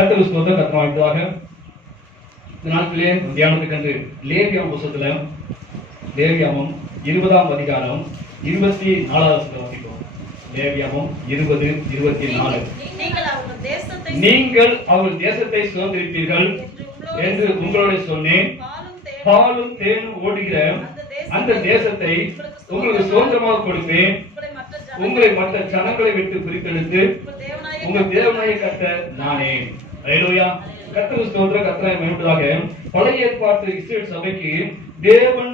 கர்த்தருக்கு ஸ்தோத்திரம். கர்த்தர் வாழ்த்துவாக. இந்த நாட்களிலே தியானத்துக்கு லேவியாம் புத்தகத்துல லேவியாமம் 20ஆம் அதிகாரம் 24வது வாசிப்போம். லேவியாமம் 20:24. நீங்கள் அவர்கள் தேசத்தை சுதந்திரிப்பீர்கள் என்று உங்களோட சொன்னேன். பாலும் தேனும் ஓடுகிற அந்த தேசத்தை உங்களுக்கு சுதந்திரமாக கொடுப்பேன். உங்களை மற்ற ஜனங்களை விட்டு பிரித்தெடுத்து உங்கள் தேவனாய கர்த்தர் நானே. அல்லேலூயா. கர்த்தருக்கு ஸ்தோத்திரம். கர்த்தரை மகிமைப்படுவதாக. பழைய ஏற்பாட்டு இஸ்ரவேல் சபைக்கு தேவன்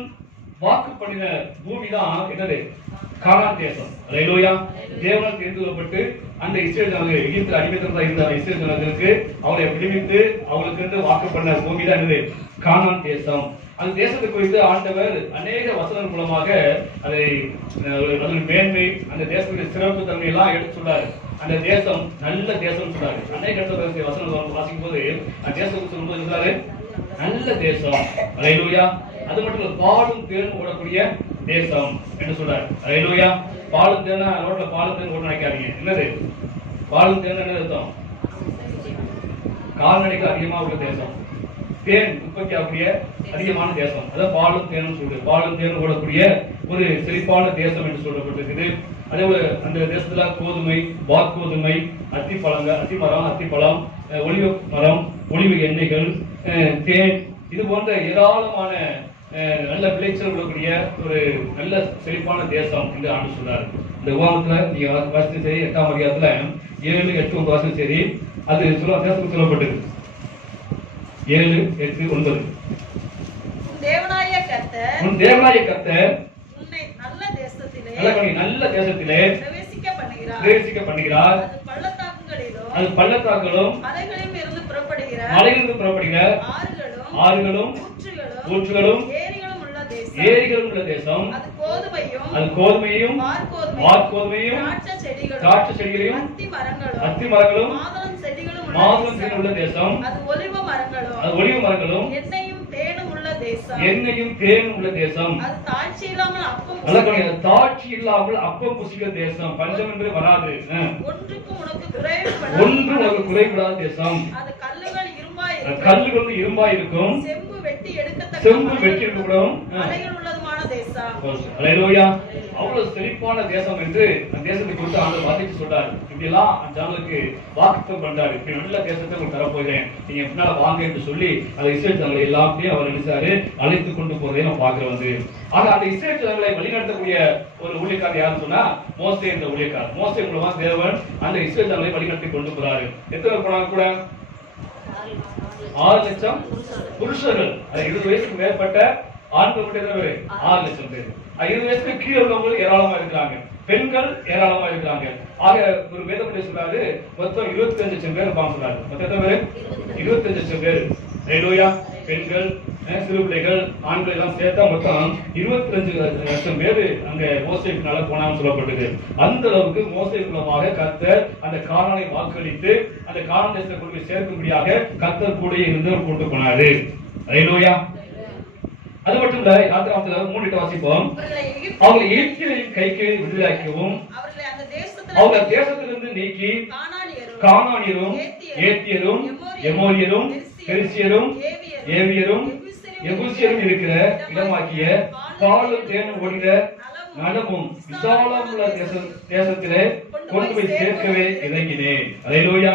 வாக்கு பண்ணின பூமி தான் என்னது? கானான் தேசம். அல்லேலூயா. தேவனால் தெரிந்து கொள்ளப்பட்டு அந்த இஸ்ரவேல் ஜனங்கள் எகிப்தில் அடிமைத்தனமாக இருந்த இஸ்ரவேல் ஜனங்களுக்கு அவளை விடுவித்து அவங்களுக்கு வாக்கு பண்ண பூமி தான் என்னது? கானான் தேசம். அந்த தேசத்தை குறித்து ஆண்டவர் அநேக வசனங்கள் மூலமாக அதை மேன்மை, அந்த தேசத்துடைய சிறப்பு தன்மை எல்லாம் எடுத்து சொன்னாரு. அந்த தேசம் நல்ல தேசம் சொன்னாரு. அநேக வசனம் வாசிக்கும் போது அந்த தேசத்துக்கு சொல்லும்போது இருந்தாரு நல்ல தேசம். அல்லேலூயா. அது மட்டும் இல்ல, பாலும் தேனும் ஓடக்கூடிய தேசம் என்று சொல்றாரு. அல்லேலூயா. பாலும் தேனா ரோட்ல பாலும் தேன் ஓட நினைக்காதீங்க. என்னது பாலும் தேன்? என்ன அர்த்தம்? கால்நடைகள் அதிகமா உள்ள தேசம், தேன் உற்பத்தி ஆகக்கூடிய அதிகமான தேசம். அதான் பாலும் தேனும் சொல்றது. பாலும் தேனும் ஓடக்கூடிய ஒரு செழிப்பான தேசம் என்று சொல்லப்பட்டிருக்குது. அதே போல அந்த தேசத்துல கோதுமை, வாற்கோதுமை, அத்திமரம், அத்திப்பழம், ஒலிவ மரம், ஒலிவு எண்ணெய்கள், தேன், இது போன்ற ஏராளமான நல்ல விளைச்சல் உள்ளக்கூடிய ஒரு நல்ல செழிப்பான தேசம் என்று ஆண்டு சொல்றாரு. இந்த உபாகத்துல நீங்க வாசித்து சரி, 8ஆம் அதிகாரத்துல 7, 8, 9 வாசம் சரி, அது தேசத்துக்கு சொல்லப்பட்டது. 7, 8, 9. உன் தேவனாய கர்த்தர் உன்னை நல்ல தேசத்திலே பிரவேசிக்க பண்ணுகிறார். அது பள்ளத்தாக்குகளும் மலைகளிலிருந்து புறப்படுகிற ஆறுகளும் ஊற்றுகளும் ஏரிகளும் உள்ள தேசம். அது கோதுமையும் வாற்கோதுமையும் திராட்சை செடிகளையும் அத்தி மரங்களும் மாதுளம் உள்ள தேசம். அது ஒலிவ மரங்களும் எண்ணெயும் தேனும் உள்ள தேசம். அது தாட்சி இல்லாமல் அப்பம் புசிக்கிற தேசம். பஞ்சம் என்று வராது. ஒன்று உனக்கு குறைபடாத தேசம். கல்லுகள் இரும்பா இருக்கும். செம்பு வெட்டி எடுக்கப்படும். அவ்வளவு செழிப்பான தேசம் என்று அந்த தேசத்தை குறித்து ஆண்டவர் வாசித்து சொல்றாரு. இப்படி எல்லாம் அந்த ஜனங்களுக்கு வாக்குத்தம் பண்றாரு. இப்படி நல்ல தேசத்தை உங்களுக்கு தரப்போகிறேன், நீங்க பின்னால வாங்க என்று சொல்லி அந்த இஸ்ரவேல் ஜனங்களை எல்லாத்தையும் அவர் நினைச்சாரு அழைத்து கொண்டு போறதை நம்ம பார்க்க வந்து. ஆனா அந்த இஸ்ரவேல் ஜனங்களை வழிநடத்தக்கூடிய ஒரு ஊழியக்காரர் யாருன்னு சொன்னா மோசே என்ற ஊழியக்காரர். மோசே மூலமா தேவன் அந்த இஸ்ரவேல் ஜனங்களை வழிநடத்தி கொண்டு போறாரு. எத்தனை போனாங்க கூட? 6 லட்சம் புருஷர்கள். 20 வயசுக்கு மேற்பட்ட ஆண்கள் மட்டும் 6 லட்சம் பேர். 20 வயசுக்கு கீழே உள்ளவங்க ஏராளமா இருக்கிறாங்க, பெண்கள் ஏராளமா இருக்கிறாங்க. ஆக ஒரு வேதப்படி சொல்றாரு மொத்தம் 25 லட்சம் பேர் இருப்பாங்க சொல்றாரு. மொத்தம் எத்தனை பேர்? 25 லட்சம் பேர். அல்லேலூயா. பெண்கள், சிறு பிள்ளைகள், ஆண்கள் எல்லாம் சேர்த்தா மொத்தம் 25 லட்சம் பேர் அங்க மோசேக்குனால போனான்னு சொல்லப்பட்டது. அந்த அளவுக்கு மோசே மூலமாக கர்த்தர் அந்த கானானை வாக்களித்து அந்த கானான் தேசத்தை கொண்டு போய் சேர்க்கும்படியாக கர்த்தர் கூட இருந்து கொண்டு போனாரு. அல்லேலூயா. அது மட்டும் இல்ல, யாத்திராமத்துல 3 வாசிப்போம். அவங்களை எகிப்தியரின் கைக்கு விடுதலையாக்கவும் அவங்க தேசத்திலிருந்து நீக்கி கானானியரும், ஏத்தியரும், எமோரியரும், பெரிசியரும், ஏவியரும், எபூசியரும் இருக்கிற இடமாக்கிய பாலும் தேனும் ஓடுகிற நலமும் விசாலம் உள்ள தேசத்திலே கொண்டு போய் சேர்க்கவே இறங்கினேன். அல்லேலூயா.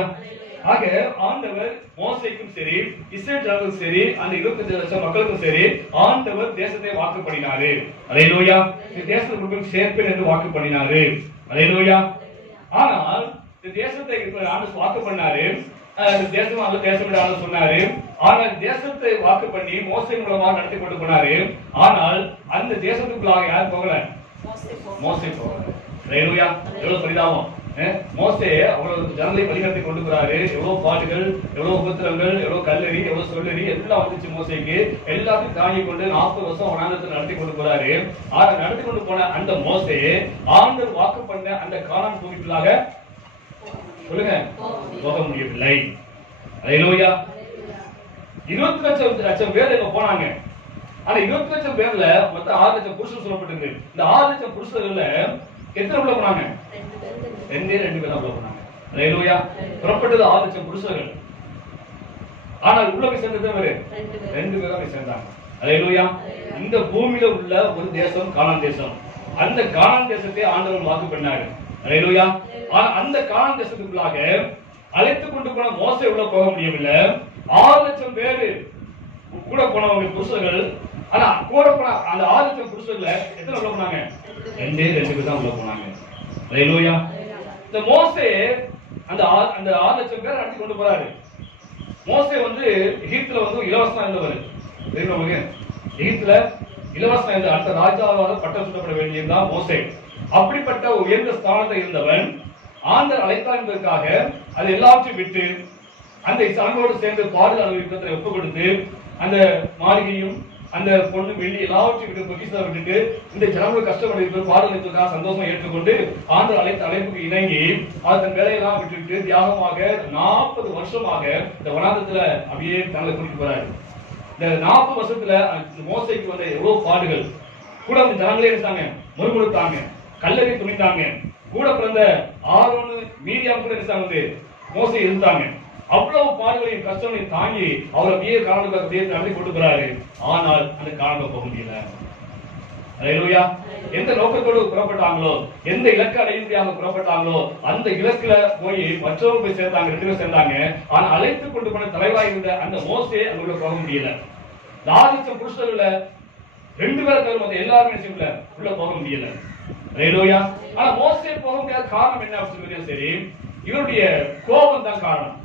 ஆக ஆண்டவர் மோசேக்கும் சரி, இஸ்ரவேல் ஜனங்களுக்கும் சரி, அந்த 25 லட்சம் மக்களுக்கும் சரி, ஆண்டவர் தேசத்தை வாக்கு பண்ணினாரு. அல்லேலூயா. இந்த தேசத்தை கொண்டு போய் சேர்ப்பேன் என்று வாக்கு பண்ணினாரு. அல்லேலூயா. ஆனால் இந்த தேசத்தை ஆண்டு வாக்கு பண்ணாரு. தேசம் அந்த தேசம் சொன்னாரு. ஆனால் தேசத்தை வாக்கு பண்ணி மோசே மூலமாக நடத்தி கொண்டு போனாரு. ஆனால் அந்த தேசத்துக்குள்ளாக யார் போகல? மோசே போகல. அல்லேலூயா. எவ்வளவு பரிதாபம். மோசே அவ்வளவு ஜனங்களை வழிநடத்தி கொண்டு போறாரு. எவ்வளவு பாடுகள், எவ்வளவு உபத்திரங்கள், எவ்வளவு கல்லறி, எவ்வளவு சொல்லறி எல்லாம் வந்துச்சு மோசேக்கு. எல்லாத்தையும் தாங்கி கொண்டு 40 வருஷம் வனாந்தரத்தில் நடத்தி கொண்டு போறாரு. நடத்தி கொண்டு போன அந்த மோசே ஆண்டவர் வாக்கு பண்ண அந்த கானான் பூமிக்குள்ளாக சொல்லுங்க போக முடியவில்லை. அல்லேலூயா. 20 லட்சம் பேர் இங்க போனாங்க. ஆனா 20 லட்சம் பேர்ல மொத்தம் 6 லட்சம் புருஷன் சொல்லப்பட்டிருக்கு. இந்த 6 லட்சம் புருஷர்கள்ல எத்தனை உள்ள போனாங்க? 2 பேர் தான் உள்ள போனாங்க. அல்லேலூயா. புறப்பட்டது 6 லட்சம் புருஷர்கள். ஆனால் உள்ள போய் சேர்ந்தது ரெண்டு பேரும் போய் சேர்ந்தாங்க. அல்லேலூயா. இந்த பூமியில உள்ள ஒரு தேசம் கானான் தேசம். அந்த கானான் தேசத்தை ஆண்டவர் வாக்கு பண்ணாரு. அல்லேலூயா. அந்த கானான் தேசத்துக்குள்ளாக அழைத்து கொண்டு போன மோசே உள்ள போக முடியவில்லை. 6,00,000 பேரு கூட போனவங்க புருஷர்கள். ஆனா கூட போன அந்த 6,00,000 புருஷர்கள எத்தனை உள்ள போனாங்க? 2 பேர் தான் உள்ள போனாங்க. அல்லேலூயா. இந்த மோசே அந்த 6,00,000 பேர் அழைத்து கொண்டு போறாரு. மோசே எகிப்துல இலவசமா இருந்தவர். தெரியுமா? எகிப்துல இலவசம் இருந்த அடுத்த ராஜாவாக பட்டம் சூட்டப்பட வேண்டியதுதான் மோசே. அப்படிப்பட்ட உயர்ந்த ஸ்தானத்தை இருந்தவன் ஆண்டவர் அழைத்தார் என்பதற்காக அது எல்லாவற்றையும் விட்டு அந்த சனங்களோடு சேர்ந்து பாடல் அனுபவிக்கிறதை ஒப்புக் கொடுத்து அந்த மாளிகையும் அந்த பொண்ணு வெள்ளி எல்லாவற்றையும் விட்டு பொக்கிஷத்தை விட்டுட்டு இந்த ஜனங்களுக்கு கஷ்டப்பட்டு பாடலுக்காக சந்தோஷமா ஏற்றுக்கொண்டு ஆண்டவர் அழைத்த அழைப்புக்கு இணங்கி அது தன் வேலையெல்லாம் விட்டுவிட்டு தியாகமாக 40 வருஷமாக இந்த வனாந்தரத்துல அப்படியே தங்களை கூட்டிட்டு போறாரு. இந்த 40 வருஷத்துல மோசைக்கு வந்த எவ்வளவு பாடுகள் கூட அந்த ஜனங்களே இருந்தாங்க, முறுமுறுத்தாங்க, கல்லறை துணிந்தாங்க. கூட பிறந்த ஆரோனு மீரியாம் கூட இருந்தாங்க, மோசை இருந்தாங்க. அவ்வளவு பாடுகளையும் கஷ்டங்களையும் தாங்கி அவர் அப்படியே காரணத்துக்கு அப்படியே நடத்தி கொண்டு போறாரு. ஆனால் அந்த காரணம் போக முடியல. அல்லேலூயா. எந்த நோக்கத்தோடு புறப்பட்டாங்களோ, எந்த இலக்கு அடையும்படியாக புறப்பட்டாங்களோ அந்த இலக்குல போய் மற்றவங்க போய் சேர்ந்தாங்க, 2 பேர் சேர்ந்தாங்க. ஆனா அழைத்து கொண்டு போன தலைவாய் இருந்த அந்த மோசே அங்குள்ள போக முடியல. 4,00,000 புருஷர்கள 2 பேரை தவிர மற்ற எல்லாருமே உள்ள போக முடியல. அல்லேலூயா. ஆனா மோசே போக முடியாத காரணம் என்ன அப்படின்னு சரி, இவருடைய கோபம் தான் காரணம்.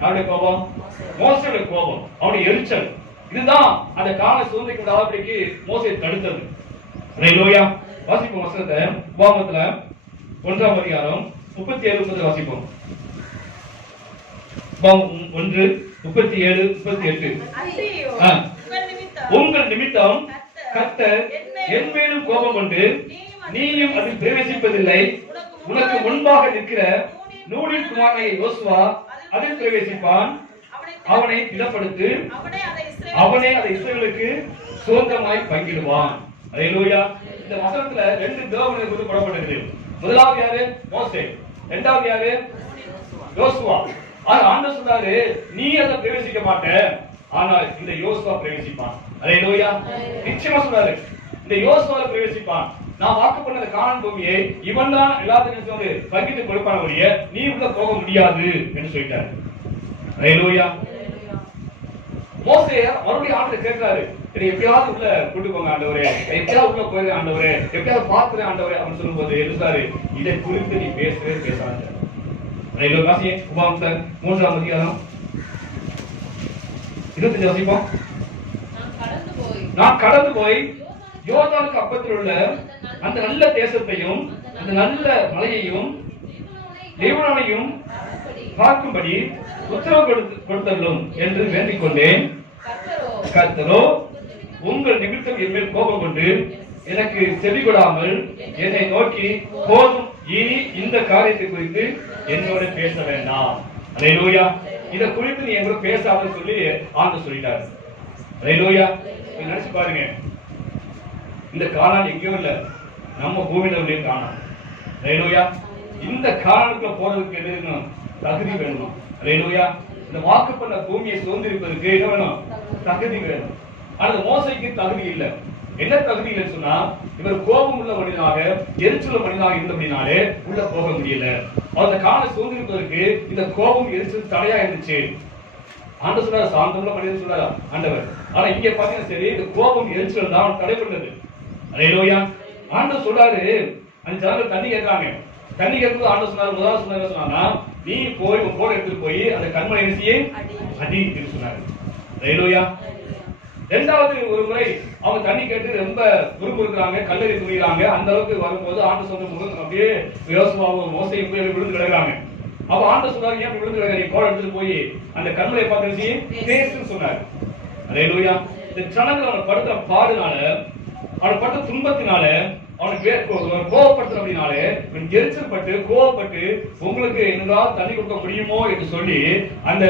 யாருடைய கோபம்? மோசேயுடைய கோபம், அவருடைய எரிச்சல். இதுதான் அந்த கால சுதந்திரிக்க விடாதபடிக்கு மோசே தடுத்தது. அல்லேலூயா. வாசிப்போம் வசனத்தை. உபாகமத்துல 1ஆம் அதிகாரம் 37 வாசிப்போம். 1:37-38. உங்கள் நிமித்தம் கர்த்தர் என் மேலும் கோபம் கொண்டு நீயும் அதில் பிரவேசிப்பதில்லை. உனக்கு முன்பாக நிற்கிற நூனின் குமாரனாகிய யோசுவா அதில் பிரவேசிப்பான். அவனை திடப்படுத்து, அவனே அதை இஸ்ரவேலுக்கு சுதந்திரமாய் பங்கிடுவான். அல்லேலூயா. இந்த வசனத்துல 2 தேவனை குறித்து போடப்பட்டிருக்கு. முதலாவது யாரு? மோசே. இரண்டாவது யாரு? யோசுவா. ஆண்டவர் சொல்றாரு, நீ அதை பிரவேசிக்க மாட்ட, ஆனால் இந்த யோசுவா பிரவேசிப்பான். அல்லேலூயா. நிச்சயமா சொல்றாரு, இந்த யோசுவா பிரவேசிப்பான். நான் வாக்கு பண்ண கானான் பூமியை இவன் தான் எல்லாத்துக்கும் பங்கிட்டு கொடுப்பான ஒழிய நீ உள்ள போக முடியாது என்று சொல்லிட்டாரு. அல்லேலூயா. மோசே மறுபடியும் ஆண்டவரை கேட்கிறாரு, எப்படியாவது உள்ள கூட்டு போங்க ஆண்டவரே, எப்படியாவது உள்ள போயிருங்க ஆண்டவரே, எப்படியாவது பாத்துறேன் ஆண்டவரே அப்படின்னு சொல்லும்போது எழுதாரு, இதை குறித்து நீ பேசாத. உபாகமம் 3ஆம் அதிகாரம் 25 வாசிப்போம். நான் கடந்து போய் யோர்தானுக்கு அப்பத்தில் உள்ள அந்த நல்ல தேசத்தையும் அந்த நல்ல மலையையும் லீபனோனையும் பார்க்கும்படி உத்தரவு கொடுத்தள்ளும் என்று வேண்டிக் கொண்டேன். கர்த்தரோ உங்கள் நிமித்தம் என் மேல் கோபம் கொண்டு எனக்கு செவி கொடாமல் என்னை நோக்கி, போதும், இனி இந்த காரியத்தை குறித்து என்னோட பேச வேண்டாம். அல்லேலூயா. இத குறித்து நீ எங்களோட பேசாமல் சொல்லி ஆண்டவர் சொல்லிட்டாரு. அல்லேலூயா. நினைச்சு பாருங்க, இந்த கானான் எங்கேயும் இல்ல, நம்ம பூமியில உள்ள கானான். அல்லேலூயா. இந்த கானானுக்குள்ள போறதுக்கு என்ன வேணும்? தகுதி வேணும். அல்லேலூயா. இந்த வாக்கு பண்ண பூமியை சுதந்திரிப்பதற்கு என்ன வேணும்? தகுதி வேணும். ஆனா மோசைக்கு தகுதி இல்ல. என்ன தகுதி இல்லைன்னு சொன்னா, இவர் கோபம் உள்ள மனிதனாக, எரிச்சல் மனிதனாக இருந்தபடினாலே உள்ள போக முடியல. அந்த காலை சுதந்திரிப்பதற்கு இந்த கோபம் எரிச்சல் தடையா இருந்துச்சு. ஆண்டவர் சொல்றாரு, சாந்தமுள்ள மனிதன் சொல்றாரு ஆண்டவர். ஆனா இங்க பாத்தீங்கன்னா சரி, இந்த கோபம் எரிச்சல் தான் தடை பண்ணது. அல்லேலூயா. ஆண்டவர் சொல்றாரு, அந்த ஜனங்கள் தண்ணி கேட்கிறாங்க. தண்ணி கேட்கும்போது ஆண்டவர் சொன்னாரு, முதலாவது சொன்னா, நீ போய் உன் போட எடுத்துட்டு போய் அந்த கண்மலை அரிசியை அடி என்று சொன்னாரு. அல்லேலூயா. இரண்டாவது ஒரு முறை அவங்க தண்ணி கேட்டு ரொம்ப துரும்புறாங்க, கல்லறி துணிகிறாங்க. அந்த அளவுக்கு வரும்போது ஆண்டவர் சொன்ன முகம் அப்படியே யோசுவாவும் மோசையும் போய் விழுந்து கிடக்குறாங்க. அப்ப ஆண்டவர் சொன்னாரு, ஏன் விழுந்து கிடக்குற, நீ போட எடுத்துட்டு போய் அந்த கண்மலை பார்த்து பேசுன்னு சொன்னாரு. அல்லேலூயா. இந்த ஜனங்கள் அவனை படுத்த பாடுனால, அவனை படுத்த துன்பத்தினால, அவனுக்கு கோபப்படுத்தினாலே எரிச்சல் பட்டு கோபப்பட்டு, உங்களுக்கு என்னதான் தண்ணி கொடுக்க முடியுமோ என்று சொல்லி அந்த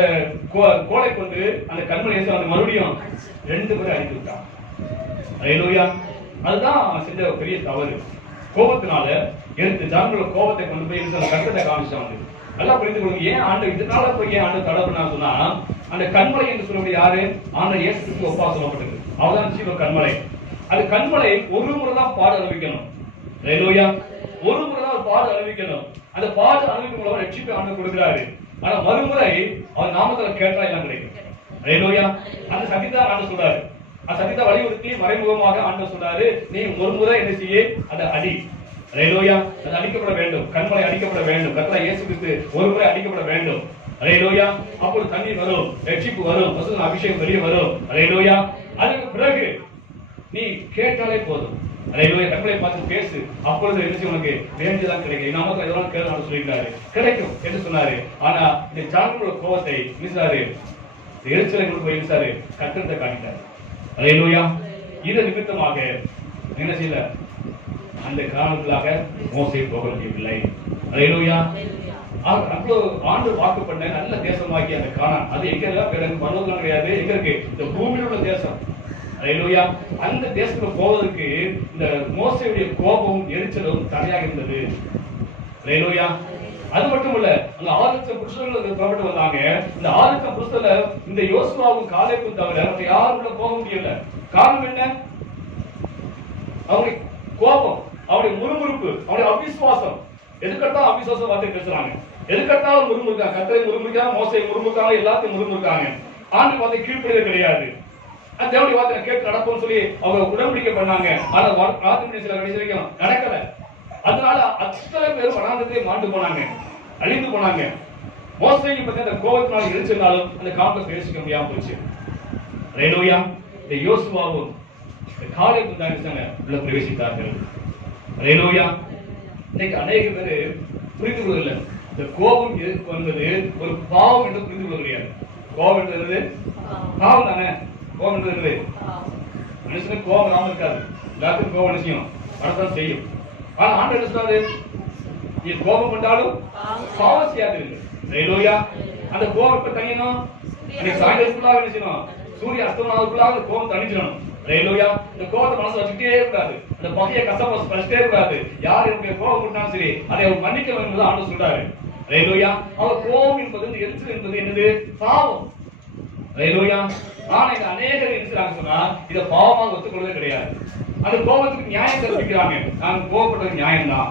கோலை கொண்டு அந்த கண்மலை மறுபடியும் 2 பேரை அடித்து விட்டான். அல்லேலூயா. அதுதான் செஞ்ச பெரிய தவறு. கோபத்தினால எடுத்து ஜனங்களோட கோபத்தை கொண்டு போய் கஷ்டத்தை காமிச்சாங்க. நல்லா புரிந்து கொள்ளுங்க. ஏன் ஆண்டு இதனால போய் ஏன் ஆண்டு தடை பண்ணா சொன்னா, அந்த கண்மலை என்று சொல்லக்கூடிய யாரு ஆண்டவர் இயேசு கிறிஸ்து ஒப்பா சொல்லப்பட்டது. அவர்தான் ஜீவ கண்மலை. அது கண்மலை ஒரு முறை தான் பாடு அனுபவிக்கணும். ஹல்லேலூயா. ஒரு முறை தான் பாடு அனுபவிக்கணும். அந்த பாடு அனுபவிக்கும் போது ரட்சிப்பை ஆண்டவர் கொடுக்கிறாரு. ஆனா மறுமுறை அவர் நாமத்துல கேட்டா எல்லாம் கிடைக்கும். ஹல்லேலூயா. அந்த சத்தியத்தை ஆண்டவர் சொல்றாரு. அந்த சத்தியத்தை வலியுறுத்தி மறைமுகமாக ஆண்டவர் சொல்றாரு, நீ ஒரு முறை என்ன செய்ய அதை அடி. ஹல்லேலூயா. அது அடிக்கப்பட வேண்டும். கண்மலை அடிக்கப்பட வேண்டும். கர்த்தர் இயேசு கிறிஸ்து ஒரு முறை அடிக்கப்பட வேண்டும். ஹல்லேலூயா. அப்பொழுது தண்ணீர் வரும், ரட்சிப்பு வரும், பரிசுத்த அபிஷேகம் வெளியே வரும். ஹல்லேலூயா. அதுக்கு பிறகு நீ கேட்டாலே போதும். ஹல்லேலூயா. கண்களை பார்த்து பேசு, அப்பொழுது என்ன செய்ய உனக்கு வேண்டியதான் கிடைக்கும். நாம இதெல்லாம் கேட்கணும் சொல்லியிருக்காரு, கிடைக்கும் என்று சொன்னாரு. ஆனா இந்த ஜனங்களோட கோபத்தை நினைச்சாரு, எரிச்சலை கொண்டு போய் நினைச்சாரு, கட்டத்தை காட்டிட்டாரு. ஹல்லேலூயா. இது நிமித்தமாக என்ன செய்யல, அந்த காரணத்திலாக மோசே போக முடியவில்லை. ஹல்லேலூயா. அவ்வளவு ஆண்டு வாக்கு பண்ண நல்ல தேசமாக்கி அந்த கானான், அது எங்க பரலோகம் கிடையாது, எங்க இருக்கு, இந்த பூமியில் உள்ள தேசம். ஹல்லேலூயா. அந்த தேசத்துக்கு போவதற்கு இந்த மோசேயுடைய கோபமும் எரிச்சலும் தடையாக இருந்தது. ஹல்லேலூயா. அது மட்டும் இல்ல, அந்த 6,00,000 புருஷர்கள் புறப்பட்டு வந்தாங்க. இந்த 6,00,000 புருஷர்ல இந்த யோசுவாவும் காலேபும் தவிர மற்ற யாரும் கூட போக முடியல. காரணம் என்ன? அவருடைய கோபம், அவருடைய முறுமுறுப்பு, அவருடைய அவிசுவாசம். எதுக்கட்டா அவிசுவாசம் வார்த்தை பேசுறாங்க, எதுக்கட்டாலும் முறுமுறுக்காங்க. கர்த்தரை முறுமுறுக்காங்க, மோசையை முறுமுறுக்காங்க, எல்லாத்தையும் முறுமுறுக்காங்க. ஆண்டு வார்த்தை கீழ்ப்படியவே கிடையாது. அந்த தேவனுடைய வார்த்தை கேட்டு நடப்போம்னு சொல்லி அவங்க உடன்படிக்கை பண்ணாங்க. ஆனா சில கடைசி வரைக்கும் நடக்கல. அதனால அத்தனை பேரும் வனாந்தரத்திலே மாண்டு போனாங்க, அழிந்து போனாங்க. மோசேக்கு பத்தி அந்த கோபத்தினால எரிச்சிருந்தாலும் அந்த காம்பை பேசிக்க முடியாம போச்சு. ஹல்லேலூயா. இந்த யோசுவாவும் காலேபும் தான் உள்ள பிரவேசித்தார்கள். ஹல்லேலூயா. இன்னைக்கு அநேக பேர் புரிந்து கொள்ளல, இந்த கோபம் எதுக்கு வந்தது ஒரு பாவம் என்று புரிந்து கொள்ள முடியாது. கோபம் என்றது பாவம் தானே. கோபம் என்றது மனுஷனுக்கு கோபம் இல்லாம இருக்காது, எல்லாத்துக்கும் கோபம் நிச்சயம் வரதான் செய்யும். ஆனா ஆண்டு என்ன சொல்றாரு, நீ கோபம் கொண்டாலும் பாவம் செய்யாதீர்கள். ஹல்லேலூயா. அந்த கோபம் எப்ப தணியணும்? சாயந்தரத்துக்குள்ளாக என்ன செய்யணும்? சூரிய அஸ்தமனத்துக்குள்ளாக கோபம் தணிஞ்சிடணும். ஹல்லேலூயா. இந்த கோபத்தை மனசு வச்சுக்கிட்டே கூடாது, அந்த பகையை கசப்ப வச்சுட்டே கூடாது. யார் எனக்கு கோபம் கொண்டாலும் சரி அதை அவர் மன்னிக்க வேண்டும் என்று ஆண்டு சொல்றாரு. ஹல்லேலூயா. அவர் கோபம் என்பது, இந்த எரிச்சல் என்பது என்னது? பாவம். ஹல்லேலூயா. ஆனா இந்த அநேகர் என்ன சொன்னா இதை பாவமாக ஒத்துக்கொள்ளவே கிடையாது. அந்த கோபத்துக்கு நியாயம் கற்பிக்கிறாங்க, நாங்க கோபப்பட்டது நியாயம் தான்.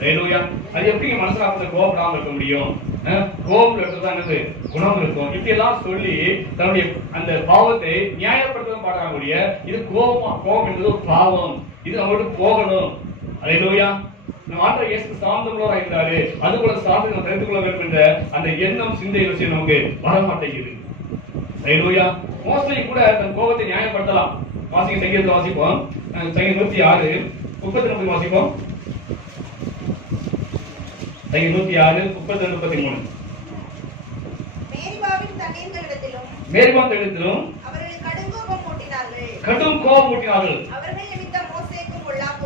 ஹல்லேலூயா. அது எப்படி மனசுல கோபப்படாம இருக்க முடியும்? கோபம் இருக்கிறதா என்னது குணம் இருக்கும். இப்படி எல்லாம் சொல்லி தன்னுடைய அந்த பாவத்தை நியாயப்படுத்தவும் பாடக்கூடிய இது கோபம் என்பது ஒரு பாவம், இது நம்மளுக்கு போகணும். ஹல்லேலூயா. நம்ம ஆண்டவர் இயேசு சாந்தமுள்ளவராக இருக்கிறாரு, அது போல சாந்தத்தை நம்ம தெரிந்து கொள்ள வேண்டும் என்ற அந்த எண்ணம் சிந்தை விஷயம் நமக்கு வர மாட்டேங்குது. ஹல்லேலூயா. மோசே கூட தன் கோபத்தை நியாயப்படுத்தலாம். வாசிக்க சங்கீதத்தை வாசிப்போம். சங்கீதம் 106 39 வாசிப்போம். சங்கீதம் 106 32 33. மேரிபாவின் தண்ணீர்களிடத்திலும் அவர்கள் கடும் கோபம் மூட்டினார்கள். அவர்கள் நிமித்தம் மோசேக்கு பொல்லாப்பு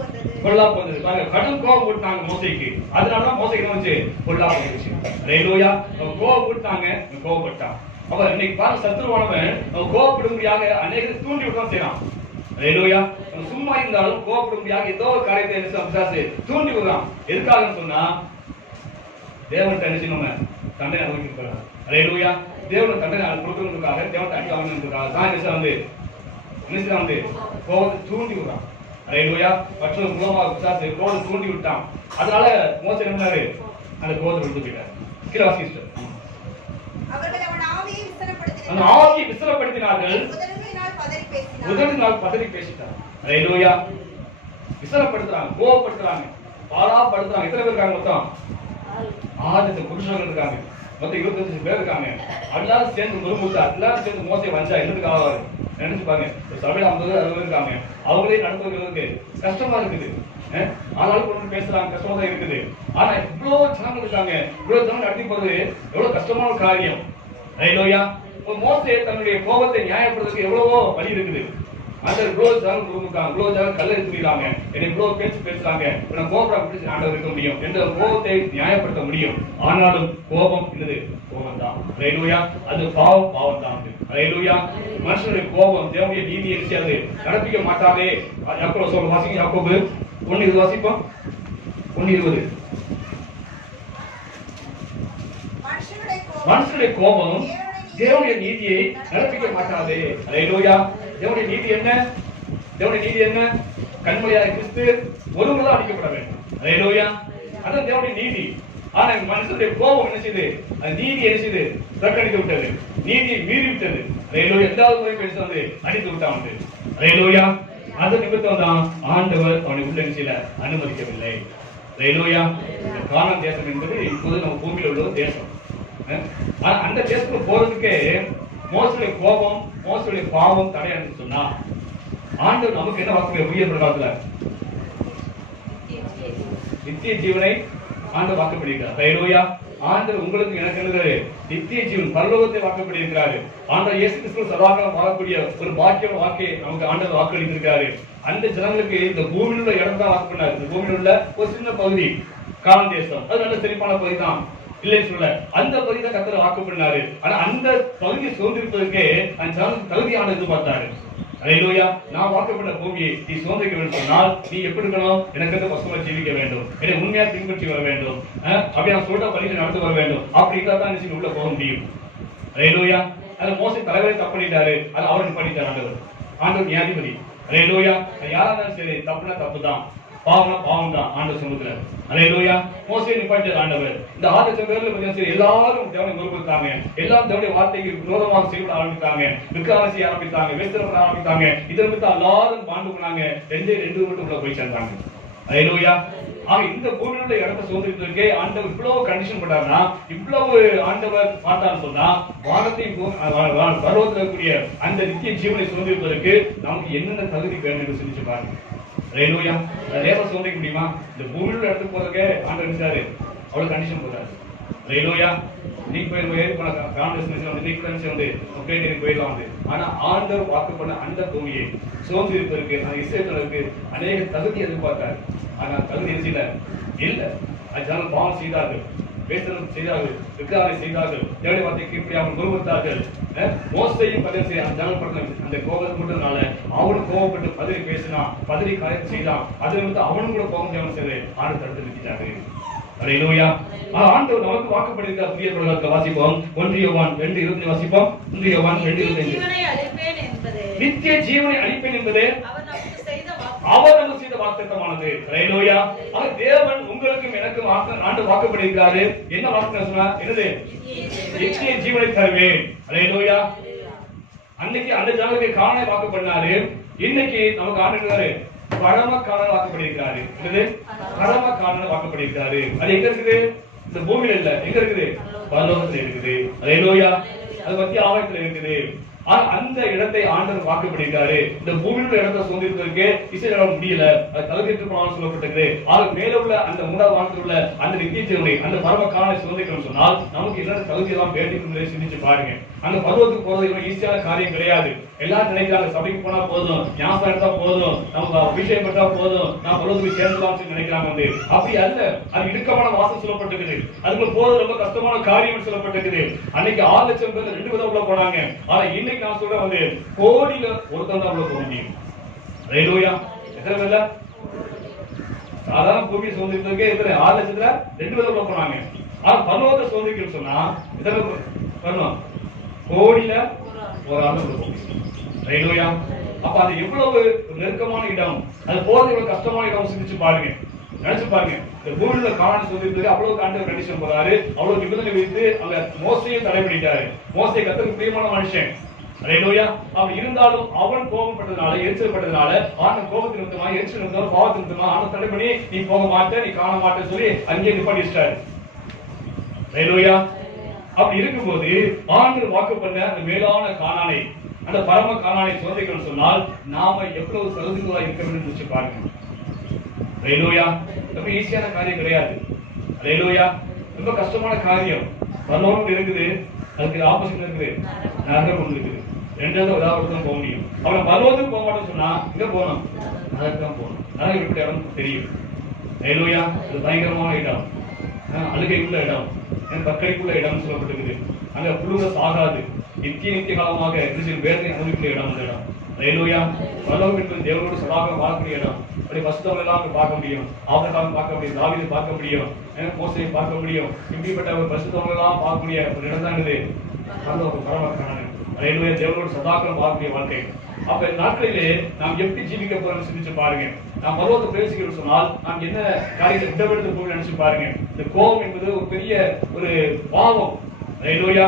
வந்தது. பாருங்க, கடும் கோபம் மூட்டினாங்க மோசேக்கு. அதனாலதான் மோசேக்கு என்ன வந்து பொல்லாப்பு வந்துச்சு. ஹல்லேலூயா. கோபம் மூட்டினாங்க, கோபப்பட்டான். அப்ப இன்னைக்கு பாருங்க, சத்துருவானவன் கோபப்படும்படியாக அநேகரை தூண்டி விட்டு தான் செய்யறான். ஹல்லேலூயா. சும்மா இருந்தாலும் கோபப்படும்படியாக ஏதோ ஒரு காரியத்தை தூண்டி விடுறான். எதுக்காகன்னு சொன்னா தேவன் நம்ம தண்டனை அனுபவிக்கிறார். ஹல்லேலூயா. தேவன் தண்டனை கொடுக்கறதுக்காக, தேவன் அடி வாங்கினதுக்காக தான் வந்து கோபத்தை தூண்டி விடுறான். ஹல்லேலூயா. மற்றொரு மூலமாக பிசாசு கோபத்தை தூண்டி விட்டான். அதனால மோசே என்ன அந்த கோபத்தை விட்டு போயிட்டார். கீழே வாசிஸ்டர் அந்த ஆவியை விசலப்படுத்தினார்கள், முதல் பதறி பேசிட்டார். ஹல்லேலூயா. விசலப்படுத்துறாங்க, கோபப்படுத்துறாங்க, பாராப்படுத்துறாங்க. எத்தனை பேர் இருக்காங்க? மொத்தம் 6,00,000 புருஷர்கள் இருக்காங்க, மொத்தம் 25 பேர் இருக்காங்க. எல்லாரும் சேர்ந்து முறுமுறுத்தா, எல்லாரும் சேர்ந்து மோசே வந்தா என்னதுக்கு ஆவாரு நினைச்சு பாருங்க. சபையில 50-60 இருக்காங்க, அவங்களே நடத்துவதற்கு கஷ்டமா இருக்குது. ஆனாலும் கொண்டு பேசுறாங்க, கஷ்டமா தான் இருக்குது. ஆனா இவ்வளவு ஜனங்கள் இருக்காங்க, இவ்வளவு ஜனம் நடத்தி போறது எவ்வளவு கஷ்டமான காரியம். ஹல்லேலூயா. மோசே தன்னுடைய கோபத்தை நியாயப்படுறதுக்கு எவ்வளவோ வழி இருக்குது. அந்த இவ்வளவு ஜனம் குடும்பம், இவ்வளவு ஜனம் கல்லறி துணிறாங்க, என்னை இவ்வளவு பேசுறாங்க, கோபம் ஆண்டவர் இருக்க முடியும் என்ற கோபத்தை நியாயப்படுத்த முடியும். ஆனாலும் கோபம் என்னது? கோபம் தான். ஹல்லேலூயா. அது பாவம் தான். ஹல்லேலூயா. மனுஷனுடைய கோபம் தேவனுடைய நீதியை அது நடப்பிக்க மாட்டாவே. யாக்கோபு சொல்ல வாசிங்க. யாக்கோபு 1:20 வாசிப்போம். 1:20. மனுஷனுடைய கோபம் தேவனுடைய நீதியை நடப்பிக்க மாட்டாது. அல்லேலூயா. தேவனுடைய நீதி என்ன? தேவனுடைய நீதி என்ன? கண்மலையாக கிறிஸ்து ஒருவர் தான் அடிக்கப்பட வேண்டும். அல்லேலூயா. அதான் தேவனுடைய நீதி. ஆனா மனுஷனுடைய கோபம் என்ன செய்து? அந்த நீதி என்ன செய்து? புறக்கணித்து விட்டது, நீதியை மீறி விட்டது. அல்லேலூயா. எந்தாவது முறை பேச வந்து அடித்து விட்டான். அல்லேலூயா. அது நிமித்தம் தான் ஆண்டவர் அவனை உள்ள செய்ய அனுமதிக்கவில்லை. அல்லேலூயா. கானான் தேசம் என்பது இப்போது நம்ம பூமியில் உள்ள ஒரு தேசம். அந்த தேசத்துக்கு போறதுக்கு மோசடைய கோபம், மோசடைய பாவம் தடையான்னு சொன்னா ஆண்டவர் நமக்கு என்ன வாக்கு உயர் காலத்துல நித்திய ஜீவனை ஆண்டவர் வாக்குப்படிக்கிறார். அல்லேலூயா. ஆண்டவர் உங்களுக்கு எனக்கு எழுதுறாரு நித்திய ஜீவன் பரலோகத்தை வாக்குப்படிக்கிறாரு. ஆண்டவர் இயேசு கிறிஸ்து சதாகாலம் வாழக்கூடிய ஒரு பாக்கியம் வாக்கை நமக்கு ஆண்டவர் வாக்களித்திருக்காரு. அந்த ஜனங்களுக்கு இந்த பூமியில் உள்ள இடம் தான் வாக்கு பண்ணாரு. இந்த பூமியில் உள்ள ஒரு சின்ன பகுதி கானான் தேசம், அது நல்ல செழிப்பான பகுதி தான், இல்லைன்னு சொல்ல. அந்த பகுதி தான் கர்த்தர் வாக்கு பண்ணாரு. ஆனா அந்த பகுதியை சுதந்திரிப்பதற்கு அந்த ஜனத்துக்கு தகுதியான எதிர்பார்த்தாரு. அல்லேலூயா. நான் வாக்கப்பட்ட பூமியை நீ சுதந்திரிக்க வேண்டும் சொன்னால் நீ எப்படி இருக்கணும்? எனக்கு வந்து பசுமை ஜீவிக்க வேண்டும், என்னை உண்மையா பின்பற்றி வர வேண்டும், அப்படி நான் சொல்ற வழியில் நடந்து வர வேண்டும். அப்படி இருந்தா தான் நீ உள்ள போக முடியும். அல்லேலூயா. அது மோசே தலைவரை தப்பு பண்ணிட்டாரு, அது அவருக்கு பண்ணிட்டார் ஆண்டவர். ஆண்டவர் நியாயாதிபதி. அல்லேலூயா. யாரா இருந்தாலும் சரி, தப்புனா தப்பு தான், பாவம்னா பாவம் தான் ஆண்டவர் சொல்லுகிறார். அல்லேலூயா. மோசே நிப்பாட்டிய ஆண்டவர் இந்த 6,00,000 பேர்ல பார்த்தீங்கன்னா எல்லாரும் தேவனை முறுப்படுத்தாங்க, எல்லாரும் தேவனுடைய வார்த்தைக்கு விரோதமாக செய்ய ஆரம்பித்தாங்க, விக்கிரகம் செய்ய ஆரம்பித்தாங்க, வேஸ்தரம் பண்ண ஆரம்பித்தாங்க. இதை விட்டு எல்லாரும் பாண்டு பண்ணாங்க. 2 மட்டும் உள்ள போய் சேர்ந்தாங்க. அல்லேலூயா. இந்த பூமியில இடத்தை சுதந்திரத்திற்கே ஆண்டவர் இவ்வளவு கண்டிஷன் பண்ணாருன்னா, இவ்வளவு ஆண்டவர் பார்த்தான்னு சொன்னா வானத்தை பருவத்தில் இருக்கக்கூடிய அந்த நித்திய ஜீவனை சுதந்திரத்திற்கு நமக்கு என்னென்ன தகுதி வேணும் என்று சிந்திச்சு பாருங்க. அல்லேலூயா. லேபர் சுதந்திரிக்க முடியுமா? இந்த பூமியில இடத்துக்கு போறதுக்கே ஆண்டவர் நினைச்சாரு, அவ்வளவு கண்டிஷன் போறாரு. அல்லேலூயா. நீங்க போய் காங்கிரஸ் வந்து போயிடலாம். ஆனா ஆண்டவர் வாக்கு பண்ண அந்த பூமியை சுதந்திரத்திற்கு அந்த இஸ்ரவேலருக்கு அநேக தகுதி எதிர்பார்த்தாரு. ஆனா தகுதி இல்ல. அது ஜனங்கள் பாவம் செய்தார்கள், வேஸ்தனம் செய்தார்கள், விக்கிரகங்களை செய்தார்கள், தேவனுடைய வார்த்தைக்கு இப்படி அவங்க முறுமுறுத்தார்கள். மோசையும் பதில் செய்ய அந்த ஜனங்கள் படுத்த அந்த கோபத்தை மட்டும்னால அவனும் கோபப்பட்டு பதவி பேசினான், பதவி காரியத்தை செய்தான். அதுல வந்து அவனும் கூட கோபம் தேவன் செய்து ஆண்டு தடுத்து நிறுத்திட்டாரு. அல்லேலூயா. ஆண்டவர் நமக்கு வாக்குப்படியிருக்கார். புதிய பிரகாரத்தில் வாசிப்போம். 1 யோவான் 2:20 வாசிப்போம். 1 யோவான் 2:25. நித்திய ஜீவனை அளிப்பேன் என்பதே அவர் நமக்கு செய்த வாக்குத்தத்தமானது. அல்லேலூயா. தேவன் உங்களுக்கும் எனக்கும் ஆண்டு வாக்குப்படியிருக்காரு. என்ன வாக்கு சொன்னா? என்னது? நித்திய ஜீவனை தருவேன். அல்லேலூயா. அன்னைக்கு அந்த ஜனங்களுக்கு காண வாக்கு பண்ணாரு. இன்னைக்கு நமக்கு ஆண்டு பரம காண வாக்குப்படியிருக்காரு. என்னது? பரம காண வாக்குப்படியிருக்காரு. அது எங்க இருக்குது? இந்த பூமியில இல்ல. எங்க இருக்குது? பரலோகத்துல இருக்குது. அல்லேலூயா. அது மத்திய ஆகாயத்துல இருக்குது. அந்த இடத்தை ஆண்டவர் வாக்குப்படியிருக்காரு. இந்த பூமியில இடத்தை சுதந்திரத்திற்கு இஸ்ரவேலால் முடியல, அது தகுதியற்ற போனாலும் சொல்லப்பட்டிருக்குது. ஆக மேல உள்ள அந்த 3வது வானத்தில் உள்ள அந்த நித்திய ஜீவனை அந்த பரம காண சுதந்திரம் சொன்னால் நமக்கு என்ன தகுதி எல்லாம் வேண்டும் சிந்திச்சு பாருங்க. அந்த பருவத்துக்கு போறது ஈஸியான காரியம் கிடையாது. எல்லாரும் நினைக்கிறாங்க சபைக்கு போனா போதும், ஞாபகம் எடுத்தா போதும், நம்ம அபிஷேகம் பண்ணா போதும், நான் பருவத்துக்கு சேர்ந்துலாம் நினைக்கிறாங்க. வந்து அப்படி அல்ல. அது இடுக்கமான வாசம் சொல்லப்பட்டிருக்குது. அதுக்கு போறது ரொம்ப கஷ்டமான காரியம் சொல்லப்பட்டிருக்குது. அன்னைக்கு 6,00,000 பேர் 2 விதம் உள்ள போனாங்க. ஆனா இன்னைக்கு நான் சொல்றேன் வந்து கோடியில ஒருத்தன் தான் உள்ள போக முடியும். அல்லேலூயா. எத்தனை பேர்ல சாதாரண பூமி சுதந்திரத்துக்கு எத்தனை 6,00,000ல 2 விதம் உள்ள போனாங்க. ஆனா பரலோகத்தை சுதந்திரிக்கணும்னு சொன்னா எத்தனை வரணும்? கோடியில ஒரு ஆள் உள்ள போகும். அல்லேலூயா. அப்ப அது எவ்வளவு நெருக்கமான இடம், அது போறது எவ்வளவு கஷ்டமான இடம் சிந்திச்சு பாருங்க, நினைச்சு பாருங்க. இந்த பூமியில காணான்னு சொல்லிட்டு அவ்வளவு காண்ட கண்டிஷன் போறாரு, அவ்வளவு நிபந்தனை வைத்து அங்க மோசையும் தடை பண்ணிட்டாரு. மோசை கர்த்தருக்கு பிரியமான மனுஷன். அல்லேலூயா. அவன் இருந்தாலும் அவன் கோபப்பட்டதுனால, எரிச்சல் பட்டதுனால, ஆன கோபத்தின் நிமித்தமா, எரிச்சல் நிமித்தமா, பாவத்தின் நிமித்தமா அவன் தடை பண்ணி நீ போக மாட்டே, நீ காண மாட்டேன்னு சொல்லி அங்கேயே நிப்பாட்டிட்டாரு. அல்லேலூயா. அப்படி இருக்கும்போது ஆண்டவர் வாக்கு பண்ண அந்த மேலான கானானை, அந்த பரம கானானை சுதந்திரிக்கணும்னு சொன்னால் நாம எவ்வளவு தகுதிகளா இருக்க வேண்டும் நினைச்சு பாருங்க. அல்லேலூயா. ரொம்ப ஈஸியான காரியம் கிடையாது. அல்லேலூயா. ரொம்ப கஷ்டமான காரியம். பரலோகம் இருக்குது, அதுக்கு ஆப்போசிட் இருக்குது, நரகம் ஒன்று இருக்குது. 2வது ஏதாவது போக முடியும். அவன் பரலோகத்துக்கு போக மாட்டேன்னு சொன்னா இங்க போகணும், அதற்கு தான் போகணும். அதான் இப்படி இடம் தெரியும். அல்லேலூயா. அது பயங்கரமான இடம், அழுகை உள்ள இடம், பக்கடிக்குள்ள இடம் சொல்லப்பட்டிருக்குது. அங்க புழுக சாகாது, நித்திய காலமாக வேதனை அனுபவிக்கிற இடம் அந்த இடம். ஹல்லேலூயா. பரலோகம் என்பது தேவனோடு சதாகாலம் வாழக்கூடிய இடம். அப்படி பரிசுத்தவங்களை எல்லாம் பார்க்க முடியும், ஆபிரகாமை பார்க்க முடியும், தாவீதை பார்க்க முடியும், மோசேயை பார்க்க முடியும். இப்படிப்பட்ட ஒரு பரிசுத்தவங்களை எல்லாம் பார்க்கக்கூடிய ஒரு இடம் தான் இது பரலோகம், பரமக்கான. ஹல்லேலூயா. தேவனோடு சதாகாலம் வாழக்கூடிய வாழ்க்கை. அப்ப நாட்களிலே நாம் எப்படி ஜீவிக்க போறோம்னு சிந்திச்சு பாருங்க. நாம் பரலோகத்தை பேசுகிறோம் சொன்னால் நாம் என்ன காரியத்தை திட்டமிட்டு போய் நினைச்சு பாருங்க. இந்த கோபம் என்பது ஒரு பெரிய ஒரு பாவம். ஹல்லேலூயா.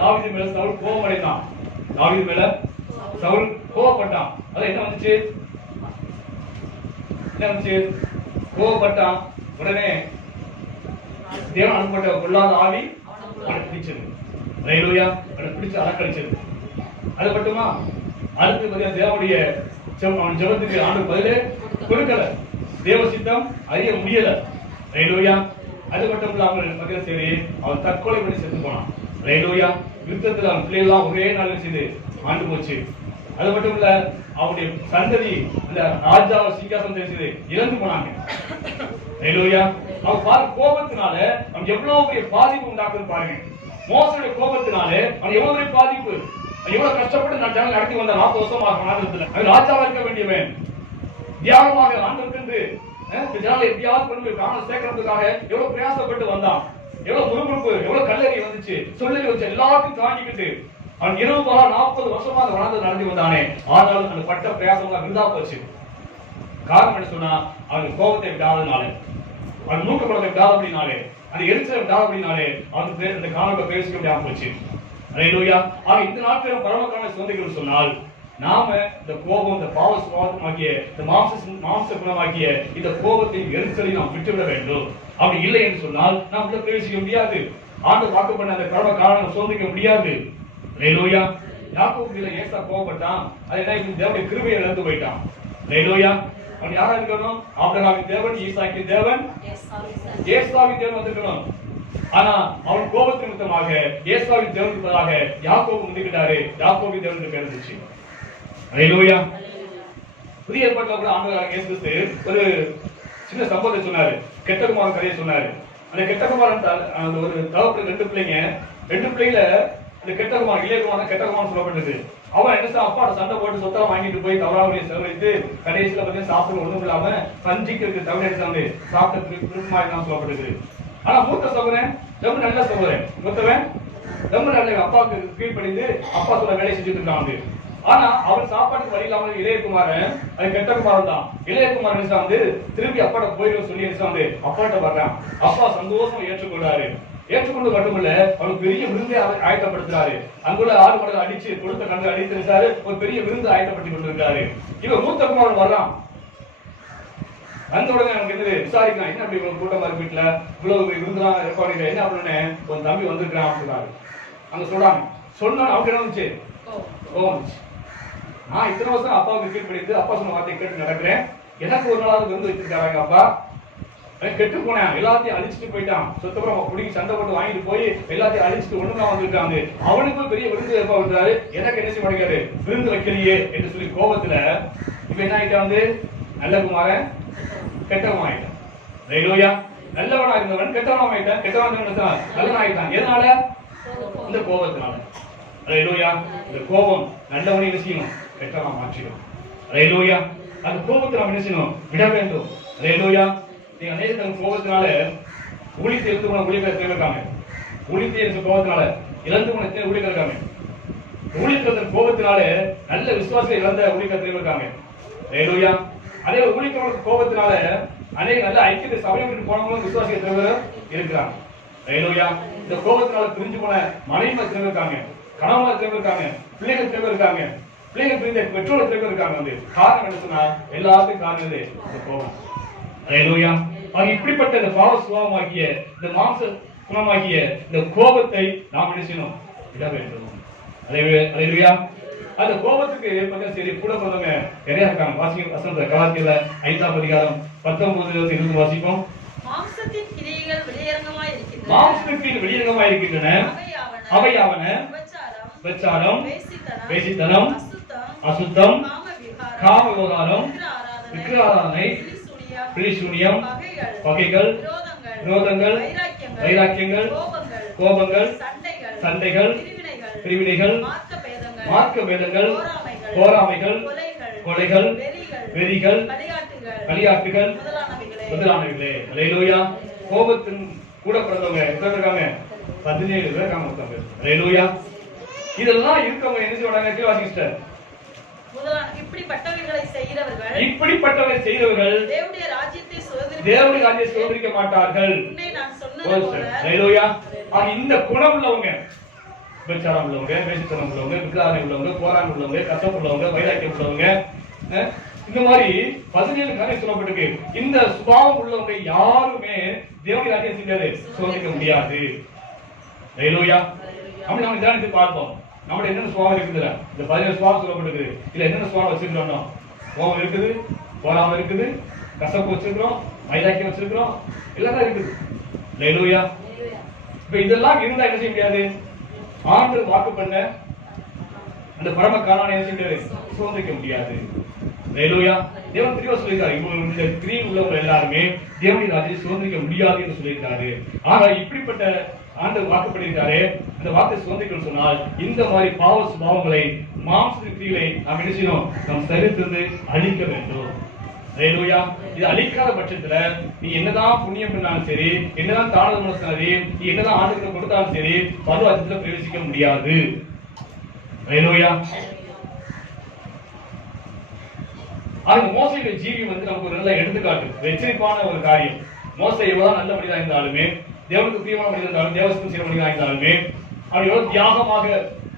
தாவீது மேல சவுல் கோபம் அடைந்தான். தாவீது மேல சவுல் கோபப்பட்டான். அது என்ன வந்துச்சு? கோபப்பட்டான். உடனே தேவன் அனுப்பப்பட்ட பொல்லாத ஆவி அவனை பிடிச்சது. ஹல்லேலூயா. அவனை பிடிச்சு அலக்கழிச்சது. அது மட்டுமா? அடுத்து பார்த்தீங்கன்னா தேவனுடைய அவன் ஜெபத்துக்கு ஆண்டவர் பதிலே கொடுக்கல. தேவ சித்தம் அறிய முடியல. ஹல்லேலூயா. அது மட்டும் இல்லாமல் பார்த்தீங்கன்னா சரி, அவன் தற்கொலை பண்ணி செத்து போனான். ஹல்லேலூயா. யுத்தத்தில் அவன் பிள்ளைகள்லாம் ஒரே நாள் செய்து ஆண்டு போச்சு. அது மட்டும் இல்ல, அவனுடைய சந்ததி அந்த ராஜாவை சிங்காசனம் செய்து இறந்து போனாங்க. ஹல்லேலூயா. அவன் கோபத்தினால அவன் எவ்வளவு பெரிய பாதிப்பு உண்டாக்குது பாருங்க. மோசனுடைய கோபத்தினாலே அவன் எவ்வளவு பெரிய பாதிப்பு, எவ்வளவு கஷ்டப்பட்டு நான் ஜனங்களை நடத்தி வந்த 40 வருஷமாக ஆண்டவத்துல அவன் ராஜாவா இருக்க வேண்டியவன். தியாகமாக ஆண்டவருக்கு ஜனங்களை எப்படியாவது கொண்டு போய் காண சேர்க்கறதுக்காக எவ்வளவு பிரயாசப்பட்டு வந்தான். எவ்வளவு முறுமுறுப்பு, எவ்வளவு கல்லறி வந்துச்சு, சொல்லி வச்சு எல்லாத்தையும் தாங்கிக்கிட்டு அவன் 40 வருஷமாக வளர்ந்து நடந்து வந்தானே. ஆனாலும் அந்த பட்ட பிரயாசம் விருதா போச்சு. காரணம் என்ன சொன்னா, அவன் கோபத்தை விடாதனால, அவன் மூக்கப்படுறதை விடாதபடினாலே, அந்த எரிச்சலை விடாதபடினாலே அவனுக்கு பேர் இந்த காரணத்தை பேசிக்க முடியாம போச்சு. ஹல்லேலூயா. ஆக இந்த நாட்களில் பரமக்கான சுதந்திரம் சொன்னால் நாம இந்த கோபம், இந்த பாவ சுபாவமாகிய இந்த மாம்ச குணமாகிய இந்த கோபத்தை எரிச்சலை நாம் விட்டுவிட வேண்டும். அப்படி இல்லை என்று சொன்னால் நாம் பிரவேசிக்க முடியாது. ஆண்டு வாக்கு பண்ண அந்த பரமக்கான சுதந்திரிக்க முடியாது. ஹல்லேலூயா. யாக்கோபு மேல ஏசா கோபப்பட்டான். அது என்ன? தேவனுடைய கிருபையை இழந்து போயிட்டான். ஹல்லேலூயா. அவன் யாரா இருக்கணும்? ஆபிரகாமின் தேவன், ஈசாக்கின் தேவன், ஏசாவின் தேவன் வந்திருக்கணும். ஆனா அவன் கோபத்தின் நிமித்தமாக ஏசாவின் தேவனுக்கு பதிலாக யாக்கோபு வந்துக்கிட்டாரு. யாக்கோபின் தேவனுக்கு பேர் இருந்துச்சு. ஹல்லேலூயா. புதிய ஏற்பாட்டில் கூட ஆண்டவராகிய இயேசு கிறிஸ்து ஒரு சின்ன சம்பவத்தை சொன்னாரு. கெட்டகுமாரன் கதையை சொன்னாரு. அந்த கெட்டகுமாரன் அந்த ஒரு தகப்பனுக்கு 2 பிள்ளைங்க, 2 பிள்ளைல அந்த கெட்டகுமாரன் இளையகுமாரன் கெட்டகுமாரன் சொல்லப்பட்டது. அவன் என்ன அப்பாட சண்டை போட்டு சொத்தம் வாங்கிட்டு போய் தவறாக செலவழித்து கடைசியில பார்த்தீங்கன்னா சாப்பிட ஒண்ணும் இல்லாம பஞ்சிக்கு தவிர எடுத்து சாப்பிட்ட திருப்பமாக தான் சொல்லப்பட்டது. ஆனா மூத்த சகோதரன் ரொம்ப நல்ல சகோதரன், மூத்தவன் ரொம்ப நல்ல அப்பாவுக்கு கீழ்ப்படிந்து அப்பா சொல்ல வேலை செஞ்சுட்டு இருக்கான். ஆனா அவன் சாப்பாட்டுக்கு வழி இல்லாம இளையகுமாரன், அது கெட்டகுமாரன் தான். இளையகுமாரன் திரும்பி அப்பாட்ட போயிடும் சொல்லி அப்பாட்ட வர்றான். அப்பா சந்தோஷம் ஏற்றுக்கொண்டாரு. ஏற்றுக்கொண்டு மட்டுமில்ல, அவனுக்கு பெரிய விருந்தை ஆயத்தப்படுத்துறாரு. அங்குள்ள 6 மடங்கு அடிச்சு கொடுத்த கண்டு அடித்திருக்காரு. ஒரு பெரிய விருந்து ஆயத்தப்பட்டு கொண்டிருக்காரு. இவன் மூத்த குமாரன் வர்றான். வந்த உடனே எனக்கு என்ன விசாரிக்கலாம், என்ன அப்படி கூட்டமா இருக்கு வீட்டுல இவ்வளவு விருந்துலாம் இருப்பாங்க, என்ன அப்படின்னு உன் தம்பி வந்திருக்கான் சொன்னாரு. அங்க சொல்றாங்க. சொன்ன அவங்க என்ன வந்துச்சு? கோவம். நான் இத்தனை வருஷம் அப்பாவுக்கு கீழ்படித்து அப்பா சொன்ன வார்த்தையை கேட்டு நடக்கிறேன். எனக்கு ஒரு நாளாவது விருந்து வச்சிருக்காங்க. அப்பா கெட்டு போனேன், எல்லாத்தையும் அழிச்சிட்டு போயிட்டான். சொத்தப்புறம் பிடிக்கி சண்டை போட்டு வாங்கிட்டு போய் எல்லாத்தையும் அழிச்சிட்டு ஒண்ணுதான் வந்திருக்காங்க. அவனுக்கும் பெரிய விருந்து ஏற்பா விடுறாரு, எனக்கு என்ன செய்ய மாட்டேங்காரு, விருந்து வைக்கலையே என்று சொல்லி கோபத்துல இப்ப என்ன ஆயிட்டா நல்ல குமாரன் கெட்டவன் ஆயிட்டான். ஹல்லேலூயா. நல்லவனா இருந்தவன் கெட்டவனா ஆயிட்டான். கெட்டவன் நல்லவன் ஆயிட்டான். எதனால? இந்த கோபத்தினால. ஹல்லேலூயா. இந்த கோபம் நல்லவனை என்ன செய்யணும்? கெட்டவனா மாற்றிடும். ஹல்லேலூயா. அந்த கோபத்தை நாம் என்ன செய்யணும்? விட வேண்டும். ஹல்லேலூயா. நீங்க அநேக கோபத்தினால ஊழியத்தை இழந்து போன ஊழியர்கள் இருக்காங்க. ஊழியத்தை இருந்த கோபத்தினால இழந்து போன ஊழியர்கள் இருக்காங்க. ஊழியர்கள் கோபத்தினால நல்ல விசுவாசத்தை இழந்த ஊழியர்கள் இருக்காங்க. ஹல்லேலூயா. அதே ஊழியர்களுக்கு கோபத்தினால அநேக நல்ல ஐக்கியத்தை சபையை விட்டு போனவங்களும் விசுவாசிகள் இருக்கிறாங்க. ஹல்லேலூயா. இந்த கோபத்தினால பிரிஞ்சு போன மனைவி திரும்ப இருக்காங்க, கணவன் திரும்ப இருக்காங்க, பிள்ளைகள் திரும்ப இருக்காங்க, பிள்ளைகள் பிரிந்த பெற்றோர்கள் திரும்ப இருக்காங்க. காரணம் என்ன சொன்னா எல்லாத்துக்கும் காரணம் இந்த கோபம். ஹல்லேலூயா. இப்படிப்பட்ட இந்த பாவ சுபாவமாகிய இந்த மாம்ச குணமாகிய இந்த கோபத்தை நாம் என்ன செய்யணும்? விட வேண்டும். ஹல்லேலூயா. அந்த கோபத்துக்கு சரி கூட பிறந்தவங்க நிறைய இருக்காங்க. வாசிக்கும் வசனத்துல கலாத்தியல 5ஆம் அதிகாரம் 19-20 வாசிப்போம். மாம்சத்தின் கிரியைகள் வெளியரங்கமாய் இருக்கின்றன. அவையாவன விபச்சாரம், வேசித்தனம், அசுத்தம், காம விவகாரம், விக்கிரகாராதனை, பிலிசூனியம், பகைகள், விரோதங்கள், வைராக்கியங்கள், கோபங்கள், சண்டைகள், பிரிவினைகள், மார்க்க பேதங்கள், போராமைகள், கொலைகள், வெறிகள், களியாட்டுகள் முதலானவைகளே. அல்லேலூயா. கோபத்தின் கூட பிறந்தவங்க எத்தனை இருக்காங்க? 17 பேர் இருக்காங்க மொத்தம். அல்லேலூயா. இதெல்லாம் இருக்கவங்க என்ன செய்வாங்க? வாசிக்கிட்டார். இப்படிப்பட்டவைகளை செய்கிறவர்கள் தேவனுடைய ராஜ்யத்தை சுதந்திரிக்க மாட்டார்கள். அல்லேலூயா. இந்த குணம் உள்ளவங்க, விபச்சாரம் உள்ளவங்க, வேசித்தனம் உள்ளவங்க, விக்கிரகம் உள்ளவங்க, போராட்டம் உள்ளவங்க, கசப்பு உள்ளவங்க, வைராக்கியம் உள்ளவங்க, இந்த மாதிரி 17 காரியம் சொல்லப்பட்டிருக்கு. இந்த சுபாவம் உள்ளவங்க யாருமே தேவனுடைய ராஜ்யம் செய்யாது சோதிக்க முடியாது. அல்லேலூயா. நம்ம தியானித்து பார்ப்போம். நம்மளோட என்னென்ன சுபாவம் இருக்குதுல, இந்த 17 சுபாவம் சொல்லப்பட்டிருக்கு. இதுல என்னென்ன சுபாவம் வச்சிருக்கிறோம்? கோபம் இருக்குது, போராம இருக்குது, கசப்பு வச்சிருக்கிறோம், வைராக்கியம் வச்சிருக்கிறோம், எல்லாம் இருக்குது. அல்லேலூயா. இப்ப இதெல்லாம் இருந்தா என்ன செய்ய முடியாது? ஆண்டவர் வாக்கு பண்ண அந்த பரம காரணம் என்ன செய்ய முடியாது? சுதந்திரிக்க முடியாது. அல்லேலூயா. தேவன் தெளிவா சொல்லியிருக்காரு, இந்த கிரீன் உள்ளவங்க எல்லாருமே தேவனுடைய ராஜ்யத்தை சுதந்திரிக்க முடியாது என்று சொல்லியிருக்காரு. ஆனா இப்படிப்பட்ட ஆண்டவர் வாக்கு பண்ணியிருக்காரு. அந்த வாக்கை சுதந்திரிக்கணும்னு சொன்னால் இந்த மாதிரி பாவ சுபாவங்களை, மாம்சத்தின் கிரியைகளை நாம் என்ன செய்யணும்? நாம் சரித்திருந்து அழிக்க வேண்டும். அல்லேலூயா. இது அழிக்காத பட்சத்துல நீ என்னதான் புண்ணியம் பண்ணாலும் சரி, என்னதான் தாழ்வு சரி, நீ என்னதான் ஆண்டுகளை கொடுத்தாலும் சரி, பரலோகத்துல பிரவேசிக்க முடியாது. அல்லேலூயா. அந்த மோசையுடைய ஜீவி நமக்கு ஒரு நல்ல எடுத்துக்காட்டு, எச்சரிப்பான ஒரு காரியம். மோசை எவ்வளவு நல்ல மனிதா இருந்தாலுமே, தேவனுக்கு பிரியமான மனிதா இருந்தாலும், தேவஸ்தம் செய்ய மனிதா இருந்தாலுமே, அவன் எவ்வளவு தியாகமாக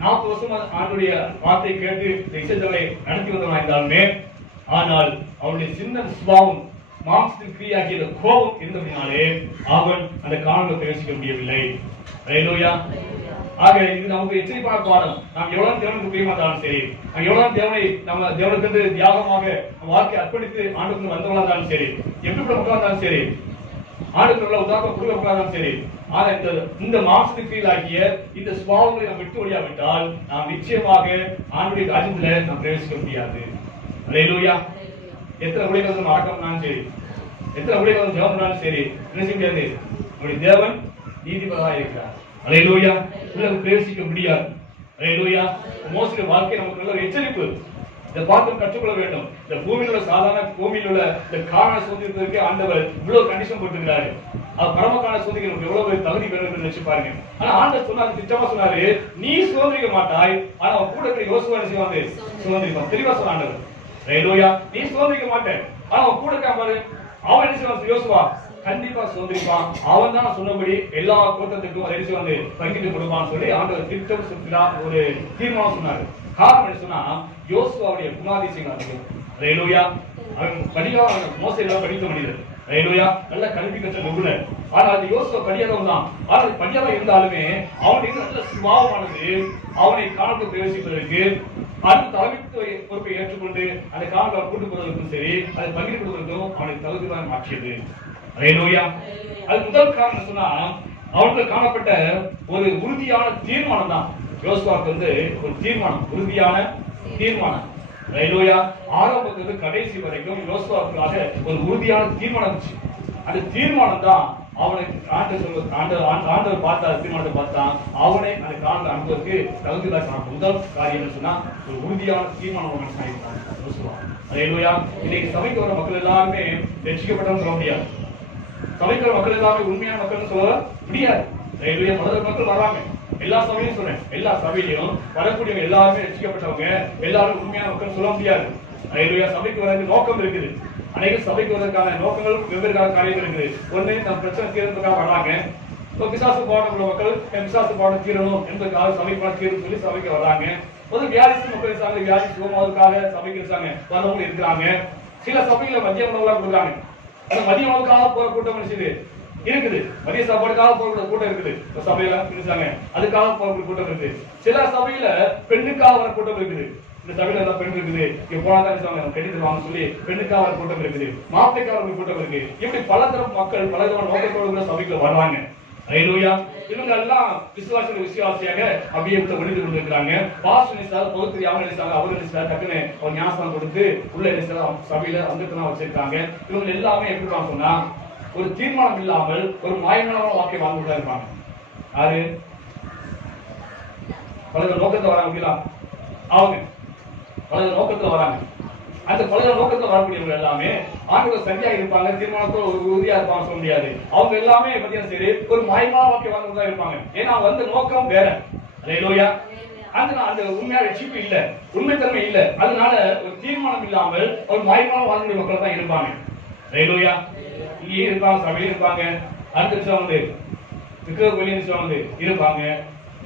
40 வருஷம் ஆண்டுடைய வார்த்தை கேட்டு இசைத்தவரை நடத்தி வந்தவனா இருந்தாலுமே, ஆனால் அவனுடைய சின்ன சுபாவம், மாம்சத்தின் கிரியாகிய கோபம் இருந்தபடினாலே அவன் அந்த காணொலியை பிரவேசிக்க முடியவில்லை. அல்லேலூயா. ஆக இது நமக்கு எச்சரிப்பான பாடம். நாம் எவ்வளவு தேவனுக்கு பிரியமா இருந்தாலும் சரி, நாம் எவ்வளவு தேவனுக்கு தியாகமாக வாழ்க்கை அர்ப்பணித்து ஆண்டுக்கு வந்தவங்களா இருந்தாலும் சரி, எப்படிப்பட்ட மக்களா இருந்தாலும் சரி, ஆண்டுக்குள்ள உதாரணம் கொடுக்க இருந்தாலும் சரி, ஆனா இந்த மாம்சத்துக்கு கீழாகிய இந்த சுபாவங்களை நாம் விட்டு ஒழியாவிட்டால் நாம் நிச்சயமாக ஆண்டுடைய ராஜ்யத்துல நாம் பிரவேசிக்க முடியாது. அல்லேலூயா. எத்தனை உடைகள் நம்ம ஆட்டம்னாலும் சரி, எத்தனை உடைகள் ஜெபம் பண்ணாலும் சரி, என்ன செய்ய முடியாது? நம்முடைய தேவன் நீதிபதியாக இருக்கிறார். அல்லேலூயா. பிரவேசிக்க முடியாது. அல்லேலூயா. மோசடி வாழ்க்கை நமக்கு நல்ல ஒரு எச்சரிப்பு. இதை பார்த்து கற்றுக்கொள்ள வேண்டும். இந்த பூமியில் உள்ள சாதாரண பூமியில் உள்ள இந்த காரண சோதிக்கிறதுக்கு ஆண்டவர் இவ்வளவு கண்டிஷன் போட்டுக்கிறாரு. அது பரமக்கான சோதிக்க எவ்வளவு தகுதி வேணும் என்று நினைச்சு பாருங்க. ஆனா ஆண்டவர் சொன்னாரு, திட்டமா சொன்னாரு, நீ சுதந்திரிக்க மாட்டாய், ஆனா அவன் கூட இருக்கிற யோசுவா என்ன செய்வாங்க? சுதந்திரிப்பான். தெளிவா சொன்ன ஆண்டவர். அல்லேலூயா. நீ சுதந்திரிக்க மாட்டேன், ஆனா அவன் கூட இருக்கான் பாரு, அவன் என்ன செய்வான்? யோசுவா கண்டிப்பா சுதந்திரிப்பான். அவன் தான் சொன்னபடி எல்லா கூட்டத்துக்கும் அதை வந்து பங்கிட்டு கொடுப்பான்னு சொல்லி ஆண்டவர் திட்டம் சொல்கிறார். ஒரு தீர்மானம் சொன்னாரு. காரணம் என்ன சொன்னா, யோசுவாவுடைய குணாதிசயங்கள் அதிகம். அல்லேலூயா. அவன் மோசையில படிக்க மனிதர். அல்லேலூயா. நல்ல கல்வி கற்ற நிபுணர். ஆனா அது யோசுவா படியாதவன் தான். ஆனால் படியாத இருந்தாலுமே அவனுடைய நல்ல சுபாவமானது அவனை காணத்து பிரவேசிப்பதற்கு, அந்த தலைமைத்துவ பொறுப்பை ஏற்றுக்கொண்டு அந்த காணத்தை கூட்டு போவதற்கும் சரி, அதை பகிர்ந்து கொடுவதற்கும் அவனுக்கு தகுதிதான் மாற்றியது. அல்லேலூயா. அது முதல் காரணம் சொன்னா, அவனுக்கு காணப்பட்ட ஒரு உறுதியான தீர்மானம் தான். யோசுவாவுக்கு ஒரு தீர்மானம், உறுதியான தீர்மானம். அல்லேலூயா. ஆரம்பத்திலிருந்து கடைசி வரைக்கும் யோசுவாவுக்காக ஒரு உறுதியான தீர்மானம் இருந்துச்சு. அந்த தீர்மானம் தான் அவனுக்கு ஆண்டவர் பார்த்தா, தீர்மானத்தை பார்த்தான், அவனை அந்த காலத்தை அனுப்புவதற்கு தகுதிதான். முதல் காரியம் சொன்னா ஒரு உறுதியான தீர்மானம் மனுஷன் யோசுவா. அல்லேலூயா. இன்னைக்கு சபைக்கு வர மக்கள் எல்லாருமே ரட்சிக்கப்பட்டவங்க சொல்ல முடியாது. சபைக்கு வர மக்கள் எல்லாமே உண்மையான மக்கள் சொல்ல முடியாது. அல்லேலூயா. பல மக்கள் வராங்க, எல்லா சபையும் சொல்றேன், எல்லா சபையிலையும் வரக்கூடியவங்க எல்லாருமே ரட்சிக்கப்பட்டவங்க, எல்லாரும் உண்மையான மக்கள் சொல்ல முடியாது. அல்லேலூயா. சபைக்கு வரதுக்கு நோக்கம் இருக்குது. அநேக சபைக்கு வருவதற்கான நோக்கங்கள் வெவ்வேறு காரியங்கள் இருக்குது. ஒண்ணு நம்ம பிரச்சனை தீர்றதுக்காக வர்றாங்க. பிசாசு போராட்டம் உள்ள மக்கள் பிசாசு போராட்டம் தீரணும் என்பதற்காக சபைக்கு போராட்டம் தீரும் சொல்லி சபைக்கு வர்றாங்க. வியாதிச்சு மக்கள் இருக்காங்க, வியாதி சுகமாவதற்காக சபைக்கு இருக்காங்க, வரவங்க இருக்கிறாங்க. சில சபைகளை மதிய உணவுலாம் கொடுக்குறாங்க. அந்த மதிய உணவுக்காக போற கூட்டம் இருக்குது. மதிய சாப்பாடுக்காக போற கூட்டம் இருக்குது. சபையில இருக்காங்க, அதுக்காக போற கூட்டம் இருக்குது. சில சபையில பெண்ணுக்காக வர கூட்டம் இருக்குது. இந்த சபையில எல்லாம் பெண் இருக்குது, இங்க போனாதான் கட்டிடுவாங்க சொல்லி பெண்ணுக்காக வர கூட்டம் இருக்குது, மாப்பிளைக்காக ஒரு கூட்டம் இருக்கு. இப்படி பல தரப்பு மக்கள் பல விதமான நோக்கத்தோடு சபைக்குள்ள வர்றாங்க. அல்லேலூயா. இவங்க எல்லாம் விசுவாசியாக அப்படியே ஒழித்து கொண்டிருக்கிறாங்க. பாஸ்டர் நினைச்சாலும் பகுதி அவங்க நினைச்சாங்க, அவங்க நினைச்சாங்க, டக்குன்னு ஒரு ஞாபகம் கொடுத்து உள்ள நினைச்சாலும் சபையில வந்துட்டு வச்சிருக்காங்க. இவங்க எல்லாமே எப்படி சொன்னா, ஒரு தீர்மானம் இல்லாமல் ஒரு மாயமான வாக்கை வாழ்ந்துதான் இருப்பாங்க. யாரு? பல நோக்கத்தை வராங்க. அவங்க பல நோக்கத்துல வராங்க. அந்த பல நோக்கத்துல வரக்கூடியவங்க எல்லாமே ஆண்டவர் சரியா இருப்பாங்க, தீர்மானத்தோட ஒரு உறுதியா இருப்பாங்க சொல்ல முடியாது. அவங்க எல்லாமே பார்த்தீங்கன்னா சரி ஒரு மாயமான வாக்கிய வாழ்ந்துதான் இருப்பாங்க. ஏன்னா வந்த நோக்கம் வேற. அல்லேலூயா. அந்த உண்மையான ரட்சிப்பு இல்ல, உண்மைத்தன்மை இல்ல. அதனால ஒரு தீர்மானம் இல்லாமல் ஒரு மாயமான வாழ்க்கை மக்கள் தான் இருப்பாங்க. அல்லேலூயா. இங்கே இருப்பாங்க, சபையில இருப்பாங்க, அடுத்த விஷயம் வந்து விக்கிரகோயிலும் வந்து இருப்பாங்க.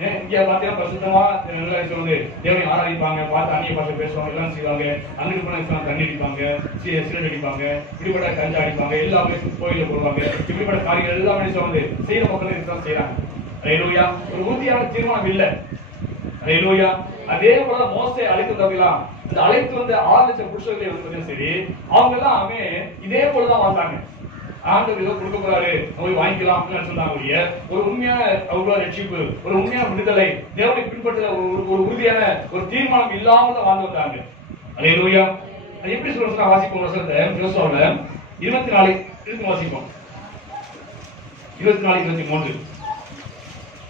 இங்க பாத்தீங்கன்னா பிரசுத்தமா நல்ல வந்து தேவனை ஆராதிப்பாங்க, பார்த்து அந்நிய பாஷை பேசுவாங்க, எல்லாம் செய்வாங்க. அங்கிட்டு போனா தண்ணி அடிப்பாங்க, சிகரெட் அடிப்பாங்க, இப்படிப்பட்ட கஞ்சா அடிப்பாங்க, எல்லாமே கோயில போடுவாங்க. இப்படிப்பட்ட காரியங்கள் எல்லாமே வந்து செய்யற மக்கள் இதுதான் செய்யறாங்க. அல்லேலூயா. ஒரு உறுதியான தீர்மானம் இல்ல. அல்லேலூயா. அதே போல மோசே அழைத்து தவிலாம் அந்த அழைத்து வந்து 6 லட்சம் புருஷர்களை வந்து சரி அவங்க எல்லாமே இதே போலதான் வாழ்ந்தாங்க. ஆண்டவர் ஏதோ கொடுக்க போறாரு, போய் வாங்கிக்கலாம் அப்படின்னு சொன்னாங்க. ஒரு உண்மையான அவங்களோட ரட்சிப்பு, ஒரு உண்மையான விடுதலை, தேவனை பின்பற்ற ஒரு உறுதியான ஒரு தீர்மானம் இல்லாம தான் வாழ்ந்து வந்தாங்க. அல்லேலூயா. அது எப்படி சொல்றா வாசிப்போம் வசனத்தை யோசுவாவுல 24 இருக்கு வாசிப்போம். 24-23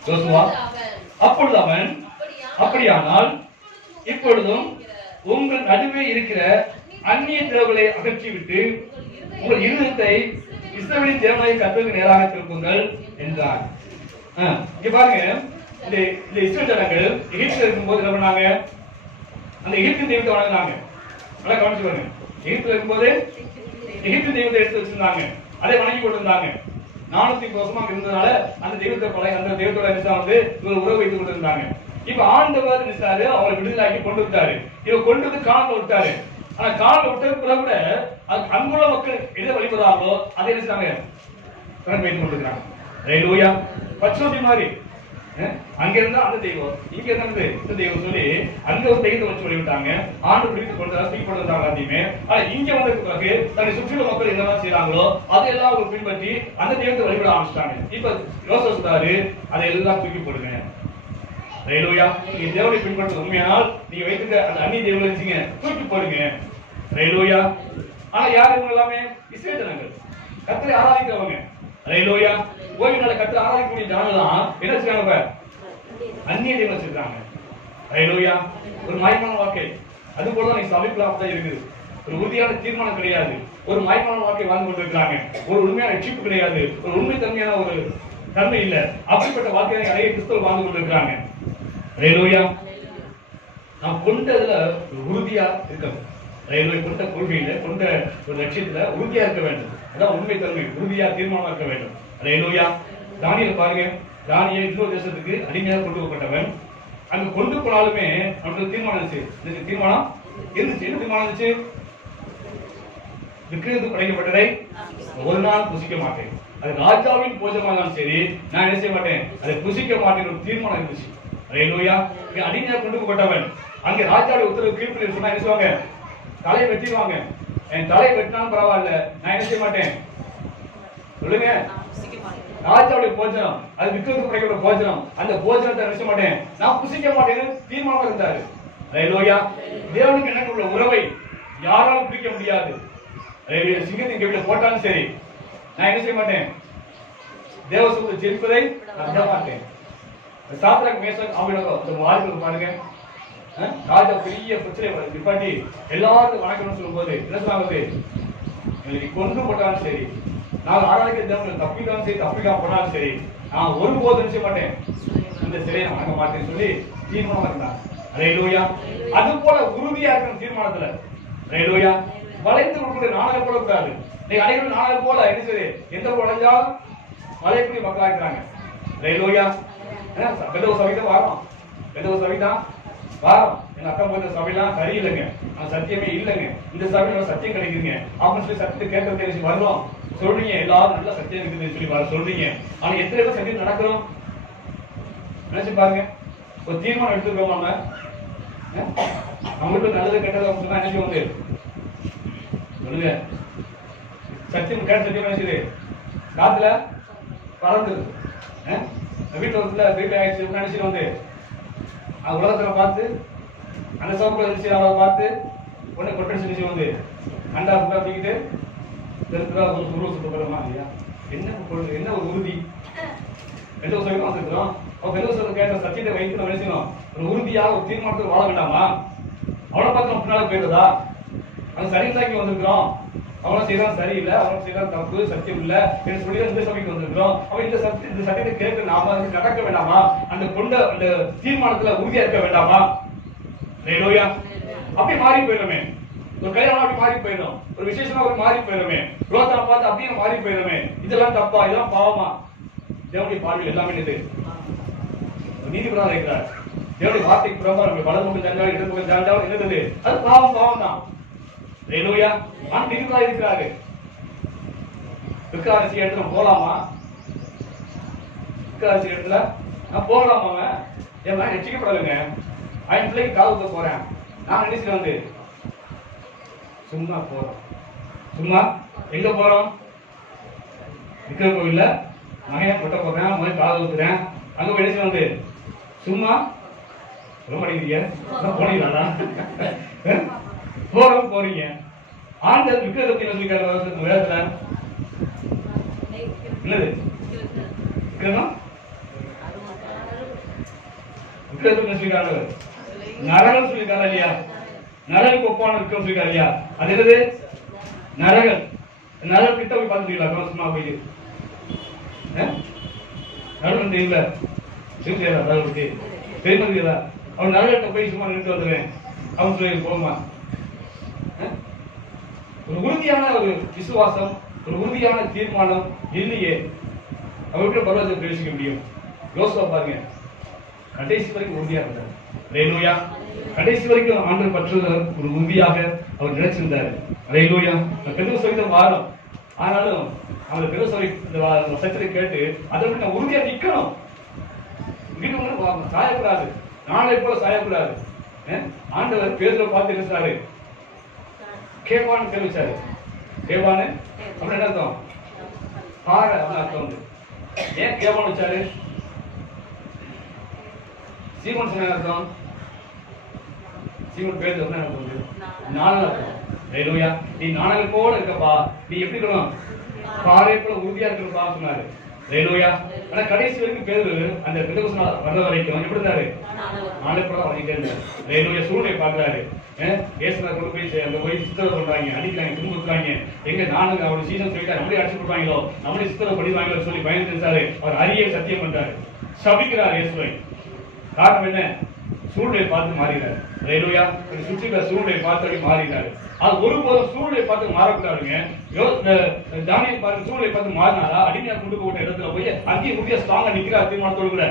யோசுவா. அப்பொழுது அவன் அப்படியானால் இப்பொழுதும் உங்கள் நடுவே இருக்கிற அந்நிய தேவர்களை அகற்றிவிட்டு உங்கள் இருதயத்தை இஸ்ரவேலின் தேவனை கர்த்தருக்கு நேராக திருப்புங்கள் என்றார். இங்க பாருங்க, இந்த இஸ்ரவேல் ஜனங்கள் எகிப்தில் இருக்கும்போது என்ன பண்ணாங்க? அந்த எகிப்து தெய்வத்தை வணங்கினாங்க. நல்லா கவனிச்சு பாருங்க. எகிப்தில் இருக்கும்போது எகிப்து தெய்வத்தை எடுத்து வச்சிருந்தாங்க, அதை வணங்கி கொண்டிருந்தாங்க. 400 வருஷமா இருந்ததுனால அந்த தெய்வத்தை அந்த தெய்வத்தோட வந்து உறவு வைத்துக் கொண்டிருந்தாங்க. இப்ப ஆண்டவர் நினைச்சாரு அவரை விடுதலாக்கி கொண்டு விட்டாரு. இவ கொண்டு வந்து காணல விட்டாரு. ஆனா காணல விட்டதுக்கு பிறகு கூட அங்குள்ள மக்கள் எதை வழிபடுறாங்களோ அதை நினைச்சாங்க கணக்கு வைத்துக் கொண்டிருக்கிறாங்க. அல்லேலூயா. பச்சோதி மாதிரி அங்க இருந்தா அந்த தெய்வம், இங்க இருந்து இந்த தெய்வம் சொல்லி அங்க ஒரு தெய்வத்தை வச்சு வழிவிட்டாங்க. ஆண்டு பிடித்து கொண்டு தூக்கி கொண்டு எல்லாத்தையுமே. ஆனா இங்க வந்ததுக்கு பிறகு தன்னை சுற்றியுள்ள மக்கள் என்னெல்லாம் செய்யறாங்களோ அதையெல்லாம் அவங்க பின்பற்றி அந்த தெய்வத்தை வழிபட ஆரம்பிச்சிட்டாங்க. இப்ப யோசனை சொல்றாரு, அதை எல்லாம் தூக்கி போடுங்க. அல்லேலூயா. நீங்க தேவனை பின்பற்றது உண்மையானால் நீங்க வைத்துக்க அந்த அந்நிய தெய்வங்களை வச்சுங்க தூக்கி போடுங்க. அல்லேலூயா. ஆனா யார் இவங்க எல்லாமே? இஸ்ரவேல் ஜனங்கள், கர்த்தரை ஆராதிக்கிறவங்க. அல்லேலூயா. ஓய்வு நாளை கர்த்தரை ஆராதிக்கக்கூடிய ஜனங்கள்லாம் என்ன செய்றாங்க? அந்நிய தெய்வம் வச்சிருக்காங்க. அல்லேலூயா. ஒரு மாயமான வாழ்க்கை. அது போலதான் நீங்க சபைக்குள்ள அப்படிதான் இருக்குது. ஒரு உறுதியான தீர்மானம் கிடையாது, ஒரு மாயமான வாழ்க்கை வாழ்ந்து கொண்டிருக்கிறாங்க. ஒரு உண்மையான ரட்சிப்பு கிடையாது, ஒரு உண்மை தன்மையான ஒரு தன்மை இல்ல. அப்படிப்பட்ட வாழ்க்கையை நிறைய கிறிஸ்தவர்கள் வாழ்ந்து கொண்டிருக்கிறாங்க. அல்லேலூயா. நாம் கொண்டதுல உறுதியா இருக்கணும். அல்லேலூயா. கொண்ட கொள்கையில கொண்ட ஒரு லட்சியத்துல உறுதியா இருக்க வேண்டும். அதான் உண்மை தன்மை, உறுதியா தீர்மானமா இருக்க வேண்டும். அல்லேலூயா. தானியேல் பாருங்க, தானியேல் இன்னொரு தேசத்துக்கு அடிமையாக கொண்டு போகப்பட்டவன். அங்க கொண்டு போனாலுமே அவனுக்கு தீர்மானம் இருந்துச்சு. தீர்மானம் இருந்துச்சு. என்ன தீர்மானம் இருந்துச்சு? விக்கிரகத்துக்கு படைக்கப்பட்டதை ஒரு நாள் புசிக்க மாட்டேன். அது ராஜாவின் போஜமாக சரி, நான் என்ன செய்ய மாட்டேன், அதை புசிக்க மாட்டேன் ஒரு தீர்மானம் இருந்துச்சு. அல்லேலூயா. அடிமையாக கொண்டு போகப்பட்டவன் அங்கே ராஜாவுடைய உத்தரவு கீழ்ப்படிய சொன்னா என்ன செய்வாங்க? தலையை வெட்டிடுவாங்க. என் தலையை வெட்டினாலும் பரவாயில்ல, நான் என்ன செய்ய மாட்டேன் சொல்லுங்க. ராஜாவுடைய போஜனம், அது விக்கிரகத்துக்கு படைக்கப்பட்ட போஜனம், அந்த போஜனத்தை நினைச்ச மாட்டேன், நான் புசிக்க மாட்டேன்னு தீர்மானம் இருந்தாரு. அல்லேலூயா. தேவனுக்கு எனக்கு உள்ள உறவை யாராலும் பிரிக்க முடியாது. சிங்கத்தின் கையில போட்டாலும் சரி, நான் என்ன செய்ய மாட்டேன், தேவசூத்தை ஜெயிப்பதை நான் விட மாட்டேன். சாத்ராக் மேஷாக் ஆபேத்நேகோ வாழ்க்கை பாருங்க. ராஜா பெரிய பிரச்சனை நிப்பாட்டி எல்லாரும் வணக்கம்னு சொல்லும்போது என்ன சொன்னாங்க? எங்களுக்கு கொண்டு போட்டாலும் சரி, நான் ஆராய்ச்சி தேவனை தப்பிக்காலும் சரி, தப்பிக்காம போனாலும் சரி, நான் ஒருபோதும் நினைச்ச மாட்டேன், இந்த சிலையை நான் வணங்க மாட்டேன்னு சொல்லி தீர்மானம் இருந்தாங்க. அல்லேலூயா. அது போல உறுதியா இருக்கணும் தீர்மானத்துல. அல்லேலூயா. வளைந்து கொடுக்கிற நாணயம் போல கூடாது. நீங்க அனைவரும் நாணயம் போல என்ன சரி எந்த உழைஞ்சாலும் மலைக்குரிய மக்களா இருக்கிறாங்க. அல்லேலூயா. பெந்தகோஸ்து சபைக்கு வரோம், பெந்தகோஸ்து சபைக்கு தான் வரோம். எங்க அக்கா போன்ற சபையெல்லாம் சரியில்லைங்க, சத்தியமே இல்லைங்க, இந்த சபையில சத்தியம் கிடைக்குதுங்க அப்படின்னு சொல்லி சத்தியத்தை கேட்க தெரிஞ்சு வருவோம் சொல்றீங்க. எல்லாரும் நல்ல சத்தியம் இருக்குதுன்னு சொல்லி வர சொல்றீங்க. ஆனா எத்தனை பேர் சத்தியம் நடக்கிறோம் நினைச்சு பாருங்க. ஒரு தீர்மானம் எடுத்துருக்கோம் நம்ம, நம்மளுக்கு நல்லது கெட்டது அப்படின்னு சொன்னா நினைச்சு வந்து சொல்லுங்க. சத்தியம் கேட்ட சத்தியம் நினைச்சது காத்துல பறந்துருது. வீட்டுல ஆயிடுச்சு நினைச்சிட்டு வந்து உலகத்துல பார்த்து அந்த சோப்புல இருந்துச்சு அவளை பார்த்து உடனே கொட்டடிச்சு வந்து அண்டா புட்டா தூக்கிட்டு என்ன ஒரு உறுதி பெந்தகோஸ்து வந்துருக்கிறோம். பெந்தகோஸ்து கேட்ட சத்தியத்தை வைத்து நினைச்சோம் ஒரு உறுதியாக ஒரு தீர்மானத்துக்கு வாழ வேண்டாமா? அவளை பார்த்து பின்னால போயிருந்தா அந்த சரிந்தாக்கி வந்திருக்கிறோம், அவனும் செய்யலாம் சரியில்லை, அவனும் செய்யலாம் தப்பு, சத்தியம் இல்ல என்று சொல்லி இந்த சபைக்கு வந்திருக்கிறோம். அவன் இந்த சத்தியத்தை கேட்க நாம நடக்க வேண்டாமா? அந்த அந்த தீர்மானத்துல உறுதியா இருக்க வேண்டாமா? ஹல்லேலூயா. அப்படி மாறி போயிடுமே, ஒரு கல்யாணம் அப்படி மாறி போயிடும், ஒரு விசேஷமா அப்படி மாறி போயிடுமே, ரோத்தனை பார்த்து அப்படியே மாறி போயிடுமே. இதெல்லாம் தப்பா, இதெல்லாம் பாவமா? தேவனுடைய பார்வையில் எல்லாமே இது நீதிபதியாக இருக்கிறார். தேவனுடைய வார்த்தைக்கு புறம்பா நம்ம வலது பக்கம் ஜாண்டாலும் இடது பக்கம் ஜாண்டாலும் என்னது? அது பாவம், பாவம் தான். ஹல்லேலூயா. ஆனா நீதிபதியாக இருக்கிறாரு. விக்கிரகாராதனை இடத்துல போலாமா? விக்கிரகாராதனை இடத்துல நான் போகலாமா? அவன் என் மகன் ரட்சிக்கப்படலைங்க, அவன் பிள்ளைக்கு காதுக்க போறேன், நான் நினைச்சு வந்து சும்மா போறோம். சும்மா எங்க போறோம்? விக்கிர கோவில்ல மகன் கொட்ட போறேன், மகன் காது ஊத்துறேன், அங்க போய் நினைச்சு வந்து சும்மா ரொம்ப அடிக்கிறீங்க போனீங்களா? போறீங்க. ஆண்டவர் விக்கிரகத்தை சொல்லிருக்காரு வேதத்துல. என்னது விக்கிரகம்? விக்கிரகத்தை சொல்லிருக்காரு, நரகம் சொல்லிருக்காரு இல்லையா? நரகுக்கு ஒப்பான விக்கிரம் சொல்லிருக்காரு இல்லையா? அது என்னது? நரகல். நரக கிட்ட போய் பார்த்துட்டீங்களா? சும்மா போயிட்டு நரகம் தெரியல, தெரியுமா? அவன் நரகத்தை போய் சும்மா நின்று வந்துடுவேன் அவன் சொல்லி போகுமா? ஒரு உறுதியான ஒரு விசுவாசம், ஒரு உறுதியான தீர்மானம் இல்லையே, அவருக்கு பரவாயில்ல பிரவேசிக்க முடியும். யோசிப்பா பாருங்க, கடைசி வரைக்கும் உறுதியா இருந்தார். ஹல்லேலூயா. கடைசி வரைக்கும் ஆண்டவர் பற்றுதல் ஒரு உறுதியாக அவர் நினைச்சிருந்தார். ஹல்லேலூயா. பெரும் சொல்லித்த வாரம் ஆனாலும் அந்த பெரும் சொல்லி சத்தியத்தை கேட்டு அதை விட நான் உறுதியா நிக்கணும். சாயக்கூடாது, நாளை போல சாயக்கூடாது. ஆண்டவர் பேதுருவை பார்த்து பேசுறாரு, கேவான்னு தெரிவிச்சாரு. கேவான்னு அப்படின்னு என்ன அர்த்தம்? பாறை அப்படின்னு அர்த்தம் வந்து. ஏன் கேவான் வச்சாரு? சீமன் சொன்ன அர்த்தம், சீமன் பேர் என்ன அர்த்தம் வந்து? நாணல் அர்த்தம். ஹல்லேலூயா. நீ நாணல் போல இருக்கப்பா, நீ எப்படி இருக்கணும்? பாறை போல உறுதியா இருக்கணும்பா சொன்னாரு. ஹல்லேலூயா. ஆனா கடைசி வரைக்கும் பேதுரு அந்த பெந்தெகோஸ்து நாள் வர்ற வரைக்கும் எப்படி இருந்தாரு? நாளை போல வரைக்கும் இருந்தாரு. ஹல்லேலூயா. சூழ்நிலை பார்க்கிறாரு. ஏசுநாதர் கொண்டு போய் அந்த போய் சித்திரவதை பண்றாங்க, அடிக்கிறாங்க, துன்புறுத்துறாங்க. எங்க நானுங்க அவருடைய சீசன் சொல்லிட்டு நம்மளே அடிச்சு போடுவாங்களோ, நம்மளே சித்திரவதை பண்ணிடுவாங்களோ சொல்லி பயந்து இருந்தாரு. அவர் அரிய சத்தியம் பண்றாரு, சபிக்கிறார் இயேசுவை. காரணம் என்ன? சூழ்நிலை பார்த்து மாறினார். ஹல்லேலூயா. சுற்றில சூழ்நிலை பார்த்து மாறினார். அது ஒருபோதும் சூழ்நிலை பார்த்து மாறக்கூடாதுங்க. தானியேல் பார்த்து சூழ்நிலை பார்த்து மாறினாரா? அடிமையா கொண்டு போட்ட இடத்துல போய் அங்கேயும் உறுதியா ஸ்ட்ராங்கா நிக்கிறார் தீர்மானத்தோடு கூட.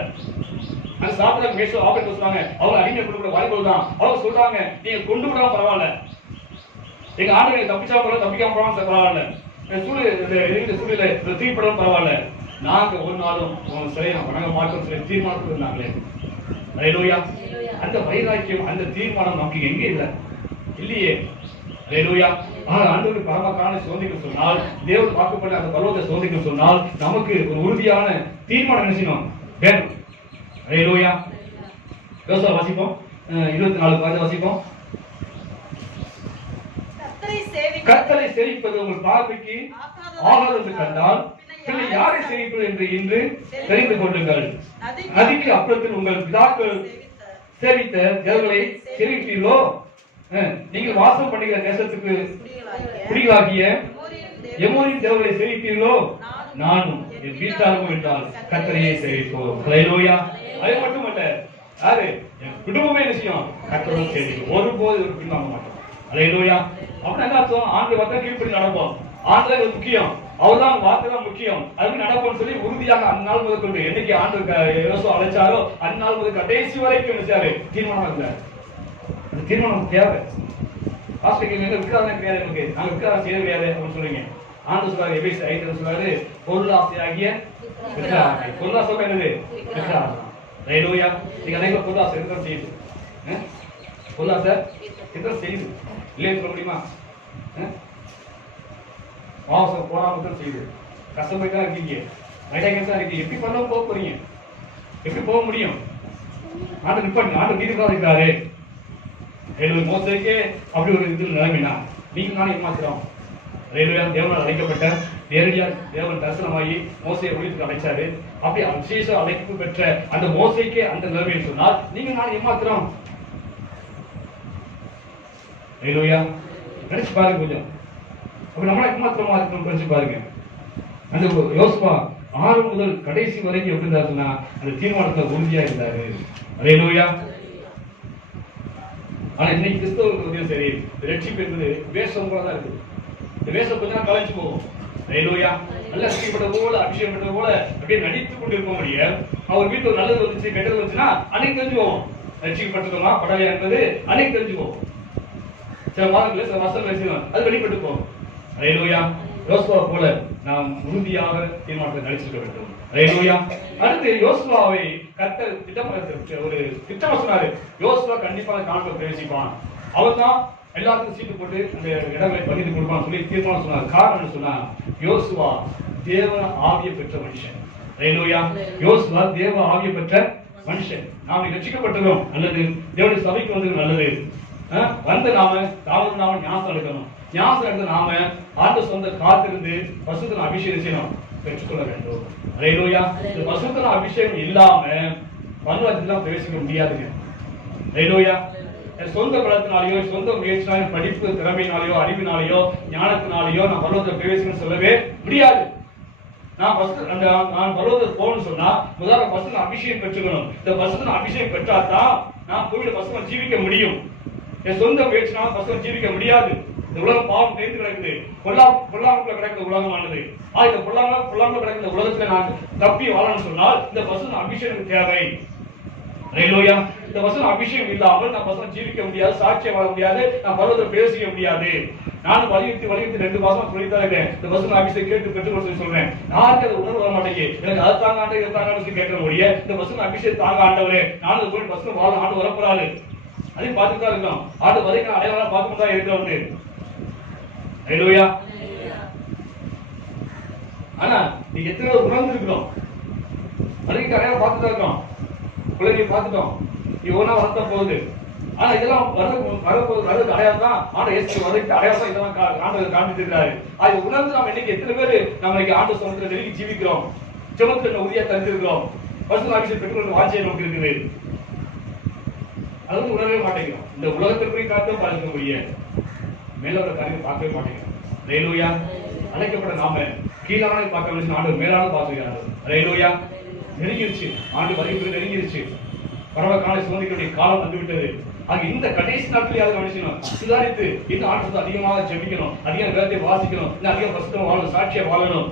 அந்த சாப்பிட மேசோ ஆபத்து சொல்றாங்க, அவங்க அடிமையை கொண்டு கூட வாய்ப்பு தான். அவங்க சொல்றாங்க, நீங்க கொண்டு விடாம பரவாயில்ல, எங்க ஆண்டுகளை தப்பிச்சா பரவாயில்ல, தப்பிக்காம பரவாயில்ல, சூழ்நிலை தீர்ப்படம் பரவாயில்ல, நாங்க ஒரு நாளும் சிலையை நான் வணங்க மாட்டோம் சில தீர்மானத்தில் இருந்தாங்களே. ஹல்லேலூயா. அந்த வைராக்கியம், அந்த தீர்மானம் நமக்கு எங்கே இல்லை, இல்லையே. ஹல்லேலூயா. ஆண்டவருக்கு பரமக்கான சோதனைக்கு சொன்னால், தேவன் வாக்குப்பட்ட அந்த பருவத்தை சோதனைக்கு சொன்னால், நமக்கு ஒரு உறுதியான தீர்மானம் நினைச்சணும் வேணும். ஹல்லேலூயா. யோசுவா வாசிப்போம், 24 வாசிப்போம். கர்த்தரை சேவிப்பது உங்கள் பார்வைக்கு ஆகாதது கண்டால் பின்ன யாரை சேவிப்பது என்று இன்று தெரிந்து கொள்ளுங்கள். நதிக்கு அப்புறத்தில் உங்கள் பிதாக்கள் சேவித்த தேவர்களை சேவிப்பீர்களோ? நீங்கள் வாசம் பண்ணுகிற தேசத்துக்கு குடிகளாகிய எமோரின் தேவர்களை சேவிப்பீர்களோ? நானும் என் வீட்டாரும் என்றால் கர்த்தரையே சேவிப்போம். ஹல்லேலூயா. அது மட்டுமல்ல, யாரு என் குடும்பமே விஷயம் கர்த்தரும் சேவிப்போம். ஒருபோது பின்வாங்க மாட்டோம். ஹல்லேலூயா. அப்படின்னா என்ன அர்த்தம்? ஆண்டு வார்த்தை கீழ்ப்படி நடப்போம். ஆண்டு முக்கியம், அவர்தான் வார்த்தை தான் முக்கியம், அதுக்கு நடப்போம்னு சொல்லி உறுதியாக அந்நாள் முதல் கொண்டு என்னைக்கு ஆண்டு யோசுவா அழைச்சாரோ அந்நாள் முதல் கடைசி வரைக்கும் நினைச்சாரு தீர்மானம் இருந்தார். அந்த தீர்மானம் தேவை. விக்கிரகம் கிடையாது, நமக்கு நாங்க விக்கிரகம் செய்ய கிடையாது அப்படின்னு சொல்றீங்க. ஆண்டு சொல்றாரு, எபேசியர் 5 சொல்றாரு, பொருளாசையாகிய விக்கிரகம். பொருளாசை என்னது? விக்கிரகம். ஹல்லேலூயா. நீங்க அனைவரும் பொருளாசை இருக்கிறது செய்யுது, பொருளாசை இருக்கிறது செய்யுது இல்லைன்னு சொல்ல முடியுமா? மாவசம் போராமத்தான் செய்யுது, கஷ்டப்பட்டு தான் இருக்கீங்க, வைராக்கியம் தான் இருக்கீங்க. எப்படி பண்ண போக போறீங்க? எப்படி போக முடியும்? ஆண்டு நிப்பாட்டி, ஆண்டு நீதிபதியாக இருக்கிறாரு. மோசேக்கே அப்படி ஒரு இது நிலைமைனா நீங்க நானும் ஏமாத்துறோம். தேவனால் அழைக்கப்பட்ட நேரடியா தேவன் தரிசனமாகி மோசையை ஒழித்துக்கு அழைச்சாரு. அப்படி விசேஷ அழைப்பு பெற்ற அந்த மோசைக்கே அந்த நிலைமைன்னு சொன்னால் நீங்க நானும் ஏமாத்துறோம். நினைச்சு பாருங்க கொஞ்சம். அப்ப நம்மளா ஏமாத்திரமா இருக்கணும் நினைச்சு பாருங்க. அந்த யோசுவா 6 முதல் கடைசி வரைக்கும் எப்படி இருந்தாருன்னா அந்த தீர்மானத்துல உறுதியா இருந்தாரு. அல்லேலூயா. ஆனா இன்னைக்கு கிறிஸ்தவர்களுக்கு சரி, ரட்சிப்பு என்பது வேஷம் போலதான் இருக்குது. இந்த வேஷம் கொஞ்ச நாள் கலைச்சு போகும். அல்லேலூயா. நல்ல ரட்சிக்கப்பட்ட போல அபிஷேகம் பண்ண போல அப்படியே நடித்து கொண்டு இருக்க முடியும். அவர் வீட்டுல நல்லது வந்துச்சு கெட்டது வந்துச்சுன்னா அன்னைக்கு தெரிஞ்சு போவோம். ரட்சிக்கப்பட்டிருக்கோமா படலையா என்பது அன்னைக்கு தெரிஞ்சு போவோம். சில மாதங்கள சில வருஷம் வச்சுக்கணும், அது வெளிப்பட்டு போகும். அல்லேலூயா. யோசுவா போல நாம் உறுதியாக தீர்மானத்தை நடிச்சிருக்க வேண்டும். அல்லேலூயா. அடுத்து யோசுவாவை கர்த்தர் ஒரு திட்டமா சொன்னாரு. யோசுவா கண்டிப்பா காணாமல் பிரவேசிப்பான். அவன் தான் எல்லாத்துக்கும் சீட்டு போட்டு அந்த இடங்களை பகிர்ந்து கொடுப்பான்னு சொல்லி தீர்மானம் சொன்னார். காரணம் சொன்னா யோசுவா தேவ ஆவியை பெற்ற மனுஷன். அல்லேலூயா. யோசுவா தேவ ஆவியை பெற்ற மனுஷன். நாம் ரட்சிக்கப்பட்டோம் அல்லது தேவனுடைய சபைக்கு வந்தது நல்லது. வந்த நாம ஞாசம் எடுக்கணும். ஞாசம் எடுத்து நாம ஆண்டு சொந்த காத்திருந்து பசுத்தன அபிஷேகம் செய்யணும், பெற்றுக்கொள்ள வேண்டும். அல்லேலூயா. இந்த பசுத்தன அபிஷேகம் இல்லாம பரலோகத்துக்கு பிரவேசிக்க முடியாதுங்க. அல்லேலூயா. சொந்த பலத்தினாலேயோ சொந்த முயற்சினாலேயோ படிப்பு திறமையினாலேயோ அறிவினாலேயோ ஞானத்தினாலேயோ நான் பரலோகத்தை பிரவேசிக்கணும்னு சொல்லவே முடியாது. நான் பரலோகத்துக்கு போகணும்னு சொன்னா முதல்ல பசுத்தன அபிஷேகம் பெற்றுக்கணும். இந்த பசுத்தன அபிஷேகம் பெற்றாதான் நான் பூமியில பசுத்தன ஜீவிக்க முடியும். என் சொந்த முயற்சினால பசுத்தன ஜீவிக்க முடியாது. இந்த உலகம் பாவம் நிறைந்து கிடக்குது. பொல்லாங்குள்ள கிடக்குற உலகமானது. இந்த பொல்லாங்குள்ள கிடக்குற உலகத்துல நான் தப்பி வாழணும்னு சொன்னால் இந்த பசுத்தன அபிஷேகம் தேவை. அல்லேலூயா. இந்த வசன அபிஷேகம் இல்லாமல் நான் வசனம் ஜீவிக்க முடியாது, சாட்சியம் வாழ முடியாது, நான் பரலோகத்தை பேசிக்க முடியாது. நானும் வலியுறுத்தி 2 மாசம் சொல்லித்தான் இருக்கேன். இந்த வசன அபிஷேகம் கேட்டு பெற்றுக்கொள்ள சொல்றேன். யாருக்கு அது உணர்வு வர மாட்டேங்குது. எனக்கு அது தாங்க ஆண்டு இது தாங்க கேட்கிற முடிய இந்த வசன அபிஷேகம் தாங்க ஆண்டவரே, நானும் போய் வசனம் வாழ ஆண்டு வரப்போறாரு. அதையும் பார்த்துட்டு தான் இருக்கோம். ஆண்டு வரைக்கும் அடையாளம் பார்த்துட்டு தான் இருக்கிறவங்க. அல்லேலூயா. ஆனா நீ எத்தனை உணர்ந்து இருக்கிறோம், வரைக்கும் அடையாளம் பார்த்துட்டு தான் இருக்கோம். பிள்ளைங்க பார்த்துட்டோம், இவனா வரத்த போகுது. ஆனா இதெல்லாம் வரது அடையாளம் தான். ஆண்டு இயேசு வரைக்கும் அடையாளம் தான் இதெல்லாம் ஆண்டு காண்பித்து இருக்கிறாரு. அது உணர்ந்து நாம் இன்னைக்கு எத்தனை பேர் நம்ம இன்னைக்கு ஆண்டு சமூகத்தில் நெருங்கி ஜீவிக்கிறோம், ஜெபத்துல உறுதியா தரித்திருக்கிறோம், பரிசுத்த அபிஷேகம் பெற்றுக்கொண்டு வாஞ்சையை நமக்கு இருக்குது. அது உணரவே மாட்டேங்கிறோம். இந்த உலகத்திற்கு காட்டும் பார்க்க முடிய மேல ஒரு காரியத்தை பார்க்கவே மாட்டேங்கிறோம். அல்லேலூயா. அழைக்கப்பட்ட நாம கீழான பார்க்க வேண்டிய ஆண்டு மேலான பார்க்கிறார்கள். அல்லேலூயா. நெருங்கிருச்சு, ஆண்டு வரைக்கும் நெருங்கிருச்சு. பரவ கால சுமந்திகளுடைய காலம் வந்துவிட்டது. ஆக இந்த கடைசி நாட்களில் மனுஷனும் சுதாரித்து இந்த ஆண்டு அதிகமாக ஜெபிக்கணும், அதிக வேதத்தை வாசிக்கணும், இன்னும் அதிக பசுத்தம் வாழணும், சாட்சியா வாழணும்.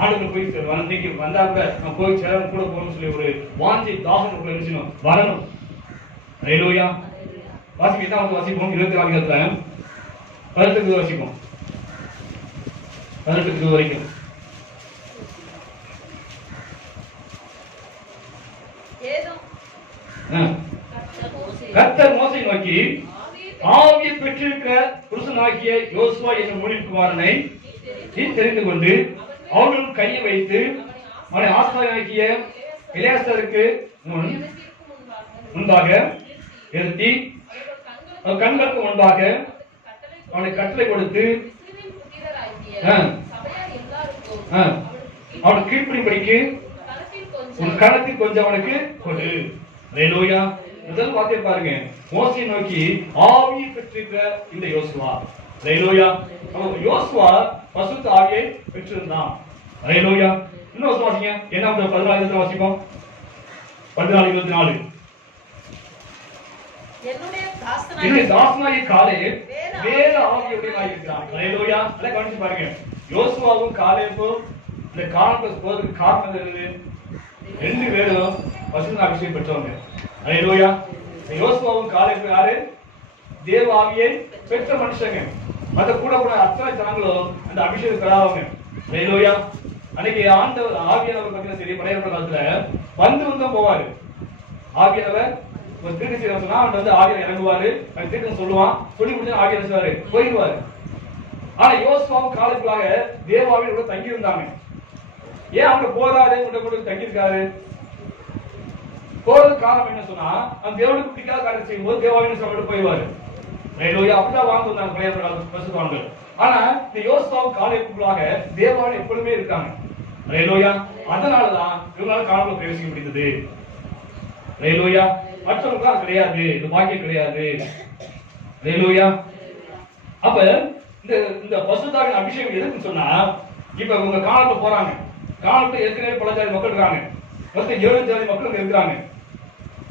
ஆண்டுகள் போய் வந்தீங்க வந்தா கூட நம்ம போய் சேர கூட போகணும்னு சொல்லி ஒரு வாஞ்சி தாகம் நினைச்சணும் வரணும். அல்லேலூயா. வாசிக்க தான் வாசிப்போம். 24 18 வாசிப்போம். 18 வரைக்கும். கர்த்தர் மோசேயை நோக்கி, ஆவியை பெற்றிருக்கிற புருஷனாகிய யோசுவா என்னும் ஊழியக்காரனை நீ தெரிந்து கொண்டு அவனும் கையை வைத்து அவனை ஆசாரியனாகிய எலியாசருக்கு முன்பாக நிறுத்தி கண்களுக்கு முன்பாக அவனை கட்டளை கொடுத்து அவனை கீழ்ப்படிபடிக்கு உன் கணத்தில் கொஞ்சம் அவனுக்கு கொடு. அல்லேலூயா. முதல் வார்த்தை பாருங்க, மோசேயை நோக்கி ஆவியை பெற்றிருக்கிற இந்த யோசுவா. அல்லேலூயா. யோசுவா பசுத்த ஆவியை பெற்றிருந்தான். அல்லேலூயா. இன்னும் வாசிங்க. என்ன 14 வாசிப்போம். 14:24. என்னுடைய தாசனாகிய காலேப் வேற ஆவியுடையவனாய் இருக்கிறான். அல்லேலூயா. நல்லா கவனிச்சு பாருங்க. யோசுவாவும் காலேபும் இந்த காரணத்துக்கு போறதுக்கு காரணம் என்னது? 2 பேரும் பசுத்த அபிஷேகம் பெற்றவங்க. அல்லேலூயா. யோசுவாவும் காலேபும் யாரு? தேவ ஆவியை பெற்ற மனுஷங்க. மற்ற கூட அத்தனை ஜனங்களும் அந்த அபிஷேகம் பெறாதவங்க. அல்லேலூயா. அன்னைக்கு ஆண்டவர் ஆவியானவர் பார்த்தீங்கன்னா சரி, பழைய காலத்துல வந்து போவாரு. ஆவியானவர் ஒரு தீர்க்க செய்ய சொன்னா அவன் வந்து ஆவியார் இறங்குவாரு, தீர்க்கம் சொல்லுவான், சொல்லி முடிஞ்சா ஆவியார் செய்வாரு, போயிடுவாரு. ஆனா யோசுவாவும் காலேபுமாக தேவ ஆவியோட தங்கி இருந்தாங்க. ஏன் அவங்க போறாரு கூட தங்கி இருக்காரு? போறது காரணம் என்ன சொன்னா, அந்த தேவனுக்கு பிடிக்காத காரியம் செய்யும் போது தேவாவின் சாப்பிட்டு போயிடுவாரு. அப்படிதான் வாங்க வந்தாங்க பழைய பசுவான்கள். ஆனா இந்த யோசுவாவும் காலேபுமாக தேவாவின் எப்பொழுதுமே இருக்காங்க. அதனாலதான் இவங்களால காலத்துல பிரவேசிக்க முடிந்தது. மற்றவங்க கிடையாது, இது பாக்கியம் கிடையாது. அப்ப இந்த இந்த பசுத்தாவின் அபிஷேகம் எதுக்குன்னு சொன்னா, இப்ப உங்க காலத்துல போறாங்க, காலத்துல ஏற்கனவே பல ஜாதி மக்கள் இருக்காங்க, மொத்தம் 7 ஜாதி மக்கள் இருக்கிறாங்க.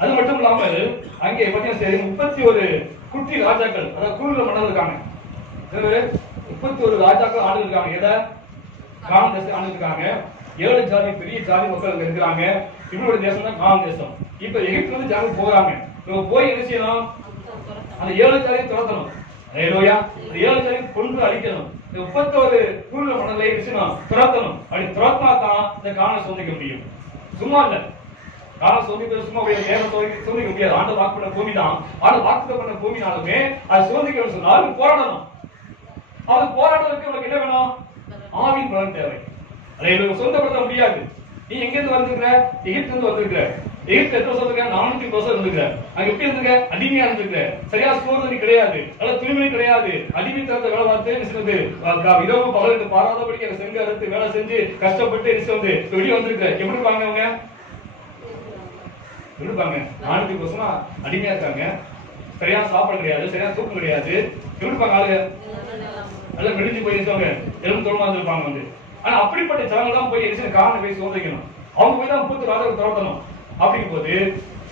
அது மட்டும் இல்லாமல் அங்கே பாத்தீங்கன்னா சரி 31 குட்டி ராஜாக்கள், அதாவது குழுல மன்னர் இருக்காங்க. 31 ராஜாக்கள் ஆண்டு இருக்காங்க. எதை காம் தேசம் ஆண்டு இருக்காங்க. 7 ஜாதி பெரிய ஜாதி மக்கள் அங்க இருக்கிறாங்க. இவங்களோட தேசம் தான் காம் தேசம். இப்ப எகிப்துல இருந்து ஜாதி போறாங்க. இவங்க போய் என்ன செய்யணும்? அந்த 7 ஜாதியை துரத்தணும். ஹalleluya. அந்த 7 ஜாதியை கொன்று அழிக்கணும். இந்த 31 குழுல மன்னரை துரத்தணும். அப்படி துரத்தினா தான் இந்த கானை சோதிக்க முடியும். சும்மா இல்ல, காலம் சோதிக்க சும்மா சோதிக்க முடியாது. ஆண்டு வாக்கு பண்ண பூமி தான். ஆண்டு வாக்கு பண்ண பூமினாலுமே அது சோதிக்க சொன்னால் போராடணும். அது போராடுறதுக்கு உனக்கு என்ன வேணும்? ஆவின் பலன் தேவை. அதை சொந்தப்படுத்த முடியாது. நீ எங்க இருந்து வந்திருக்கிற? எகிப்துல இருந்து வந்திருக்கிற. எகிப்து எத்தனை வருஷம் இருக்க? 400 வருஷம் இருந்திருக்க. அங்க எப்படி இருந்திருக்க? அடிமையா இருந்திருக்க. சரியா சோதனை கிடையாது, நல்ல தூய்மை கிடையாது. அடிமைத்தனத்தை வேலை பார்த்து இரவு பகலுக்கு பாராதபடிக்கு செங்க அறுத்து வேலை செஞ்சு கஷ்டப்பட்டு வெளியே வந்திருக்க. எப்படி இருப்பாங்க அவங்க? இருப்பாங்க 400 வருஷமா அடிமையா இருக்காங்க. சரியா சாப்பாடு கிடையாது, சரியா தூக்கம் கிடையாது. எப்படி இருப்பாங்க? ஆளு நல்லா மெடிஞ்சு போய் இருப்பாங்க, எலும்பு தோல்மா இருப்பாங்க வந்து. ஆனா அப்படிப்பட்ட ஜனங்கள் தான் போய் காரணம் போய் சோதிக்கணும். அவங்க போய் தான் பூத்து ராஜாவை துரத்தணும். அப்படிங்கும் போது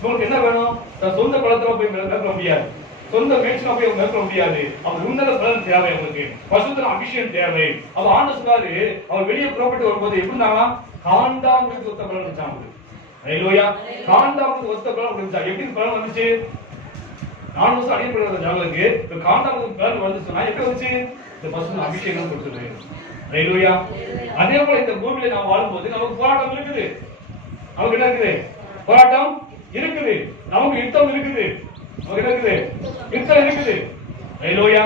உங்களுக்கு என்ன வேணும்? சொந்த பலத்துல போய் மேற்கொள்ள முடியாது, சொந்த முயற்சியா போய் மேற்கொள்ள முடியாது. அவங்க உன்னத பலன் தேவை, அவங்களுக்கு பசுத்தன அபிஷேகம் தேவை. அவ ஆண்டு சொன்னாரு, அவர் வெளியே புறப்பட்டு வரும்போது எப்படி இருந்தாங்க? காண்டாமிருகத்துக்கு ஒத்த பலன் வச்சாங்க. ஹalleluya. காண்டாமிருகத்துக்கு ஒத்த பலன் வந்துச்சு. எப்படி பலன் வந்துச்சு? 4 வருஷம் அடிமைப்படுற ஜனங்களுக்கு காண்டாமிருகத்துக்கு பலன் வந்துச்சுன்னா எப்படி வந்துச்சு? இந்த பசுத்தன அபிஷேகம் கொடுத்தது. ஹalleluya. அதே போல இந்த பூமியில நாம் வாழும்போது நமக்கு போராட்டம் இருக்குது. நமக்கு என்ன இருக்குது? போராட்டம் இருக்குது. நமக்கு யுத்தம் இருக்குது. நமக்கு என்ன இருக்குது? யுத்தம் இருக்குது. ஹalleluya.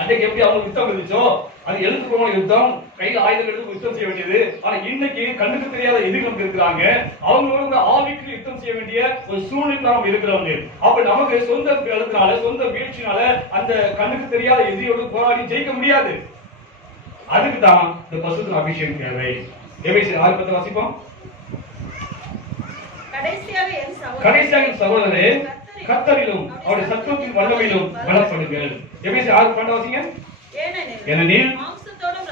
அன்னைக்கு எப்படி அவங்களுக்கு யுத்தம் இருந்துச்சோ, அது எழுத்துப்பூர்வமான யுத்தம், கையில் ஆயுதங்கள் எடுத்து யுத்தம் செய்ய வேண்டியது. ஆனா இன்னைக்கு கண்ணுக்கு தெரியாத எதிரிகள் இருக்கிறாங்க. அவங்களோட ஆவிக்கு யுத்தம் செய்ய வேண்டிய ஒரு சூழ்நிலை நாம் இருக்கிறவங்க. அப்ப நமக்கு சொந்த எழுத்தினால, சொந்த முயற்சினால அந்த கண்ணுக்கு தெரியாத எதிரியோடு போராடி ஜெயிக்க முடியாது. அதுக்கு தான் இந்த பசுத்தன அபிஷேகம் தேவை. எபேசியர் 6:10 வாசிப்போம். கடைசியாக என் சகோதரரே, கர்த்தரிலும் அவருடைய சத்துவத்தின் வல்லமையிலும் பலப்படுங்கள். எபேசியர் 6:12 வாசிங்க. ஏனெனில் மாம்சத்தோடும்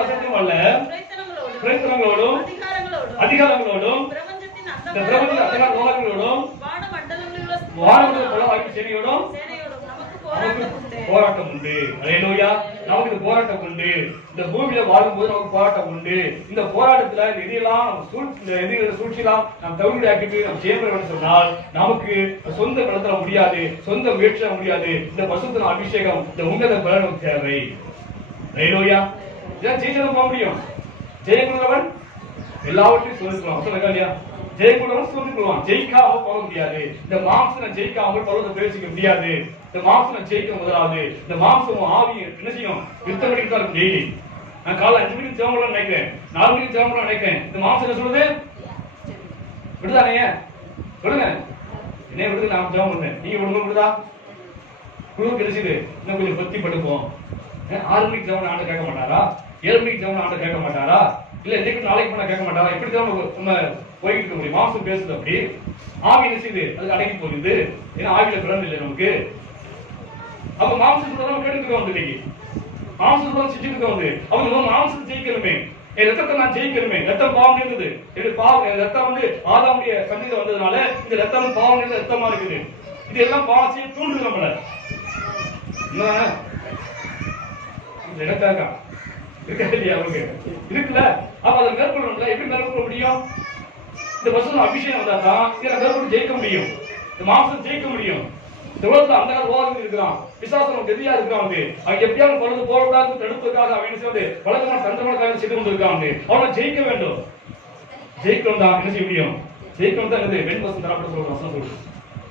ரத்தத்திலும் அல்ல, பிரயத்தனங்களோடும் அதிகாரங்களோடும் இந்த பிரபஞ்சத்தின் அதிகார லோகங்களோடும் வானமண்டல வாய்ப்பு செடியோடும் போராட்டம் உண்டு. ஹalleluya. நமக்கு இந்த போராட்டம் உண்டு. இந்த பூமியில வாழும்போது நமக்கு போராட்டம் உண்டு. இந்த போராட்டத்துல எதிரிகளை சூழ்ச்சிலாம் நாம் தகுதியாக்கிட்டு நாம் செய்யப்பட சொன்னால் நமக்கு சொந்த பலத்துல முடியாது, சொந்த முயற்சியா முடியாது. இந்த பசுத்தன அபிஷேகம், இந்த உன்னத பலன் தேவை. ஹalleluya. இதான் ஜெயிச்சது போக முடியும். ஜெயக்குள்ளவன் எல்லாவற்றையும் சொல்லிக்கலாம். சொல்லுங்க இல்லையா? ஜெயக்குள்ளவன் சொல்லிக்குவான். ஜெயிக்காம போக முடியாது. இந்த மாம்சனை ஜெயிக்காமல் பலத்தை பேசிக்க முடியாது. இந்த மாம்சனை ஜெயிக்க முதலாவது இந்த மாம்சமும் ஆவியும் என்ன செய்யும்? யுத்தம் பண்ணிட்டு தான் இருக்கும். டெய்லி நான் காலை 5 மணிக்கு ஜெபம் நினைக்கிறேன், 4 மணிக்கு ஜெபம் நினைக்கிறேன். இந்த மாம்சம் சொல்லுது விடுதானே? சொல்லுங்க, என்ன விடுது? நான் ஜெபம் பண்ணேன், நீங்க விடுங்க. விடுதா? குழு கிடைச்சது இன்னும் கொஞ்சம் பத்தி படுப்போம். 6 மணிக்கு ஜெபம் ஆண்டு கேட்க மாட்டாரா? 7 மணிக்கு ஜெபம் ஆண்டு கேட்க மாட்டாரா? இல்ல இன்னைக்கு நாளைக்கு பண்ண கேட்க மாட்டாரா? எப்படி தான் நம்ம போய்கிட்டு இருக்க முடியும்? மாம்சம் பேசுது அப்படி, ஆவி என்ன செய்யுது? அதுக்கு அடங்கி போகுது. ஏன்னா ஆவியில பிறந்து இல்லை நமக்கு. அப்ப மாம்சத்தை நம்ம கெடுக்கிறோம். இன்னைக்கு மாம்சத்தை செஞ்சுட்டு வந்து அவங்க மாம்சத்தை ஜெயிக்கணுமே, என் ரத்தத்தை நான் ஜெயிக்கணுமே. ரத்தம் பாவம் இருந்தது, ரத்தம் வந்து ஆதாமுடைய சந்ததியில வந்ததுனால இந்த ரத்தம் பாவம் இருந்த ரத்தமா இருக்குது. இது எல்லாம் பாவம் செய்ய தூண்டுது நம்மள. இடத்தாக்கா இருக்க இல்லையா? அவருக்கு இருக்குல்ல. அப்ப அதை மேற்கொள்ளணும்ல. எப்படி மேற்கொள்ள முடியும்? இந்த பசுத்தன அபிஷேகம் வந்தா தான் இதை மேற்கொண்டு ஜெயிக்க முடியும். இந்த மாம்சம் ஜெயிக்க முடியும். இந்த உலகத்துல அந்த ஓரம் இருக்கிறான், விசுவாசம் எதிரியா இருக்கிறான். அவன் எப்படியாவது பொழுது போராடாது தடுப்பதற்காக அவன் என்ன வழக்கமான தந்திரமான காரியம் செய்து கொண்டிருக்கான். அவனை ஜெயிக்க வேண்டும். ஜெயிக்கணும் தான் என்ன செய்ய முடியும்? ஜெயிக்கணும் தான் என்னது? வெண்வசம் தரப்பட்ட சொல்ற வசனம் சொல்லுது.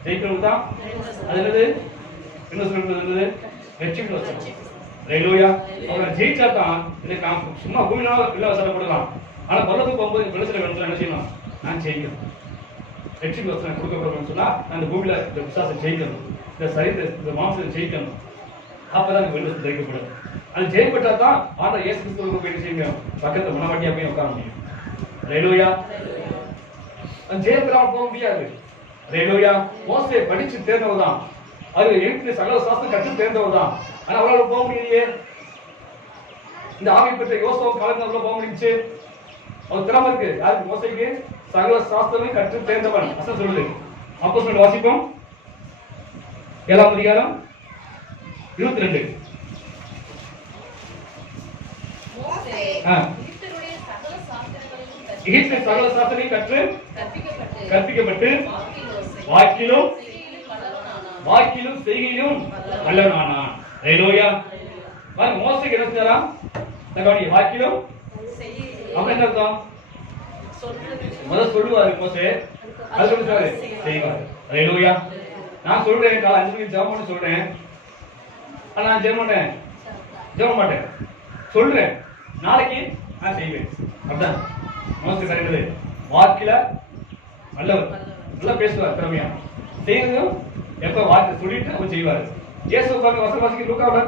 ஜெயிக்கணும் தான் அது என்னது? என்ன சொல்றது? வெற்றி வசனம். ஹalleluya. அவனை ஜெயிச்சா தான் இன்னைக்கு நாம் சும்மா பூமியில இல்ல சட்டப்படலாம். ஆனா பரலோகத்துக்கு போகும்போது வெளிச்சல வேணும். என்ன செய்யணும்? நான் ஜெயிக்கணும். வெற்றி வசனம் கொடுக்கப்படணும்னு சொன்னா அந்த பூமியில இந்த விசுவாசம் ஜெயிக்கணும், இந்த சரீரத்தை இந்த மாம்சத்தை ஜெயிக்கணும். அப்பதான் வெள்ளத்தில் ஜெயிக்கப்படும். அது ஜெயிப்பட்டா தான் ஆண்டவர் இயேசு கிறிஸ்துவுக்கு போய் செய்யுங்க, பக்கத்துல மனவாட்டியா போய் உட்கார முடியும். ஹalleluya. ஜெயம் பெறாம போக முடியாது. ஹalleluya. மோசே படிச்சு தேர்ந்தவதான். அது எழுத்து சகல சாஸ்திரம் கற்று தேர்ந்தவர் தான். ஆனா அவரால் போக முடியலையே. இந்த ஆவி பெற்ற யோசுவா காலத்துல போக முடிஞ்சுச்சு. அவர் திறமை இருக்கு. யாருக்கு? மோசைக்கு. சகல சாஸ்திரமே கற்று தேர்ந்தவன் அசல் சொல்லுது. அப்போஸ்தலர் வாசிப்போம் 7ஆம் அதிகாரம் 22. எகிப்து சகல சாஸ்திரங்களையும் கற்று கற்பிக்கப்பட்டு வாக்கிலும் செய்கையிலும் வல்லவனானான். ஹல்லேலூயா. மோசேக்கு என்ன செஞ்சாராம்? வாக்கிலும் அவன் என்ன அர்த்தம்? முதல் சொல்லுவாரு மோசே, அது சொல்லுவாரு செய்வாரு. ஹல்லேலூயா. நான் சொல்றேன் காலை 5 மணிக்கு ஜெபம் பண்ண சொல்றேன். ஆனா நான் ஜெபம் மாட்டேன் சொல்றேன். நாளைக்கு நான் செய்வேன். அப்படிதான் மோசே கரெக்டு. வாக்கில நல்லவர், நல்லா பேசுவார், திறமையா. செய்யறதும் எப்ப வாக்கு சொல்லிட்டு அவர் செய்வாரு. இயேசு பாருங்க வசனம் வாசிக்க லூக்காவுல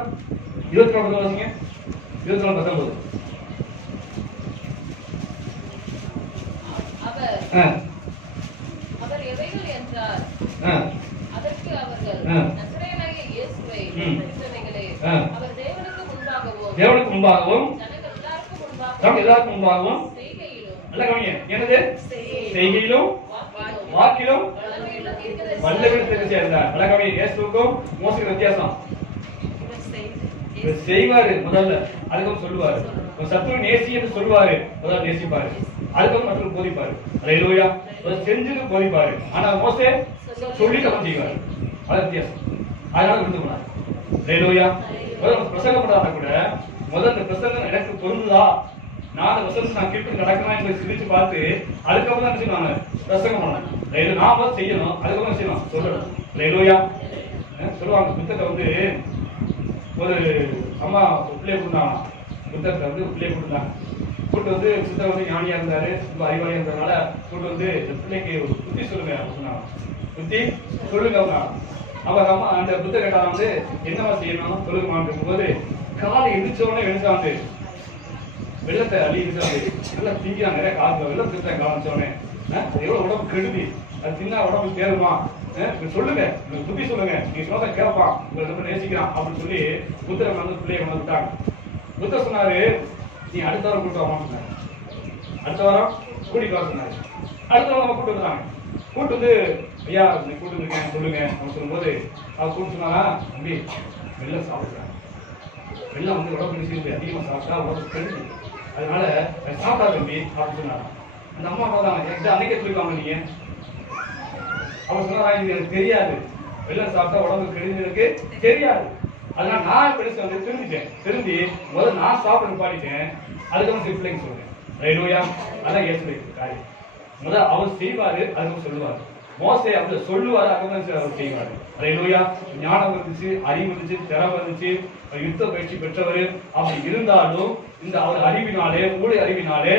24 வாசிங்க. 24:19. அவர் எவைகள் என்றார். அதற்கு அவர்கள் நசரேயனாகிய இயேசுவை குறித்தவைகளே. அவர் தேவனுக்கு முன்பாகவும் ஜனங்கள் எல்லாருக்கும் முன்பாகவும் நல்ல கவனிங்க. என்னது? செய்கையிலும் வாக்கிலும் வல்லவனாக சேர்ந்தார். நல்ல கவனிங்க. இயேசுவுக்கும் மோசேக்கும் வித்தியாசம். செய்வாரு முதல்ல, அதுக்கும் சொல்லுவாரு. சத்துரு நேசி என்று சொல்லுவாரு, முதல்ல நேசிப்பாரு, அதுக்கும் மற்றவங்க போதிப்பாரு. ஹல்லேலூயா. செஞ்சது போதிப்பாரு. ஆனா மோசே சொல்லிட்டு அவன் செய்வாரு. அது வித்தியாசம். அதனால விருந்து போனார். ஹல்லேலூயா. பிரசங்கம் பண்ணாத கூட முதல்ல இந்த பிரசங்கம் எனக்கு பொருந்துதா, நான் வசனத்தை நான் கேட்டு நடக்கலாம் என்று சிந்திச்சு பார்த்து அதுக்கப்புறம் தான் செய்வாங்க பிரசங்கம் பண்ணணும். நாம செய்யணும், அதுக்கப்புறம் செய்யணும் சொல்லணும். ஹல்லேலூயா. சொல்லுவாங்க புத்தகத்தை ஒரு அம்மா பிள்ளைய கொடுத்தாங்க. புத்தகத்தை பிள்ளைய கொடுத்தாங்க. கூட்டு புத்தகம் ஞானியா இருந்தாரு, ரொம்ப அறிவாளியா இருந்ததுனால கூட்டு இந்த பிள்ளைக்கு ஒரு புத்தி சொல்லுங்க சொன்னாங்க. புத்தி சொல்லுங்க அவங்க. அவங்க அம்மா அந்த புத்தக கேட்டாங்க என்னவா செய்யணும் சொல்லுங்கம்மான்னு போது காலை எந்திரிச்சோடனே எழுந்தாந்து வெள்ளத்தை அள்ளி இருக்காது. நல்லா திங்கிறாங்க, நிறைய காலத்துல வெள்ளம் திட்டாங்க காமிச்சோடனே. எவ்வளவு உடம்பு கெடுதி, அது தின்னா உடம்பு தேருமா, சொல்லுங்க புத்தி சொல்லுங்க, நீங்க சொன்னதை கேட்பான், உங்களை ரொம்ப நேசிக்கிறான் அப்படின்னு சொல்லி புத்தகம் பிள்ளைய கொண்டு விட்டாங்க. புத்தர் சொன்னாரு, நீ அடுத்த வாரம் கூட்டு வாங்க சொன்னாரு. அடுத்த வாரம் கூட்டிட்டு வர சொன்னாரு. அடுத்த வாரம் நம்ம கூட்டு வந்தாங்க. கூட்டு ஐயா நீ கூட்டு இருக்கேன் சொல்லுங்க அப்படின்னு சொல்லும்போது அவர் கூட்டு சொன்னாரா, தம்பி வெள்ளம் சாப்பிடுறாங்க, வெள்ளம் உடம்பு நிச்சயம் அதிகமா சாப்பிட்டா உடம்பு கெடுது, அதனால சாப்பிடாது தம்பி அப்படின்னு சொன்னாரா. அந்த அம்மா பார்த்தாங்க, அன்னைக்கே சொல்லிருக்காங்க நீங்க. அவர் சொன்னாரா, இது எனக்கு தெரியாது, வெள்ளம் சாப்பிட்டா உடம்பு கெடுது எனக்கு தெரியாது, அதனால நான் பெருசு தெரிஞ்சுட்டேன், தெரிஞ்சு முதல்ல நான் சாப்பிட பாடிட்டேன், அதுக்கப்புறம் பிள்ளைங்க சொல்றேன். ஹல்லேலூயா. அதான் இயேசுவை காரியம். முதல்ல அவர் செய்வாரு, அதுவும் சொல்லுவாரு. மோசே அப்படி சொல்லுவாரு, அதுவும் அவர் செய்வாரு. ஹல்லேலூயா. ஞானம் இருந்துச்சு, அறிவு இருந்துச்சு, திறமை இருந்துச்சு, யுத்த பயிற்சி பெற்றவர். அப்படி இருந்தாலும் இந்த அவர் அறிவினாலே, மூளை அறிவினாலே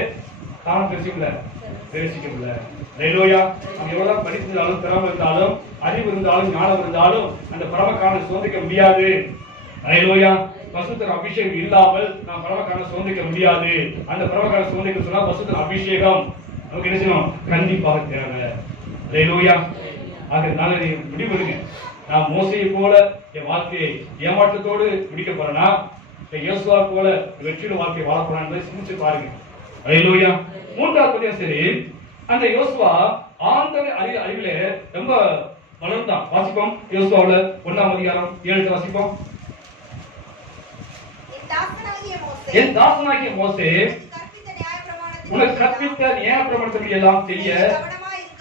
தான் பேசிக்க முடியல. ஹல்லேலூயா. நம்ம எவ்வளவு படித்திருந்தாலும், திறமை இருந்தாலும், அறிவு இருந்தாலும், ஞானம் இருந்தாலும் அந்த பரமக்கான சோதிக்க முடியாது. ஹல்லேலூயா. பசுத்தர் அபிஷேகம் இல்லாமல் நாம் பரமக்கான சோதிக்க முடியாது. அந்த பரமக்கான சோதிக்க சொன்னா பசுத்தர் அபிஷேகம் நமக்கு என்ன செய்யணும், கண்டிப்பாக தேவை. ஹல்லேலூயா. அதனால முடிவெடுங்க. நான் மோசையை போல என் வாழ்க்கையை ஏமாற்றத்தோடு முடிக்க போறேன்னா, யோசுவா போல வெற்றியோட வாழ்க்கையை வாழ போறேன் என்பதை சிந்திச்சு பாருங்க. ஹல்லேலூயா. மூன்றாவது சரி, அந்த யோசுவா ஆண்டவரை அறிவில ரொம்ப வளர்ந்தான். வாசிப்போம் யோசுவாவுல 1ஆம் அதிகாரம் 7 வாசிப்போம். என் தாசனாகிய மோசே உனக்கு கற்பித்த நியாயப்பிரமாணத்தை எல்லாம் செய்ய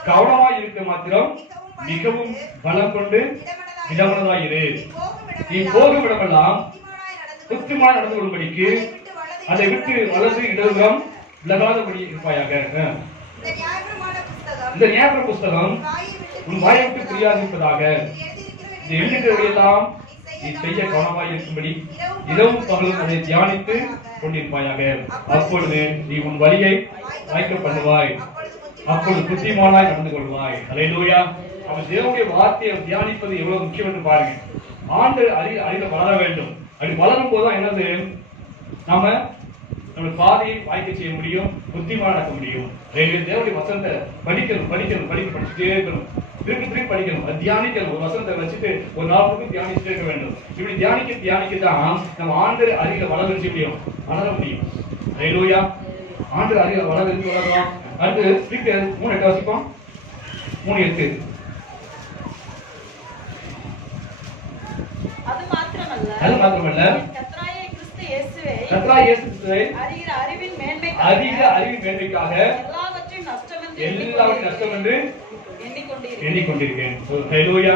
கவனமாய் இருக்க மாத்திரம் மிகவும் பலம் கொண்டு இடமனதாயிரு. நீ போகும் இடமெல்லாம் புத்திமாய் நடந்து கொள்ளும்படிக்கு அதை விட்டு வலது இடதுபுறம் விலகாதபடி இருப்பாயாக. இந்த நியாயப்பிரமாண புஸ்தகம் உன் வாயை விட்டு பிரியாதிருப்பதாக. இது எழுதியெல்லாம் நீ செய்ய கவனமாய் இருக்கும்படி இரவும் பகலும் அதை தியானித்து கொண்டிருப்பாயாக. அப்பொழுது நீ உன் வழியை வாய்க்க பண்ணுவாய், அப்பொழுது புத்திமானாய் நடந்து கொள்வாய். ஹல்லேலூயா. அவன் தேவனுடைய வார்த்தையை தியானிப்பது எவ்வளவு முக்கியம் என்று பாருங்க. ஆண்டு அறிவை வளர வேண்டும். அப்படி வளரும் போதுதான் என்னது, நாம நம்ம பாதையை வாய்க்க செய்ய முடியும், புத்திமான நடக்க முடியும். தேவனுடைய வசனத்தை படிக்கணும் படிச்சுட்டே இருக்கணும். திருப்பி திருப்பி படிக்கணும், அது தியானிக்கணும். ஒரு வசனத்தை வச்சுட்டு ஒரு நாள் முழுக்க தியானிச்சுட்டே இருக்க வேண்டும். இப்படி தியானிக்க தான் நம்ம ஆண்டவர் அறிவில வளர முடியும், வளர முடியும். ஹல்லேலூயா. ஆண்டவர் அறிவில வளரலாம். அடுத்து பிலிப்பியர் 3:8 வாசிப்போம். 3:8. அது மாத்திரமல்ல கர்த்தராகிய கிறிஸ்து இயேசுவை அறிகிற அறிவின் மேன்மைக்காக எல்லாவற்றையும் நஷ்டம் என்று எண்ணிக்கொண்டிருக்கேன். ஹல்லேலூயா.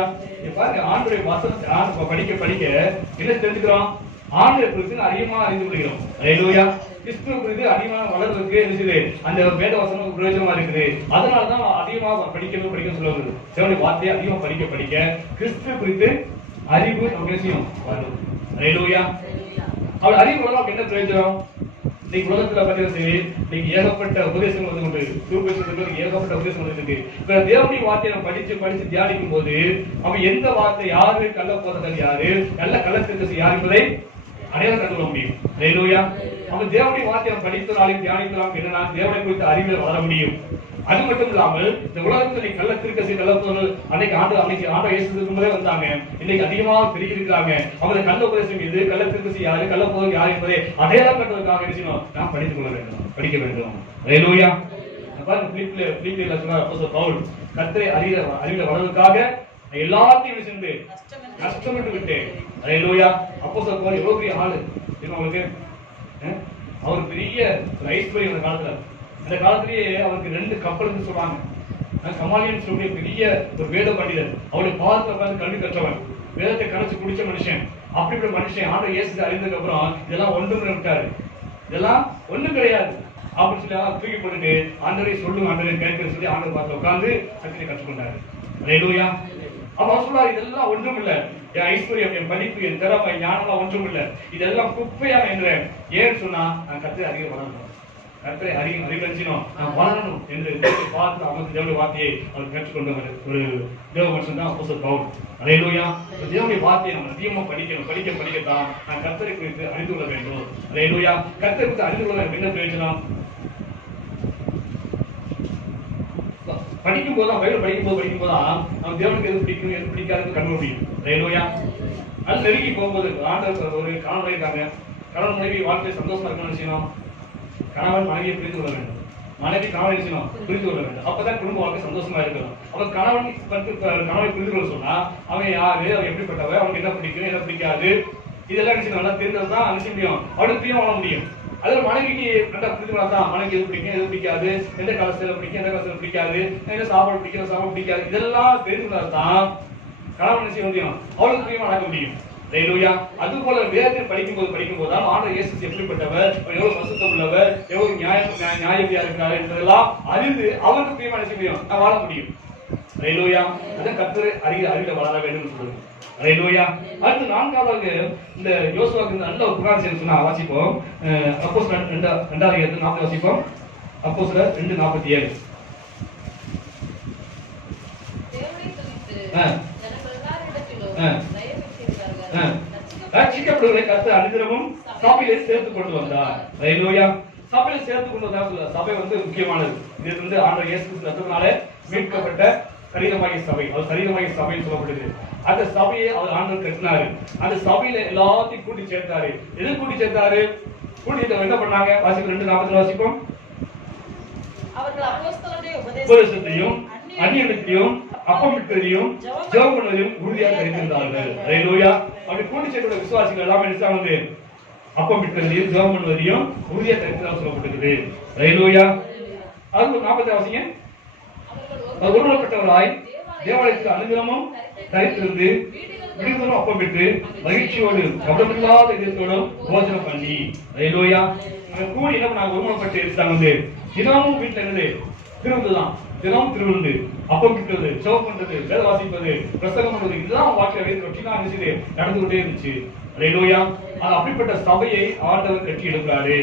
பாருங்க, ஆண்டவருடைய வசனத்தை படிக்க என்ன தெரிஞ்சுக்கிறோம்? ஆண்டவர் குறித்து அதிகமா அறிந்து கொள்கிறோம். ஹல்லேலூயா. கிறிஸ்துவ குறித்து அதிகமா வளர்றதுக்கு இருக்குது அந்த வேத வசனம் பிரயோஜனமா இருக்குது. அதனாலதான் அதிகமா படிக்கணும் சொல்லுவது. தேவனுடைய வார்த்தையை அதிகமா படிக்க கிறிஸ்துவ குறித்து அறிவு நமக்கு செய்யும் வரும். ஹல்லேலூயா. அவள் அறிவு வளர்ந்து என்ன பிரயோஜனம்? இன்னைக்கு உலகத்துல பார்த்தீங்கன்னா சரி, இன்னைக்கு ஏகப்பட்ட உபதேசங்கள் வந்து கொண்டு இருக்கு, ஏகப்பட்ட உபதேசம் வந்து இருக்கு. இப்ப தேவனுடைய வார்த்தையை நம்ம படிச்சு தியானிக்கும் போது அவன் எந்த வார்த்தை யாரு கள்ள போதகர் யாரு, நல்ல கள்ளத்திற்கு யார் என்பதை அடையாளம் கண்டுகொள்ள முடியும். ஹல்லேலூயா. அவன் தேவனுடைய வார்த்தையை படித்தனாலும் தியானிக்கலாம் என்னன்னா தேவனை குறித்த அறிவில் வளர முடியும். அது மட்டும் இல்லாமல் இந்த உலகத்துல கள்ளத்திற்கு கள்ளப்போர்கள் அன்னைக்கு ஆண்டு இயேசுக்கு முறை வந்தாங்க. இன்னைக்கு அதிகமாக பெருகி இருக்கிறாங்க. அவங்க கள்ள உபதேசம் எது, கள்ளத்திற்கு யாரு, கள்ளப்போர்கள் யார் என்பதை அடையாளம் கட்டுவதற்காக என்ன செய்யணும்? நாம் படித்துக் கொள்ள வேண்டும், படிக்க வேண்டும். ஹல்லேலூயா. பிலிப்பியர்ல சொன்னார் அப்போஸ்தலர் பவுல், கர்த்தரை அறிவில வளர்வதற்காக எல்லாத்தையும் சென்று நஷ்டமிட்டு விட்டேன். ஹல்லேலூயா. அப்போஸ்தலர் பவுல் எவ்வளவு பெரிய ஆளு உங்களுக்கு. அவர் பெரிய ஐஸ்வர்யம் அந்த காலத்துல. அந்த காலத்திலேயே அவருக்கு 2 கப்பல்னு சொல்றாங்க. கமாலியன் சொல்லி பெரிய ஒரு வேத பண்டிதர், அவருடைய பாதத்துல உட்கார்ந்து கல்வி கற்றவன், வேதத்தை கரைச்சு குடிச்ச மனுஷன். அப்படிப்பட்ட மனுஷன் ஆண்டவர் இயேசு அறிந்ததுக்கு அப்புறம் இதெல்லாம் ஒன்றும் விட்டாரு, இதெல்லாம் ஒண்ணும் கிடையாது அப்படின்னு சொல்லி தூக்கி போட்டுட்டு ஆண்டவரை சொல்லும் ஆண்டவரை கேட்க சொல்லி ஆண்டவர் பார்த்து உட்கார்ந்து சத்தியத்தை கற்றுக்கொண்டாரு. ஹல்லேலூயா. அப்ப அவர் சொல்றாரு, இதெல்லாம் ஒன்றும் இல்ல, என் ஐஸ்வர்யம், என் படிப்பு, என் திறமை, ஞானமா ஒன்றும் இல்ல, இதெல்லாம் குப்பையா என்றேன். ஏன்னு சொன்னா நான் கர்த்தரை அறிய வளரணும், கர்த்தரை அறிவறிஞ்சினோம், நான் வளரணும் என்று பார்த்து அவருக்கு தேவனுடைய வார்த்தையை அவர் கற்றுக்கொண்ட ஒரு தேவ மனுஷன் தான் அப்போஸ்தலர் பவுல். ஹல்லேலூயா. தேவனுடைய வார்த்தையை நம்ம அதிகமா படிக்கத்தான் நான் கர்த்தரை குறித்து அறிந்து கொள்ள வேண்டும். ஹல்லேலூயா. கர்த்தரை குறித்து அறிந்து கொள்ள என்ன பிரயோஜனம்? படிக்கும் போது பைபிள் படிக்கும் போதுதான் நம்ம தேவனுக்கு எது பிடிக்கும் எது பிடிக்காதுன்னு கண்டுபிடிக்க முடியும். ஹல்லேலூயா. அது நெருங்கி போகும்போது ஆண்டவர் ஒரு கணவன் இருக்காங்க, கணவன் மனைவி வாழ்க்கை சந்தோஷமா இருக்கணும்னு நினைச்சோம். கணவன் மனைவியை புரிந்து கொள்ள வேண்டும், மனைவி கணவனை செய்யணும் புரிந்து கொள்ள வேண்டும். அப்பதான் குடும்ப வாழ்க்கை சந்தோஷமா இருக்கணும். அவன் கணவனை புரிந்து கொள்ள சொன்னா அவன் யாரு, அவன் எப்படிப்பட்டவன், அவனுக்கு என்ன பிடிக்கும் என்ன பிடிக்காது இதெல்லாம் நிச்சயம் நல்லா தெரிஞ்சதுதான் நிச்சய முடியும், அவனுக்கு வாழ முடியும். அதுல மனைவிக்கு நல்லா புரிந்து கொள்ளத்தான் மனைவிக்கு எது பிடிக்கும் எது பிடிக்காது, எந்த காலத்துல பிடிக்கும் எந்த காலத்துல பிடிக்காது, என்ன சாப்பாடு பிடிக்கும் சாப்பாடு பிடிக்காது, இதெல்லாம் தெரிந்து கொள்ளத்தான் கணவன் செய்ய முடியும், அவளுக்கு பிரியமா நடக்க முடியும். ஹல்லேலூயா. அது போல வேதத்தை படிக்கும் போதுதான் ஆண்டவர் இயேசு எப்படிப்பட்டவர், எவ்வளவு பரிசுத்தம் உள்ளவர், எவ்வளவு நியாயவியா இருக்கிறார் என்பதெல்லாம் அறிந்து அவருக்கு பிரியமா நினைக்க முடியும், நான் வாழ முடியும். ஹல்லேலூயா. அதான் கர்த்தரை அறிவில வளர வேண்டும் சொல்லுங்க. ஹல்லேலூயா. அடுத்து 4வது இந்த யோசுவாக்கு நல்ல ஒரு புகார் சொன்னா வாசிப்போம். அப்போஸ்தலர் 2:4 வாசிப்போம். அப்போஸ்தலர் 2:47. ரட்சிக்கப்படுவதை கர்த்தர் அனுதினமும் சபையிலே சேர்த்துக் கொண்டு வந்தார். ஹல்லேலூயா. சபையில சேர்த்து கொண்டு வந்தார். சபை வந்து முக்கியமானது. இது வந்து ஆண்டவர் இயேசு கிறிஸ்து ரத்தத்தினாலே மீட்கப்பட்ட சரீரமாகிய சபை, அது சரீரமாகிய சபை சொல்லப்படுது. அந்த சபையை அவர் ஆண்டவர் கட்டினாரு. அந்த சபையில எல்லாத்தையும் கூட்டி சேர்த்தாரு. எது கூட்டி சேர்த்தாரு? கூட்டி என்ன பண்ணாங்க? வாசிப்போம். 2:40 வாசிப்போம். அவர்கள் அப்போஸ்தலருடைய உபதேசத்தையும் அந்நியத்தையும் அப்பமிட்டதையும் ஜெபம் பண்ணுவதையும் உறுதியாக அறிந்திருந்தார்கள். ஹல்லேலூயா. அப்படி கூட்டி சேர்க்கிற விசுவாசிகள் எல்லாமே என்ன வந்து அப்பமிட்டதையும் ஜெபம் பண்ணுவதையும் உறுதியாக அறிந்திருந்தார்கள் சொல்லப்பட்டிருக்குது. ஹல்லேலூயா. அது 40 வாசிங்க. ஒருவரப்பட்டவராய் தேவாலயத்துக்கு அனுதினமும் தரித்திருந்து விடுதலும் அப்பமிட்டு மகிழ்ச்சியோடு கவனமில்லாத இதயத்தோடும் போஜனம் பண்ணி. ஹல்லேலூயா. கூடி என்ன நாங்க ஒருமுறைப்பட்டு இருந்தாங்க. தினமும் வீட்டுல இருந்து திருவிழாதான், தினமும் திருவிழந்து அப்பம் கிட்டுறது, ஜெபம் பண்றது, வேத வாசிப்பது, பிரசங்கம் பண்றது, இதெல்லாம் வாழ்க்கை நடந்து கொண்டே இருந்துச்சு. ஹல்லேலூயா. அது அப்படிப்பட்ட சபையை ஆண்டவர் கட்டி எடுக்கிறாரு.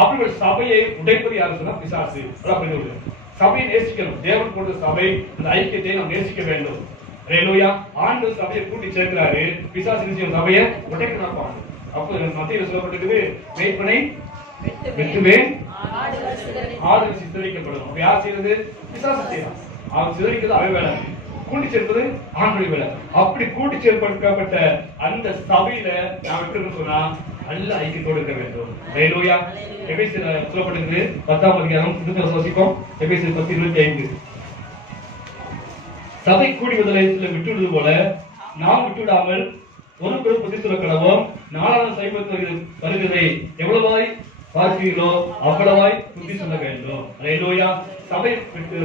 அப்படிப்பட்ட சபையை உடைப்பது யாரு சொன்னா பிசாசு. அதான் சபையை நேசிக்கணும். தேவன் கொடுத்த சபை, அந்த ஐக்கியத்தை நாம் நேசிக்க வேண்டும். ஹல்லேலூயா. ஆண்டவர் சபையை கூட்டி சேர்க்கிறாரு. பிசாசு நிச்சயம் சபையை உடைக்கிறான். அப்போ மத்தியில சொல்லப்பட்டிருக்குது, மேய்ப்பனை வெட்டுவேன் ஆடு சித்தரிக்கப்படும். யார் செய்யறது? பிசாசு செய்யறான். அவன் சிதறிக்கிறது அவன் வேலை. கூட்டி சேர்ப்பது ஆண்களுடைய வேலை. அப்படி கூட்டி சேர்க்கப்பட்ட அந்த சபையில நாம் எப்படி இருக்கணும் சொன்னா நல்ல ஐக்கியத்தோடு இருக்க வேண்டும். ஹல்லேலூயா. எபேசியர் சொல்லப்பட்டிருக்கு 10ஆம் அதிகாரம் திருத்தம் வாசிப்போம். எபேசியர் 10:25. சபை கூடி முதலில் விட்டுவிடுவது போல நாம் விட்டுவிடாமல் ஒரு பெரும் புத்தி சொல்ல கடவோம். நாளான சைபத்து வருகிறதை எவ்வளவாய் பார்க்கிறீர்களோ அவ்வளவாய் புத்தி சொல்ல வேண்டும். ஹல்லேலூயா. சபை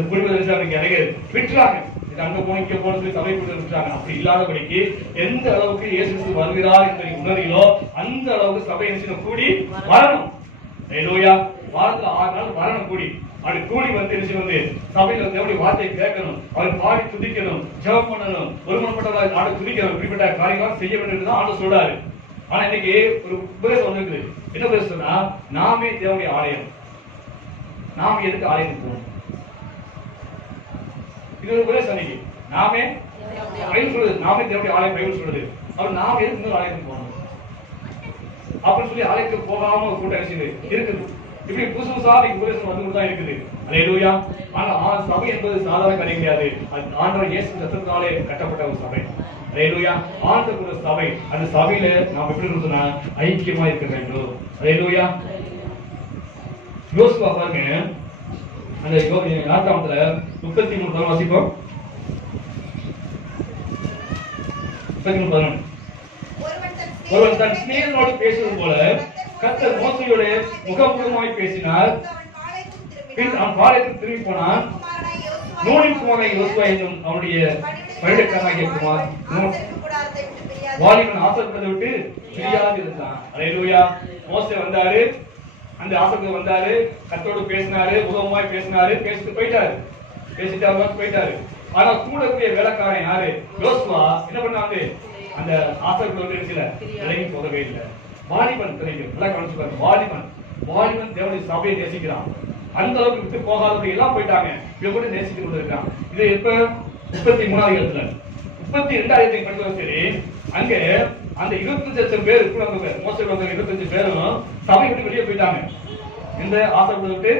கூடி முதலில் அநேகர் விட்டுறாங்க. அங்க போனிக்க போனது சபை கூடி விட்டுறாங்க. அப்படி இல்லாதபடிக்கு எந்த அளவுக்கு இயேசு வருகிறார் என்பதை உணர்கிறோ அந்த அளவுக்கு சபை என்ன கூடி வரணும். ஹல்லேலூயா. வாரத்துல 6 நாள் வரணும் கூடி. அப்படி கூடி வந்து சபையில தேவனுடைய வார்த்தையை கேட்கணும், அவர் பாடி துதிக்கணும், ஜெபம் பண்ணணும், ஒருமனப்பட்டவர்களாக ஆண்டு துதிக்கணும். இப்படிப்பட்ட காரியங்கள் செய்ய வேண்டும் தான் ஆண்டு சொல்றாரு. ஆனா இன்னைக்கு ஒரு உபதேசம் வந்திருக்கு. என்ன உபதேசம் சொன்னா நாமே தேவனுடைய ஆலயம். நாம எதுக்கு ஆலயத்துக்கு போகணும்? இது ஒரு உபதேசம். இன்னைக்கு நாமே பைபிள் சொல்றது, நாமே தேவனுடைய ஆலயம் பைபிள் சொல்றது. அவர் நாம எதுக்கு இன்னொரு ஆலயத்துக்கு போகணும் அப்படின்னு சொல்லி ஆலயத்துக்கு போகாம ஒரு கூட்டம் இருக்குது. இப்படி புதுசு புதுசா உபதேசம் வந்து தான் இருக்குது. ஹல்லேலூயா. ஆனா சபை என்பது சாதாரண காரியம் கிடையாது. ஆண்டவர் இயேசு ரத்தத்தினாலே கட்டப்பட்ட ஒரு சபை. ஹல்லேலூயா. ஆண்டவர் ஒரு சபை. அந்த சபையில நாம் எப்படி இருக்கணும்னா ஐக்கியமா இருக்க வேண்டும். ஹல்லேலூயா. யோசுவா பாருங்க, அந்த நாட்டாமத்துல 33 வாசிப்போம். 33:11. ஒருவன் தன் சிநேகிதனோடு பேசுவது போல கர்த்தர் மோசேயோட முகமுகமாய் பேசினார். பின் அவன் பாளையத்துக்கு திரும்பி போனான். நூனின் குமாரனாகிய யோசுவா என்னும் அவனுடைய பரிடக்காரனாகிய குமார் வாலிபன் ஆசீர்வாதத்தை விட்டு பிரியாது இருந்தான். ஹல்லேலூயா. மோசே வந்தாரு, அந்த ஆசீர்வாதம் வந்தாரு, கர்த்தரோடு பேசினாரு, முகமாய் பேசினாரு, பேசிட்டு பேசிட்டு அவர் போயிட்டாரு. ஆனா கூட கூடிய வேலைக்காரன் யாரு? யோசுவா என்ன பண்ணாங்க? அந்த ஆசீர்வாதம் விலகி போகவே இல்லை. வாலிபன் தெரியும், நல்லா கவனிச்சு பாருங்க. வாலிபன் தேவனுடைய சபையை நேசிக்கிறான். அந்த அளவுக்கு விட்டு போகாதவங்க எல்லாம் போயிட்டாங்க. இவங்க கூட நேசித்து கொண்டு இருக்கான். இது எப்ப 33ஆவது இடத்துல 32ஆவது படிக்கவும் சரி, அங்க அந்த 25 லட்சம் பேர் இருக்கிறவங்க, மோசடி 25 பேரும் சபை விட்டு வெளியே போயிட்டாங்க. இந்த ஆசைப்பட விட்டு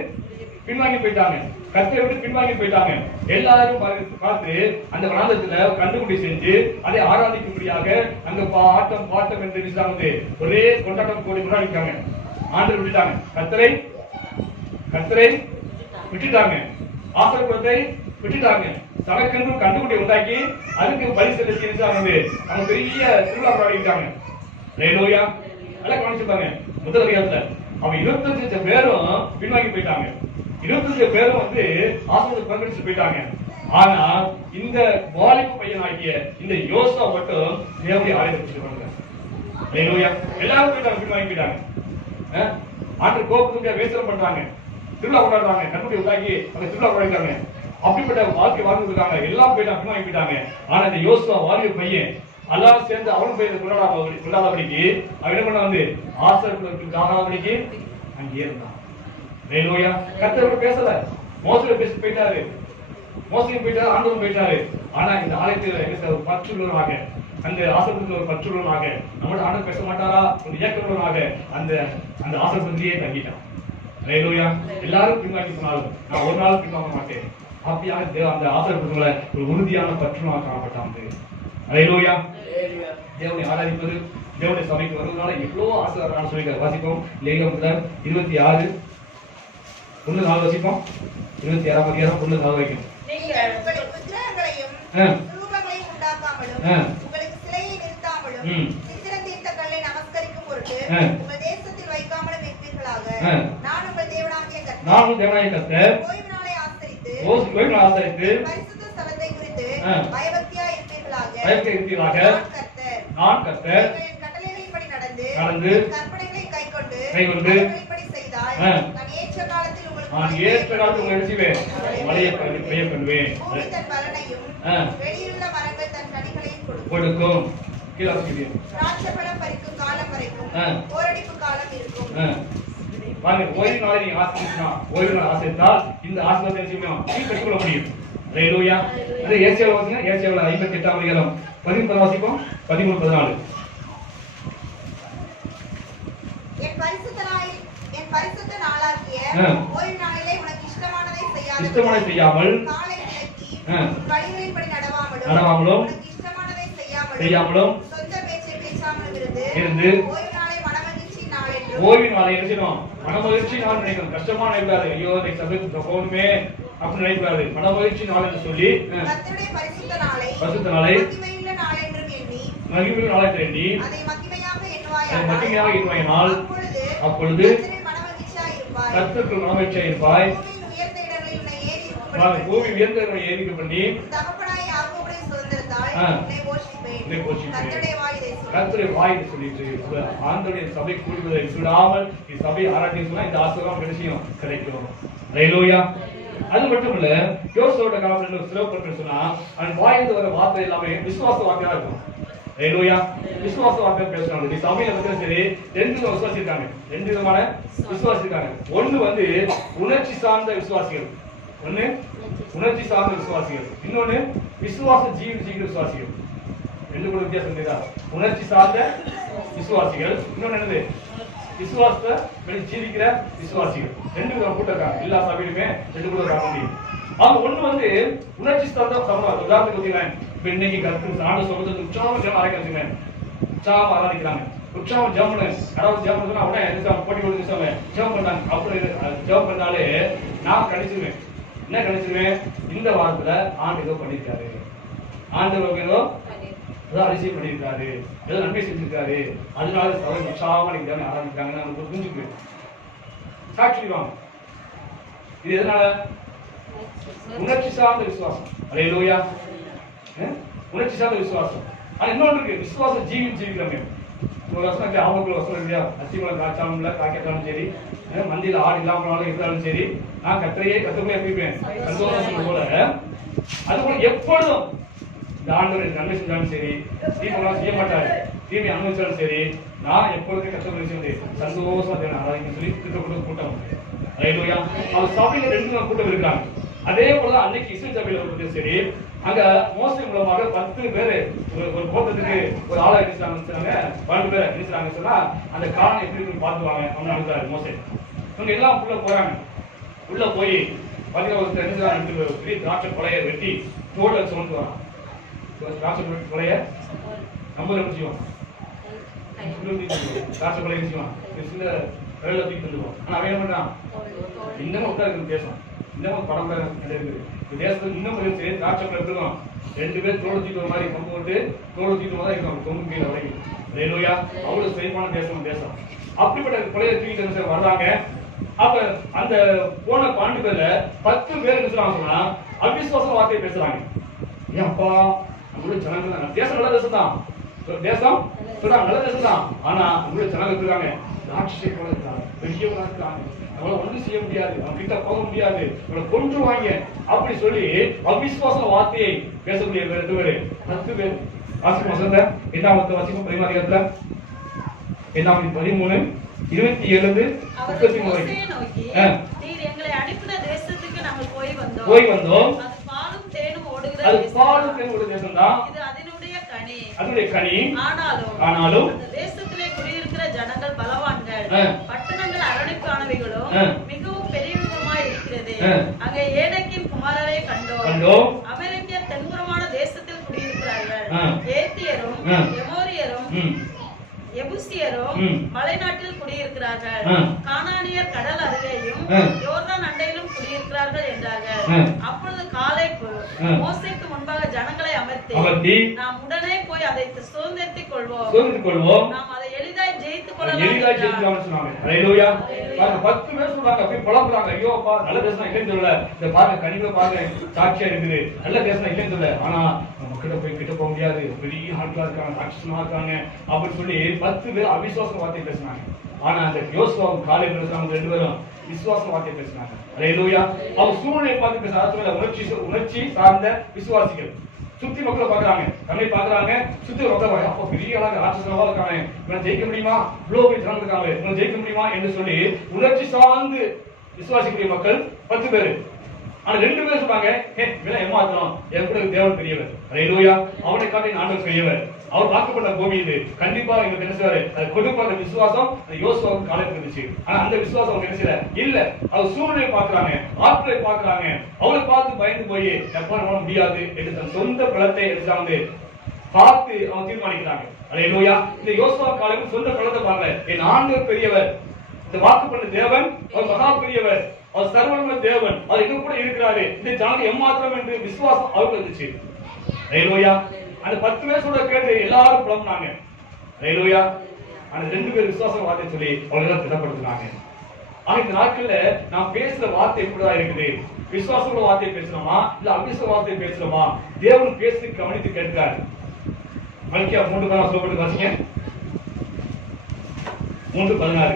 பின்வாங்கி போயிட்டாங்க, கத்தை விட்டு பின்வாங்கி போயிட்டாங்க. எல்லாரும் பார்த்து அந்த வனாந்தரத்துல கண்டுபிடி செஞ்சு அதை ஆராதிக்கும்படியாக அங்க ஆட்டம் பாட்டம் என்று வந்து ஒரே கொண்டாட்டம் கூடி முன்னாடிக்காங்க. ஆண்டு விட்டுட்டாங்க, கர்த்தரை விட்டுட்டாங்க, ஆசீர்வாதத்தை விட்டுட்டாங்க. தனக்கென்று கண்டுபிடி உண்டாக்கி அதுக்கு பலி செலுத்தி வந்து அவங்க பெரிய திருவிழா கொண்டாடிட்டாங்க. ஹல்லேலூயா. நல்லா கவனிச்சுப்பாங்க. முதல் அதிகாரத்துல அவன் 25 லட்சம் பேரும் பின்வாங்கி போயிட்டாங்க. 25 பேரும் வந்து ஆசீர்வாதத்தை பங்கெடுத்து போயிட்டாங்க. ஆனா இந்த வாலிப பையனாகிய இந்த யோசுவா மட்டும் தேவனுடைய ஆலயத்தை கொண்டாங்க. ஹல்லேலூயா. எல்லாரும் போயிட்டாங்க, பின்வாங்கி போயிட்டாங்க. ஆண்டு கோபத்துக்கு வேசனம் பண்றாங்க, திருவிழா கொண்டாடுறாங்க, கண்டுபிடி உண்டாக்கி அந்த திருவிழா கொண்டாடிட்டாங்க. அப்படிப்பட்ட வாழ்க்கை வாழ்ந்து இருக்காங்க. எல்லாம் போயிட்டாங்க, பின்வாங்கி போயிட்டாங்க. ஆனா இந்த யோசுவா வாலிப பையன் எல்லாரும் சேர்ந்து அவனும் போய் கொண்டாடாதபடிக்கு அவன் என்ன பண்ண வந்து ஆசீர்வாதத்துக்கு ஆகாதபடிக்கு அங்கே இருந்தான். ஹல்லேலூயா. கர்த்தரோட பேசல, மோசேயோட பேசி போயிட்டாரு, மோசையும் போயிட்டாரு, ஆண்டவரும் போயிட்டாரு. ஆனா இந்த ஆலயத்தில் என்ன பற்றுள்ளவராக, அந்த ஆசீர்வாதத்தில் ஒரு பற்றுள்ளவராக, நம்மளோட ஆண்டவர் பேச மாட்டாரா ஒரு இயக்கமுள்ளவராக அந்த அந்த ஆசீர்வாதத்திலேயே தங்கிட்டான். ஹல்லேலூயா. எல்லாரும் பின்வாங்கி போனாலும் நான் ஒரு நாள் பின்வாங்க மாட்டேன். அப்படியாக அந்த ஆசீர்வாதத்துல ஒரு உறுதியான பற்றுமாக காணப்பட்டாங்க. ஹல்லேலூயா. தேவனை ஆராதிப்பது, தேவனுடைய சபைக்கு வருவதனால எவ்வளவு ஆசீர்வாதம் சொல்லியிருக்காரு. வாசிப்போம். லேவியர் 26 1-4 வாசிப்போம். 26ஆம் அதிகாரம் 1-4 வரைக்கும். நீங்கள் உங்களுக்கு விக்கிரகங்களையும் ரூபங்களையும் உண்டாக்காமலும் உங்களுக்கு சிலையை நிறுத்தாமலும் சித்திரம் தீர்த்த கல்லை நமஸ்கரிக்கும் பொருட்டு உங்கள் தேசத்தில் வைக்காமலும் இருப்பீர்களாக. நான் உங்கள் தேவனாகிய கர்த்தர் ஓய்வு நாளை ஆசரித்து பரிசுத்த ஸ்தலத்தை குறித்து பயபக்தியா இருப்பீர்களாக. நான் கர்த்தர். என் கட்டளைகளின்படி நடந்து கற்பனைகளை கைக்கொண்டு செய்தால் நான் ஏற்ற காலத்தில் உங்களுக்கு மழையை பெய்ய பண்ணுவேன். தன் பலனையும் வெளியிலுள்ள மரங்கள் தன் கனிகளையும் கொடுக்கும். திராட்சைப்பழம் பறிக்கும் காலம் வரைக்கும் போரடிப்பு காலம் இருக்கும். ஓய்வு நாளை நீங்க ஆசிரியா, ஓய்வு நாள் ஆசிரித்தால் இந்த ஆசீர்வாதத்தை பெற்றுக்கொள்ள முடியும். ஹல்லேலூயா. அது ஏசாயாவில் வாசிங்க. ஏசாயாவில் 58ஆம் அதிகாரம் 13 வாசிப்போம். 13-14. என் பரிசுத்த நாளாகிய ஓய்வு நாளிலே உனக்கு இஷ்டமானதை செய்யாமல் காலை விலக்கி வழிகளின்படி நடவாமலும் உனக்கு இஷ்டமானதை செய்யாமலும் சொந்த பேச்சை பேசாமலும் இருந்து ஓய்வின் நாளை நினைக்கணும். மனமகிழ்ச்சி நாள் நினைக்கணும். கஷ்டமா நினைக்காது. ஐயோ இன்னைக்கு சபைக்கு போகணுமே அப்படின்னு நினைக்காது. மனமகிழ்ச்சி நாள் என்று சொல்லி கர்த்தருடைய பரிசுத்த நாளை மகிமையுள்ள நாள் என்று எண்ணி அதை மகிமையாக எண்ணுவாயினால் அப்பொழுது கர்த்தருக்கு மனமகிழ்ச்சியாக இருப்பாய். பூமி உயர்ந்த இடங்களை ஏறிக்க பண்ணி கர்த்தருடைய வாய் சொல்லிட்டு ஆண்டவருடைய சபை கூடுவதை விடாமல் சபை ஆராய்ச்சி சொன்னா இந்த ஆசீர்வாதம் கிடைச்சியும் கிடைக்கும். ஹல்லேலூயா. அது மட்டும் இல்ல, யோசேப்போட காலத்துல ஒரு சிறப்பு சொன்னா அவன் வாயிலிருந்து வர வார்த்தை எல்லாமே விசுவாச வார்த்தையா இருக்கும். ஹல்லேலூயா. விசுவாச வார்த்தை பேசுறாங்க. இந்த சபையில வந்து சரி ரெண்டு விசுவாசி இருக்காங்க. ரெண்டு விதமான விசுவாசி இருக்காங்க. ஒண்ணு வந்து உணர்ச்சி சார்ந்த விசுவாசிகள், ஒண்ணு உணர்ச்சி சார்ந்த விசுவாசிகள், இன்னொன்னு விசுவாச ஜீவிக்கிற விசுவாசிகள். ரெண்டு கூட வித்தியாசம் தெரியுதா? உணர்ச்சி சார்ந்த விசுவாசிகள், இன்னொன்னு என்னது விசுவாசத்தை ஜீவிக்கிற விசுவாசிகள். ரெண்டு கூட்டம் இருக்காங்க. எல்லா சபையிலுமே ரெண்டு கூட இருக்க முடியும். அவங்க ஒண்ணு வந்து உணர்ச்சி சார்ந்த சமூகம். உதாரணத்துக்கு பார்த்தீங்கன்னா இப்ப இன்னைக்கு கருத்து ஆண்டு சொல்றது உற்சாகம் ஜெபம் ஆரம்பிக்கிறாங்க. உற்சாகம் ஆரம்பிக்கிறாங்க. உற்சாகம் ஜெபம் யாராவது ஜெபம் பண்ணா உடனே போட்டி கொடுத்து ஜெபம் பண்ணாங்க. அப்படி ஜெபம் பண்ணாலே நான் கணிச்சிருவேன். என்ன கணிச்சிருவேன்? இந்த வாரத்துல ஆண்டு ஏதோ பண்ணிருக்காரு, ஆண்டவர் ஏதோ அதிசயம் பண்ணியிருக்காரு, ஏதோ நன்மை செஞ்சிருக்காரு, அதனால சபை உற்சாகமா நீங்க ஆரம்பிக்கிறாங்கன்னு நமக்கு புரிஞ்சுக்குவேன். சாட்சிடுவாங்க. இது எதனால? உணர்ச்சி சார்ந்த விசுவாசம். ஹல்லேலூயா. உணர்ச்சி சார்ந்த விசுவாசம். ஆனா இன்னொன்று இருக்கு, விசுவாசம் ஜீவிக்கிறோமே. ஒரு வருஷம் ஆபத்துல வசனம் இல்லையா? அத்திமலம் காய்ச்சாலும் இல்ல காய்க்காலும் சரி, மந்தியில ஆடு இல்லாமலும் இருந்தாலும் சரி, நான் கத்தரையே எப்பயுமே சந்தோஷம் போல அது போல எப்பொழுதும் இந்த ஆண்டவர் நன்மை செஞ்சாலும் சரி, தீபம் செய்ய மாட்டாரு, தீமை அனுபவிச்சாலும் சரி, நான் எப்பொழுதுமே கஷ்டப்பட்டு சந்தோஷமா ஆராதிக்க சொல்லி திட்டப்பட்ட கூட்டம். ஹல்லேலூயா. அவர் சபையில ரெண்டு கூட்டம் இருக்காங்க. அதே போல அன்னைக்கு இஸ்ரேல் சபையில வந்து சரி, அங்க மோசே மூலமாக 10 பேரு ஒரு கோத்திரத்துக்கு ஒரு ஆளா இருந்துச்சாங்க. 12 பேர் இருந்துச்சாங்க சொன்னா அந்த காரணம் எப்படி இருக்குன்னு பாத்துவாங்க. அவங்க அனுப்புறாரு மோசே. இவங்க எல்லாம் உள்ள போறாங்க. உள்ள போய் பதினோரு என்ன பெரிய திராட்சை கொலையை வெட்டி தோல்ல சுமந்து வரான். திராட்சை கொலைய நம்ம செய்வோம், திராட்சை கொலையை செய்வான், சில கடல தூக்கி வந்துருவோம். ஆனா அவன் என்ன பண்றான்? இன்னமும் உட்கார்ந்து பேசுவான். இன்னமும் படம் இருக்குது. தேசத்துக்கு இன்னும் சரி திராட்சை கொலை இருக்கும். 2 பேர் தோல் தூக்கி ஒரு மாதிரி கொண்டு போட்டு தோல் தூக்கிட்டு தான் இருக்கும். தொங்கு கீழே வரைக்கும். ஹல்லேலூயா. அவ்வளவு சிறப்பான தேசம். அப்படிப்பட்ட கொலையை தூக்கிட்டு வர்றாங்க. அப்ப அந்த போன 12 பேர்ல 10 பேர் என்ன சொன்னா அவிசுவாச வார்த்தையை பேசுறாங்க. ஏப்பா நம்மளுடைய ஜனங்கள் தேசம் நல்ல தேசம் தான், தேசம் சொல்றாங்க நல்ல தேசம் தான். ஆனா நம்மளுடைய ஜனங்கள் இருக்காங்க ராட்சசை போல இருக்காங்க, பெரியவங்களா இருக்காங்க, அவங்கள ஒன்றும் செய்ய முடியாது, அவங்க கிட்ட போக முடியாது, அவங்களை கொன்றுவாங்க அப்படி சொல்லி அவிசுவாச வார்த்தையை பேசக்கூடிய 2 பேரு 10 பேர். வாசிக்கும் வசந்த 8ஆம் வாசிக்கும் பதினாதிகாரத்துல 8ஆம் 13 27 33 எங்களை அனுப்பின தேசத்துக்கு நாங்கள் போய் வந்தோம். அது பாலும் தேனும் ஓடுகிற தேசம் தான். இது அதனுடைய கனி. ஆனாலும் அந்த தேசத்திலே குடியிருக்கிற ஜனங்கள் பலவான்கள், பட்டணங்கள் அரணிப்பானவைகளும் மிகவும் பெரியவிதமாய் இருக்கிறது. அங்கே ஏனேக்கின் குமாரரை கண்டோம். அமெரிக்கர் தென்புறமான தேசத்தில் குடியிருக்கிறார்கள். ஏத்தியரும் எமோரியரும் எபூசியரும் மலைநாட்டில் குடியிருக்கிறார்கள். கானானியர் கடல் அருகேயும் யோர்தான் அண்டையிலும் குடியிருக்கிறார்கள் என்றார்கள். அப்பொழுது காலேப் மோசேக்கு முன்பாக ஜனங்களை அமர்த்தி நாம் உடனே போய் அதை சுதந்திரித்துக் கொள்வோம், நாம் அதை எளிதாய் ஜெயித்துக் கொள்ளலாம் சொன்னாங்க. ஹல்லேலூயா. 10 பேர் சொல்றாங்க. அப்படியே புலம்புறாங்க. ஐயோப்பா நல்ல தேசம் இல்லைன்னு சொல்லல, இந்த பாருங்க கனிவை பாருங்க சாட்சியா இருக்குது, நல்ல தேசம் இல்லைன்னு சொல்லல, ஆனா கிட்ட போக முடியாது, பெரிய ஆட்களா இருக்காங்க, ராட்சசமா இருக்காங்க அப்படின்னு சொல்லி 10 பேர் அவிசுவாச வார்த்தை பேசினாங்க. ஆனா அந்த யோசுவாவும் காலேப் 2 பேரும் விசுவாச வார்த்தை பேசினாங்க. ஹல்லேலூயா. அவங்க சூழ்நிலையை பார்த்து பேச உணர்ச்சி சார்ந்த விசுவாசிகள். சுத்தி மக்களை பாக்குறாங்க, தன்னை பாக்குறாங்க, சுத்தி மக்கள் அப்ப பெரிய ஆளாக ராட்சசமா இருக்காங்க, இவனை ஜெயிக்க முடியுமா, இவ்வளவு பேர் ஜனம் இருக்காங்க, இவனை ஜெயிக்க முடியுமா என்று சொல்லி உணர்ச்சி சார்ந்து விசுவாசிக்கூடிய மக்கள் 10 பேரு. ஆனா 2 பேரும் சொல்றாங்க, இவன் ஏமாத்தணும், என் கூட தேவன் பெரியவர், ஹalleluya, அவனை காட்டி ஆண்டவர் பெரியவர், அவர் வாக்குப்பட்ட பூமி இது, கண்டிப்பா எங்களுக்கு என்ன செய்வாரு, அது கொடுப்பாரு விசுவாசம். அந்த யோசுவாவுக்கு காலையில இருந்துச்சு. ஆனா அந்த விசுவாசம் அவங்க என்ன செய்யல, இல்ல. அவர் சூழ்நிலையை பாக்குறாங்க, ஆட்களை பாக்குறாங்க, அவளை பார்த்து பயந்து போய் எப்ப நம்மளால முடியாது என்று தன் சொந்த பலத்தை எடுத்தாங்க பார்த்து அவங்க தீர்மானிக்கிறாங்க. ஹalleluya. இந்த யோசுவா காலையில சொந்த பலத்தை பாருங்க, என் ஆண்டவர் பெரியவர், இந்த வாக்கு பண்ண தேவன் அவர் மகா பெரியவர், அவர் சர்வவல்ல தேவன், அவர் எங்க கூட இருக்கிறாரு, இந்த ஜனங்க ஏமாத்திரம் என்று விசுவாசம் அவருக்கு இருந்துச்சு. ஹalleluya. அந்த 10 பேர் சொல்ற கேட்டு எல்லாரும் புலம்புனாங்க. ஹalleluya. அந்த 2 பேர் விசுவாச வார்த்தை சொல்லி அவங்கள திடப்படுத்தினாங்க. ஆனா இந்த நாட்கள்ல நான் பேசுற வார்த்தை எப்படிதான் இருக்குது, விசுவாசமுள்ள வார்த்தை பேசுறோமா இல்ல அவிசுவாச வார்த்தை பேசுறோமா, தேவன் பேசி கவனித்து கேட்கிறார். மல்கியா 3:16 சொல்லப்பட்டு வாசிங்க. 3:16.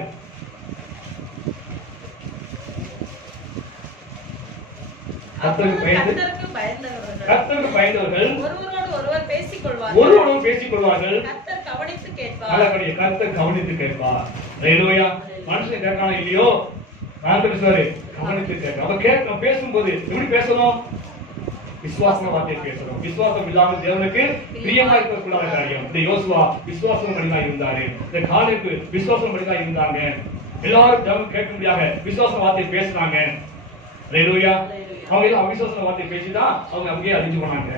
கர்த்தருக்கு பயந்தவர்கள் ஒருவரோடு பேசிக் கொள்வார்கள். கர்த்தர் கவனித்து கேட்பார். கர்த்தர் கவனித்து கேட்பார். ஹalleluya. மனுஷன் கேட்கானோ இல்லையோ, ஆண்டவர் சொல்றாரு கவனித்து கேட்க. அவ கேட்க பேசும்போது எப்படி பேசணும், விசுவாசமா வார்த்தை பேசணும். விசுவாசம் இல்லாமல் தேவனுக்கு பிரியமா இருக்கக்கூடாத காரியம். இந்த யோசுவா விசுவாசம் படிதான் இருந்தாரு, இந்த காலேபு விசுவாசம் படிதான் இருந்தாங்க. எல்லாரும் தேவன் கேட்கும்படியாக விசுவாச வார்த்தை பேசினாங்க. ஹalleluya. அவங்க எல்லாம் அவிசுவாச வார்த்தை பேசிதான் அவங்க அங்கேயே அழிஞ்சு போனாங்க.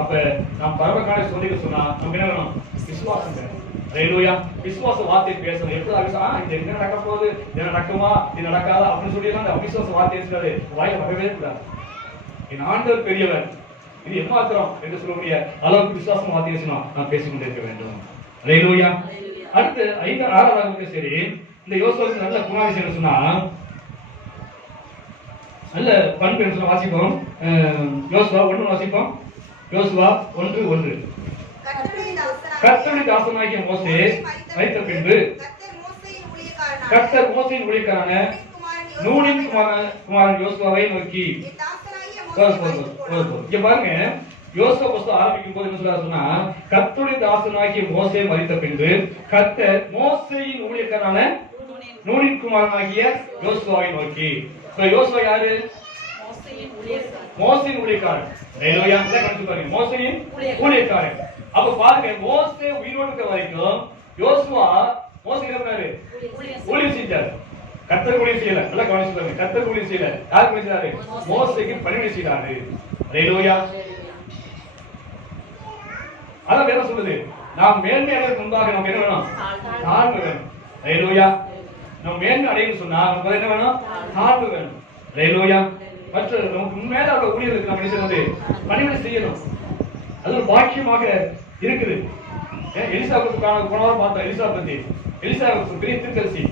அப்ப நாம் பரவக்கான சொல்லிக்க சொன்னா நமக்கு என்ன வேணும், விசுவாசம் வேணும். ஹalleluya. விசுவாச வார்த்தை பேசணும். எப்படி இது என்ன நடக்க போகுது, இது நடக்குமா இது நடக்காதா அப்படின்னு சொல்லி அந்த அவிசுவாச வார்த்தை பேசுறது வாயில வரவே கூடாது. என் ஆண்டவர் பெரியவர், இது ஏமாத்திரம் என்று சொல்லக்கூடிய அளவுக்கு விசுவாசம் வார்த்தை பேசணும், நான் பேசிக்கொண்டே இருக்க வேண்டும். ஹalleluya. அடுத்து 6வது சரி, இந்த யோசுவாவுக்கு நல்ல குணாதிசயம் சொன்னா நல்ல பண்பு என்ன வாசிப்போம். யோசுவா 1 வாசிப்போம். யோசுவா 1:1. கர்த்தருடைய தாசனாகிய மோசே மரித்த பின்பு கர்த்தர் மோசேயின் ஊழியக்காரனான நூனின் குமாரன் யோசுவாவை நோக்கி, இங்க பாருங்க, யோசுவா புஸ்தகம் ஆரம்பிக்கும் போது என்ன சொல்றாரு சொன்னா, கர்த்தருடைய தாசனாகிய மோசே மரித்த பின்பு கர்த்தர் மோசேயின் ஊழியக்காரனான நூனின் குமாரனாகிய யோசுவாவை நோக்கி. யோசுவா யாரு, மோசேயின் ஊழியக்காரன். ஹalleluya. பாருங்க, மோசேயின் ஊழியக்காரன். அப்ப பாருங்க, மோசே உயிரோடு இருக்க வரைக்கும் யோசுவா மோசே என்ன பண்ணாரு, ஊழியம் செஞ்சாரு. கர்த்தர் ஊழியம் செய்யல, நல்லா கவனிச்சு பாருங்க, கர்த்தர் ஊழியம் செய்யல, யாருக்கு செஞ்சாரு, மோசேக்கு பணிவிடை செய்தாரு. ஹalleluya. அதான் வேதம் சொல்லுது, நாம் மேன்மை அடைவதற்கு முன்பாக நமக்கு என்ன வேணும், தாழ்மை வேணும். ஹalleluya. நம்ம மேன்மை அடையணும்னு சொன்னா நமக்கு என்ன வேணும், தாழ்மை வேணும். ஹalleluya. மற்ற நமக்கு உண்மையான அவருடைய ஊழியர்களுக்கு நம்ம என்ன செய்யணும், பணிவிடை செய்யணும். அது ஒரு பாக்கியமாக இருக்குது. எலிசாபெத்துக்கான போன வாரம் பார்த்தோம். எலிசாபெத் பெரிய தீர்க்கதரிசி,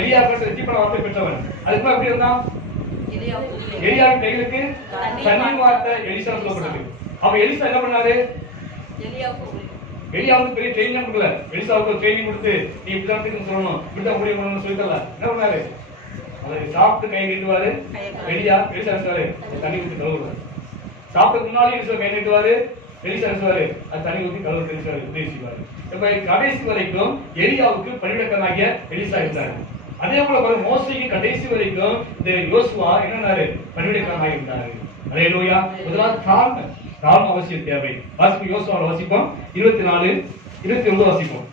எலியா ரட்சிப்பட வார்த்தை பெற்றவன். அதுக்கு எப்படி இருந்தான், எலியாவின் கைகளுக்கு தண்ணீர் வார்த்தை எலிசா சொல்லப்பட்டது. அப்ப எலிசா என்ன பண்ணாரு, எலியாவுக்கு பெரிய ட்ரைனிங் கொடுக்கல, எலிசாவுக்கு ட்ரைனிங் கொடுத்து நீ இப்படிதான் சொல்லணும், இப்படிதான் முடிவு பண்ணணும்னு சொல்லித்தரல. என்ன பண்ணாரு, அதை சாப்பிட்டு கை நீட்டுவாரு. எலிசா தண்ணி ஊற்றி கழுவுவாரு. சாப்பிட்டு முன்னாடி எலிசா கை நீட்டுவாரு, எலிசா அது தண்ணி ஊற்றி கழுவு தெரிவிச்சுவாரு. இப்ப கடைசி வரைக்கும் எலியாவுக்கு பணிவிடக்காரனாகிய எலிசா இருந்தாரு. அதே போல மோசேக்கு கடைசி வரைக்கும் இந்த யோசுவா என்னன்னாரு, பணிவிடக்காரனாக இருந்தாரு. ஹalleluya. முதலாவது தாழ்மை அவசியம் தேவை. வாசிப்போம், யோசுவாவை வாசிப்போம். 24-29 வாசிப்போம்.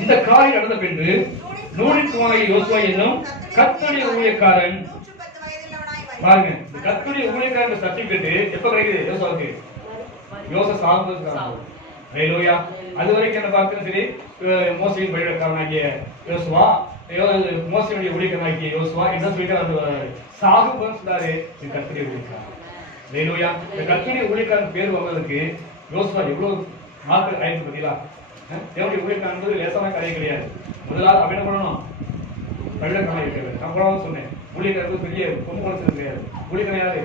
இந்த காரியம் நடந்த பின்பு நூனின் குமாரனாகிய யோசுவா என்னும் கர்த்தருடைய ஊழியக்காரன், பாருங்க, இந்த கர்த்தருடைய ஊழியக்காரன் சர்டிபிகேட் எப்ப கிடைக்குது யோசுவாவுக்கு, யோசுவா சாகும்போது. ஹalleluya. அது வரைக்கும் என்ன பார்த்தா சரி, மோசேயின் பணிவிடக்காரனாகிய யோசுவா, மோசேயுடைய ஊழியக்காரனாகிய யோசுவா என்ன சொல்லிட்டு சாகும்போது சொன்னாரு, இது கர்த்தருடைய ஊழியக்காரன். ஹalleluya. இந்த கர்த்தருடைய ஊழியக்காரன் பேர் வந்ததுக்கு யோசுவா எவ்வளவு நாட்கள் ஆயிடுச்சு பார்த்தீங்களா. தேவனுடைய ஊழியக்காரன் என்பது லேசான கதை கிடையாது. முதலாவது அவன் என்ன பண்ணணும், பணிவிடக்காரனாக இருக்கிறது. நான் கூட சொன்னேன், ஊழியக்காரருக்கு பெரிய கும்பகோணம் கிடையாது. ஊழியக்காரன் யாரு,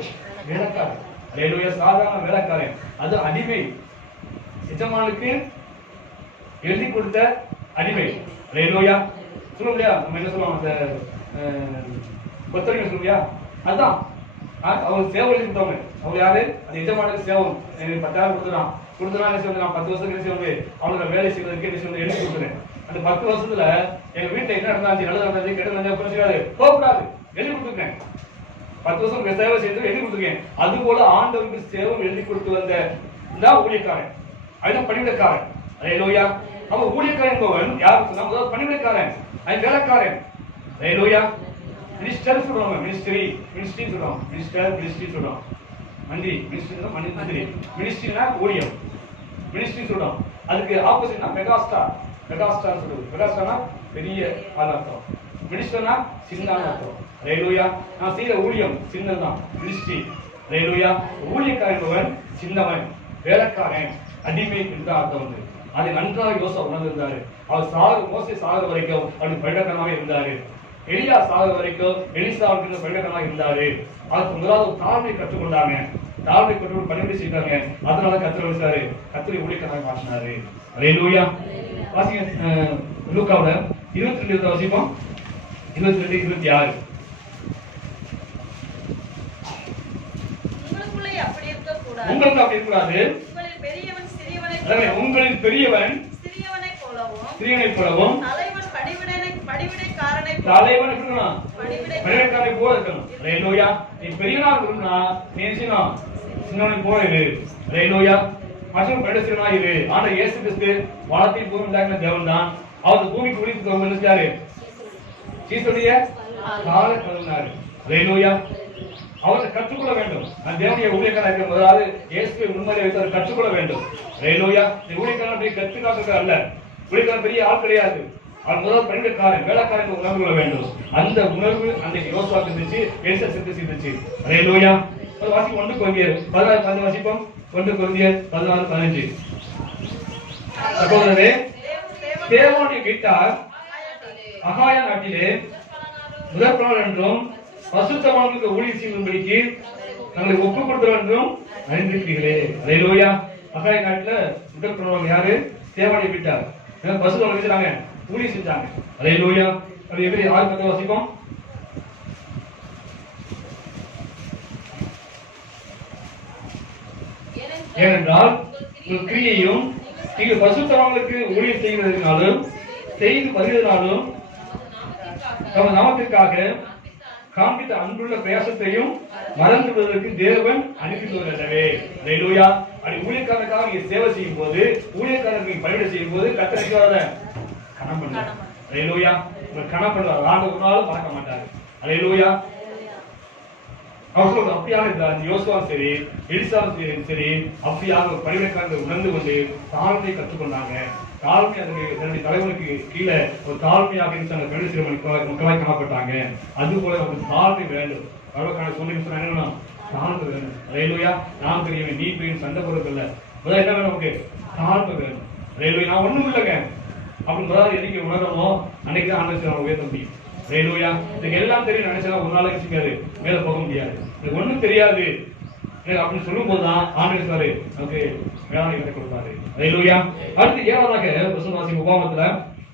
வேலைக்காரன். ஹalleluya. சாதாரண வேலைக்காரன், அது அடிமை, எஜமானுக்கு எழுதி கொடுத்த அடிமை. ஹalleluya. சொல்ல முடியா, நம்ம என்ன சொல்லுவோம், அந்த கொத்தடிமை சொல்லுவியா, அதுதான் அவங்க சேவை கொடுத்தவங்க. அவங்க யாரு, அந்த எஜமானுக்கு சேவம் 10,000 கொடுத்துறான், கொடுத்தனா என்ன செய்வது, நான் 10 வருஷம் கழிச்சு வந்து அவனுக்கு வேலை செய்வதற்கு என்ன செய்வது எழுதி கொடுக்குறேன். அந்த 10 வருஷத்துல எங்க வீட்டுல என்ன நடந்தாச்சு, நல்லது நடந்தாச்சு, கெட்டது நடந்தாச்சு, செய்யாது போகக்கூடாது, எழுதி கொடுத்துருக்கேன். 10 வருஷம் சேவை செய்து எழுதி கொடுத்துருக்கேன். அது போல ஆண்டவருக்கு சேவை எழுதி கொடுத்து வந்த இந்த ஊழியக்காரன், அதுதான் பணிவிடைக்காரன். அல்லேலூயா. அவன் ஊழியக்காரன் என்பவன் யாருக்கு நம்ம பணிவிடைக்காரன், அது வேலைக்காரன். அல்லேலூயா. மினிஸ்டர் சொல்றாங்க, மினிஸ்ட்ரி மினிஸ்ட்ரி சொல்றோம், மினிஸ்டர் மினிஸ்ட்ரி சொல்றோம், மந்திரி மினிஸ்ட்ரி மந்திரி, மினிஸ்ட்ரினா ஊழியம், மினிஸ்ட்ரி சொல்றோம். அதுக்கு ஆப்போசிட்னா மெகாஸ்டார், மெகாஸ்டார் சொல்றது. மெகாஸ்டார்னா பெரிய ஆள் அர்த்தம், மினிஸ்டர்னா சின்ன அர்த்தம். அல்லேலூயா. நான் செய்யற ஊழியம் சின்னதான், மினிஸ்ட்ரி. அல்லேலூயா. ஊழியக்காரன் சின்னவன், வேலைக்காரன், அடிமை என்று அர்த்தம் வந்து அதை நன்றாக யோசனை உணர்ந்திருந்தாரு. அவர் மோசே சாகிற வரைக்கும் அவர் பழக்கமாக இருந்தாரு. எலியா சாகிற வரைக்கும் எலிசாவுக்கு பழக்கமாக இருந்தாரு. அதுக்கு முதலாவது தாழ்மை கற்றுக்கொண்டாங்க, தாழ்மை கற்றுக்கொண்டு பணிவிடை செய்தாங்க. அதனால கத்திர வச்சாரு, கத்திரை ஊழியக்காரமாக மாற்றினாரு. அல்லேலூயா. வாசிங்க லூக்காவுல 22 வாசிப்போம், 22, 26. உங்களுக்குள்ளே அப்படி இருக்கக்கூடாது. உங்களுக்கு அப்படி இருக்கக்கூடாது. உங்களில் பெரியவன் சிறியவனைப் உங்களில் பெரியவன் சிறியவனைப் போலவும், சிறியவனைப் போலவும், தலைவன் பணிவிடைக்காரனைப் தலைவன் எப்படி இருக்கணும், பணிவிடை- பணிவிடைக்காரனை போல இருக்கணும். அல்லேலூயா. நீ பெரியவனா இருக்கணும்னா நீ என்ன செய்யணும், சின்னவனை போல இரு. அல்லேலூயா. மற்றவங்க பணிவிடைசீலனா இரு. ஆண்டவர் இயேசு கிறிஸ்து வானத்தையும் பூமி உண்டாக்கின தேவன் தான். அவர் பூமிக்கு உரித்து நினைச்சாரு, சீசுடைய கால கழுவினாரு. அல்லேலூயா. அவரை கற்றுக்கொள்ள வேண்டும். நான் தேவனுடைய ஊழியக்காரன் இருக்க முதலாவது இயேசுவை முன்மாதிரி வைத்து அவர் கற்றுக்கொள்ள வேண்டும். அல்லேலூயா. இந்த ஊழியக்காரன் போய் கற்றுக்காக்க அல்ல, ஊழியக்காரன் பெரிய ஆள் கிடையாது. அவர் முதல் பணிவிடைக்காரன், வேலைக்காரன் உணர்வு கொள்ள வேண்டும். அந்த உணர்வு அன்றைக்கு யோசுவாக்கு இருந்துச்சு, எலிசா இருந்துச்சு. அல்லேலூயா. வாசிப்போம் 1 கொரிந்தியர் 16 வாசிப்போம். 1 கொரிந்தியர் 16:15. சகோதரரே, தேவனுடைய வீட்டார் அகாயா நாட்டிலே முதற்பலன் என்றும் பசுத்தவான்களுக்கு ஊழியம் செய்யும்படிக்கு தங்களை ஒப்புக் கொடுத்தவர் என்றும் அறிந்திருக்கிறீர்களே. அல்லேலூயா. அகாயா நாட்டுல முதற்பலன் யாரு, தேவனுடைய வீட்டார். பசுத்தவான் வச்சுட்டாங்க, ஊழியம் செஞ்சாங்க. அல்லேலூயா. அது எப்படி 6:10 வாசிப்போம். ஏனென்றால் உங்கள் கிரியையும் நீங்கள் பசுத்தவான்களுக்கு ஊழியம் செய்வதனாலும் செய்து வருவதனாலும் தமது நாமத்திற்காக காண்பித்த அன்புள்ள பிரயாசத்தையும் மறந்துவிடுவதற்கு தேவன் அனுப்பிவிடுவதே. அல்லேலூயா. அப்படி ஊழியக்காரனுக்காக நீங்க சேவை செய்யும் போது, ஊழியக்காரனுக்கு பணிவிடை செய்யும் போது கத்தரிக்காத கணம் பண்ணுவார். அல்லேலூயா. உங்கள் கணம் பண்ணுவார், ஆண்டு ஒரு நாளும் மறக்க மாட்டாரு. அல்லேலூயா. அவர் சொல்றது அப்படியாக இருந்தார். யோசுவாவும் சரி, எலிசாவும் சரி, அப்படியாக பணிவிடைக்காரர்கள் உணர்ந்து கொண்டு தாழ்மையை கற்றுக்கொண்டாங்க. தாழ்மை தன்னுடைய தலைவனுக்கு கீழே ஒரு தாழ்மையாக இருந்தாங்க, மக்களாய் காணப்பட்டாங்க. அது போல அவருக்கு தாழ்மை வேண்டும். பரவக்கான சொல்லி சொன்னா தாழ்மை வேணும். அல்லேலூயா. நான் பெரியவன், நீ பெரியவன், சண்டை பொருட்கள் முதல்ல என்ன வேணும், நமக்கு தாழ்மை வேணும். அல்லேலூயா. நான் ஒண்ணும் இல்லைங்க அப்படின்னு முதல்ல என்னைக்கு உணரணுமோ அன்னைக்கு தான் ஆண்டவர் உயர்த்த முடியும். அல்லேலூயா. இதுக்கு எல்லாம் தெரியும் நினைச்சா ஒரு நாளைக்கு செய்யாது, மேல போக முடியாது. எனக்கு ஒண்ணும் தெரியாது அப்படின்னு சொல்லும் போதுதான் ஆண்டவர் சாரு நமக்கு வேளாண் கிடைக்க கொடுப்பாரு. அல்லேலூயா. அடுத்து 7வது வசனம் வாசிப்போம். உபாகமத்துல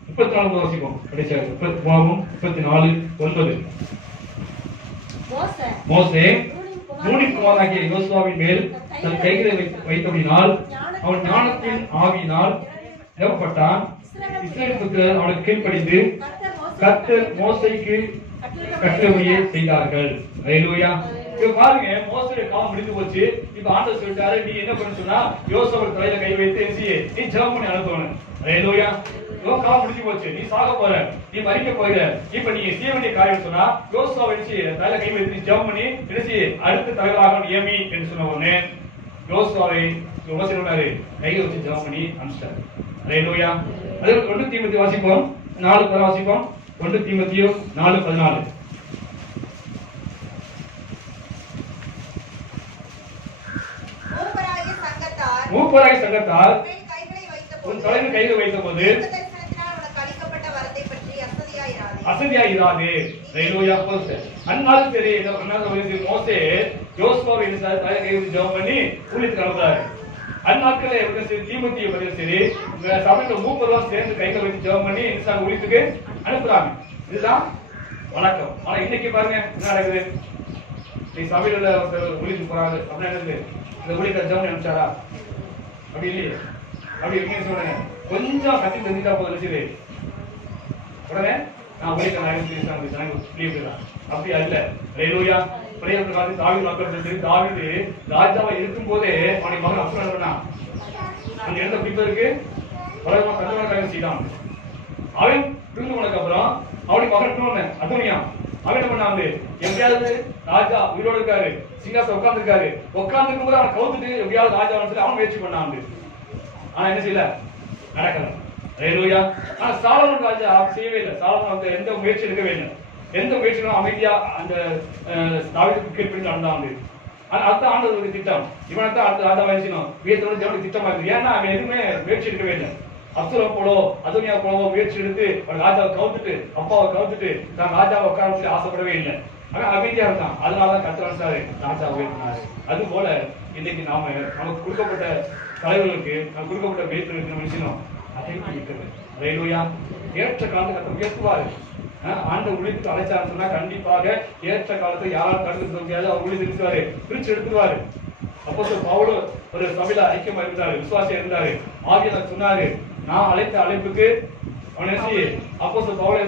34 வாசிப்போம். கடைசியா உபாகமம் 34:9. மோசே நூனின் குமாரனாகிய யோசுவாவின் மேல் தன் கைகளை வைத்தபடினால் அவன் ஞானத்தின் ஆவியினால் நிரப்பப்பட்டான். இஸ்ரவேல் புத்திரர் அவனுக்கு கீழ்ப்படிந்து கர்த்தர் மோசேக்கு கட்டளையை செய்தார்கள். அல்லேலூயா. இப்ப பாருங்க, மோசேயுடைய காலம் முடிந்து போச்சு. இப்ப ஆண்டவர் சொல்லிட்டாரு, நீ என்ன பண்ண சொன்னா யோசுவா தலையில கை வைத்து நீ ஜெபம் பண்ணி அனுப்பணும். அல்லேலூயா. இவன் காலம் முடிஞ்சு போச்சு, நீ சாக போற, நீ மரிக்க போகிற. இப்ப நீங்க செய்ய வேண்டிய காரியம் சொன்னா யோசுவா வச்சு தலையில கை வைத்து ஜெபம் பண்ணி நினைச்சு அடுத்த தலைவராக நியமி என்று சொன்ன உடனே யோசுவாவை சொன்னாரு, கையை வச்சு ஜெபம் பண்ணி அனுப்பிச்சிட்டாரு. அல்லேலூயா. அதே 1 தீமோத்தேயு வாசிப்போம். 4 வாசிப்போம். 1 தீமோத்தேயு 4:14. மூப்பராகிய சங்கத்தார் உன் தலைமை கைகளை வைத்த போது அசதியாயிராதே. அல்லேலூயா. அந்நாள் சரி மோசே யோசுவாவை தலையில கை வச்சு ஜெபம் பண்ணி ஊழியத்துக்கு அனுப்புறாரு. அந்நாட்களே தீமோத்தேயு பத்தி சரி சபையில மூப்பரெல்லாம் சேர்ந்து கைகளை வச்சு ஜெபம் பண்ணி ஊழியத்துக்கு அனுப்புறாங்க. இதுதான் வணக்கம். ஆனா இன்னைக்கு பாருங்க என்ன நடக்குது, நீ சபையில ஊழியத்துக்கு போறாரு அப்படின்னா இந்த ஊழியத்தை ஜெபம் பண்ணி அனுப்பிச்சாரா, அப்படி இல்லையே. அப்படி என்ன சொல்றேன், கொஞ்சம் கத்தி தெரிஞ்சுட்டா போதும் சரி உடனே நான் உழைக்க நான் அப்படி அல்ல. ஹல்லேலூயா. பழைய காலத்தில் தாவீது மக்கள் தாவீது ராஜாவா இருக்கும் போதே அவனுடைய மகன் அப்சலோம் பண்ணான். அந்த இடத்த பிடிப்பதற்கு பலமா கண்டவர்கள் செய்தான். அவன் திரும்ப போனதுக்கு அப்புறம் அவனுடைய மகன் அதோனியா அவன் என்ன பண்ணாங்க, எப்படியாவது ராஜா உயிரோடு இருக்காரு, சிங்காசனம் உட்கார்ந்து இருக்காரு, உட்கார்ந்து போது அவனை கவுத்துட்டு எப்படியாவது ராஜா சொல்லி அவன் முயற்சி பண்ணாங்க. ஆனா என்ன செய்யல, நடக்கல. ஹல்லேலூயா. ஆனா சாலமோன் ராஜா செய்யவே இல்லை. சாலமோன் எந்த முயற்சி எடுக்கவே இல்லை. எந்த முயற்சியும் அமைதியா அந்த தாவீதுக்கு கீழ்ப்படிந்து நடந்தாங்க. ஆனா அடுத்த ஆண்டவருடைய திட்டம், இவனைத்தான் அடுத்த ராஜா வயசினோம் வீரத்தோட தேவனுடைய திட்டமா இருக்கு. ஏன்னா அவன் எதுவுமே முயற்சி எடுக்கவே இல்லை. அப்சலோம் போலோ அதோனியா போலோ முயற்சி எடுத்து ராஜாவை கவுத்துட்டு அப்பாவை கவுத்துட்டு தான் ராஜாவை உட்கார ஆசைப்படவே இல்லை. அவன் அமைதியா இருந்தான். அதனாலதான் கர்த்தர் ராஜா உயர்த்தினாரு. அது போல இன்னைக்கு நமக்கு கொடுக்கப்பட்ட தலைவர்களுக்கு நமக்கு கொடுக்கப்பட்ட வேற்றுக்கு நம்ம நினைச்சோம் அதை இருக்கிறது. ஹல்லேலூயா. ஏற்ற காலத்தை கர்த்தர் உயர்த்துவாரு. ஆண்ட உழைத்து அழைச்சாரு சொன்னா கண்டிப்பாக ஏற்ற காலத்தை யாராலும் தடுக்க முடியாது. அவர் உழைத்து இருக்கிறாரு, பிரிச்சு எடுத்துருவாரு. அப்போஸ்தலர் பவுல் ஒரு சபையில ஐக்கியமா இருந்தாரு, விசுவாசியா இருந்தாரு. ஆவியானவர் சொன்னாரு, நான் அழைத்த அழைப்புக்கு அவன் அப்போஸ்தலர் பவுல்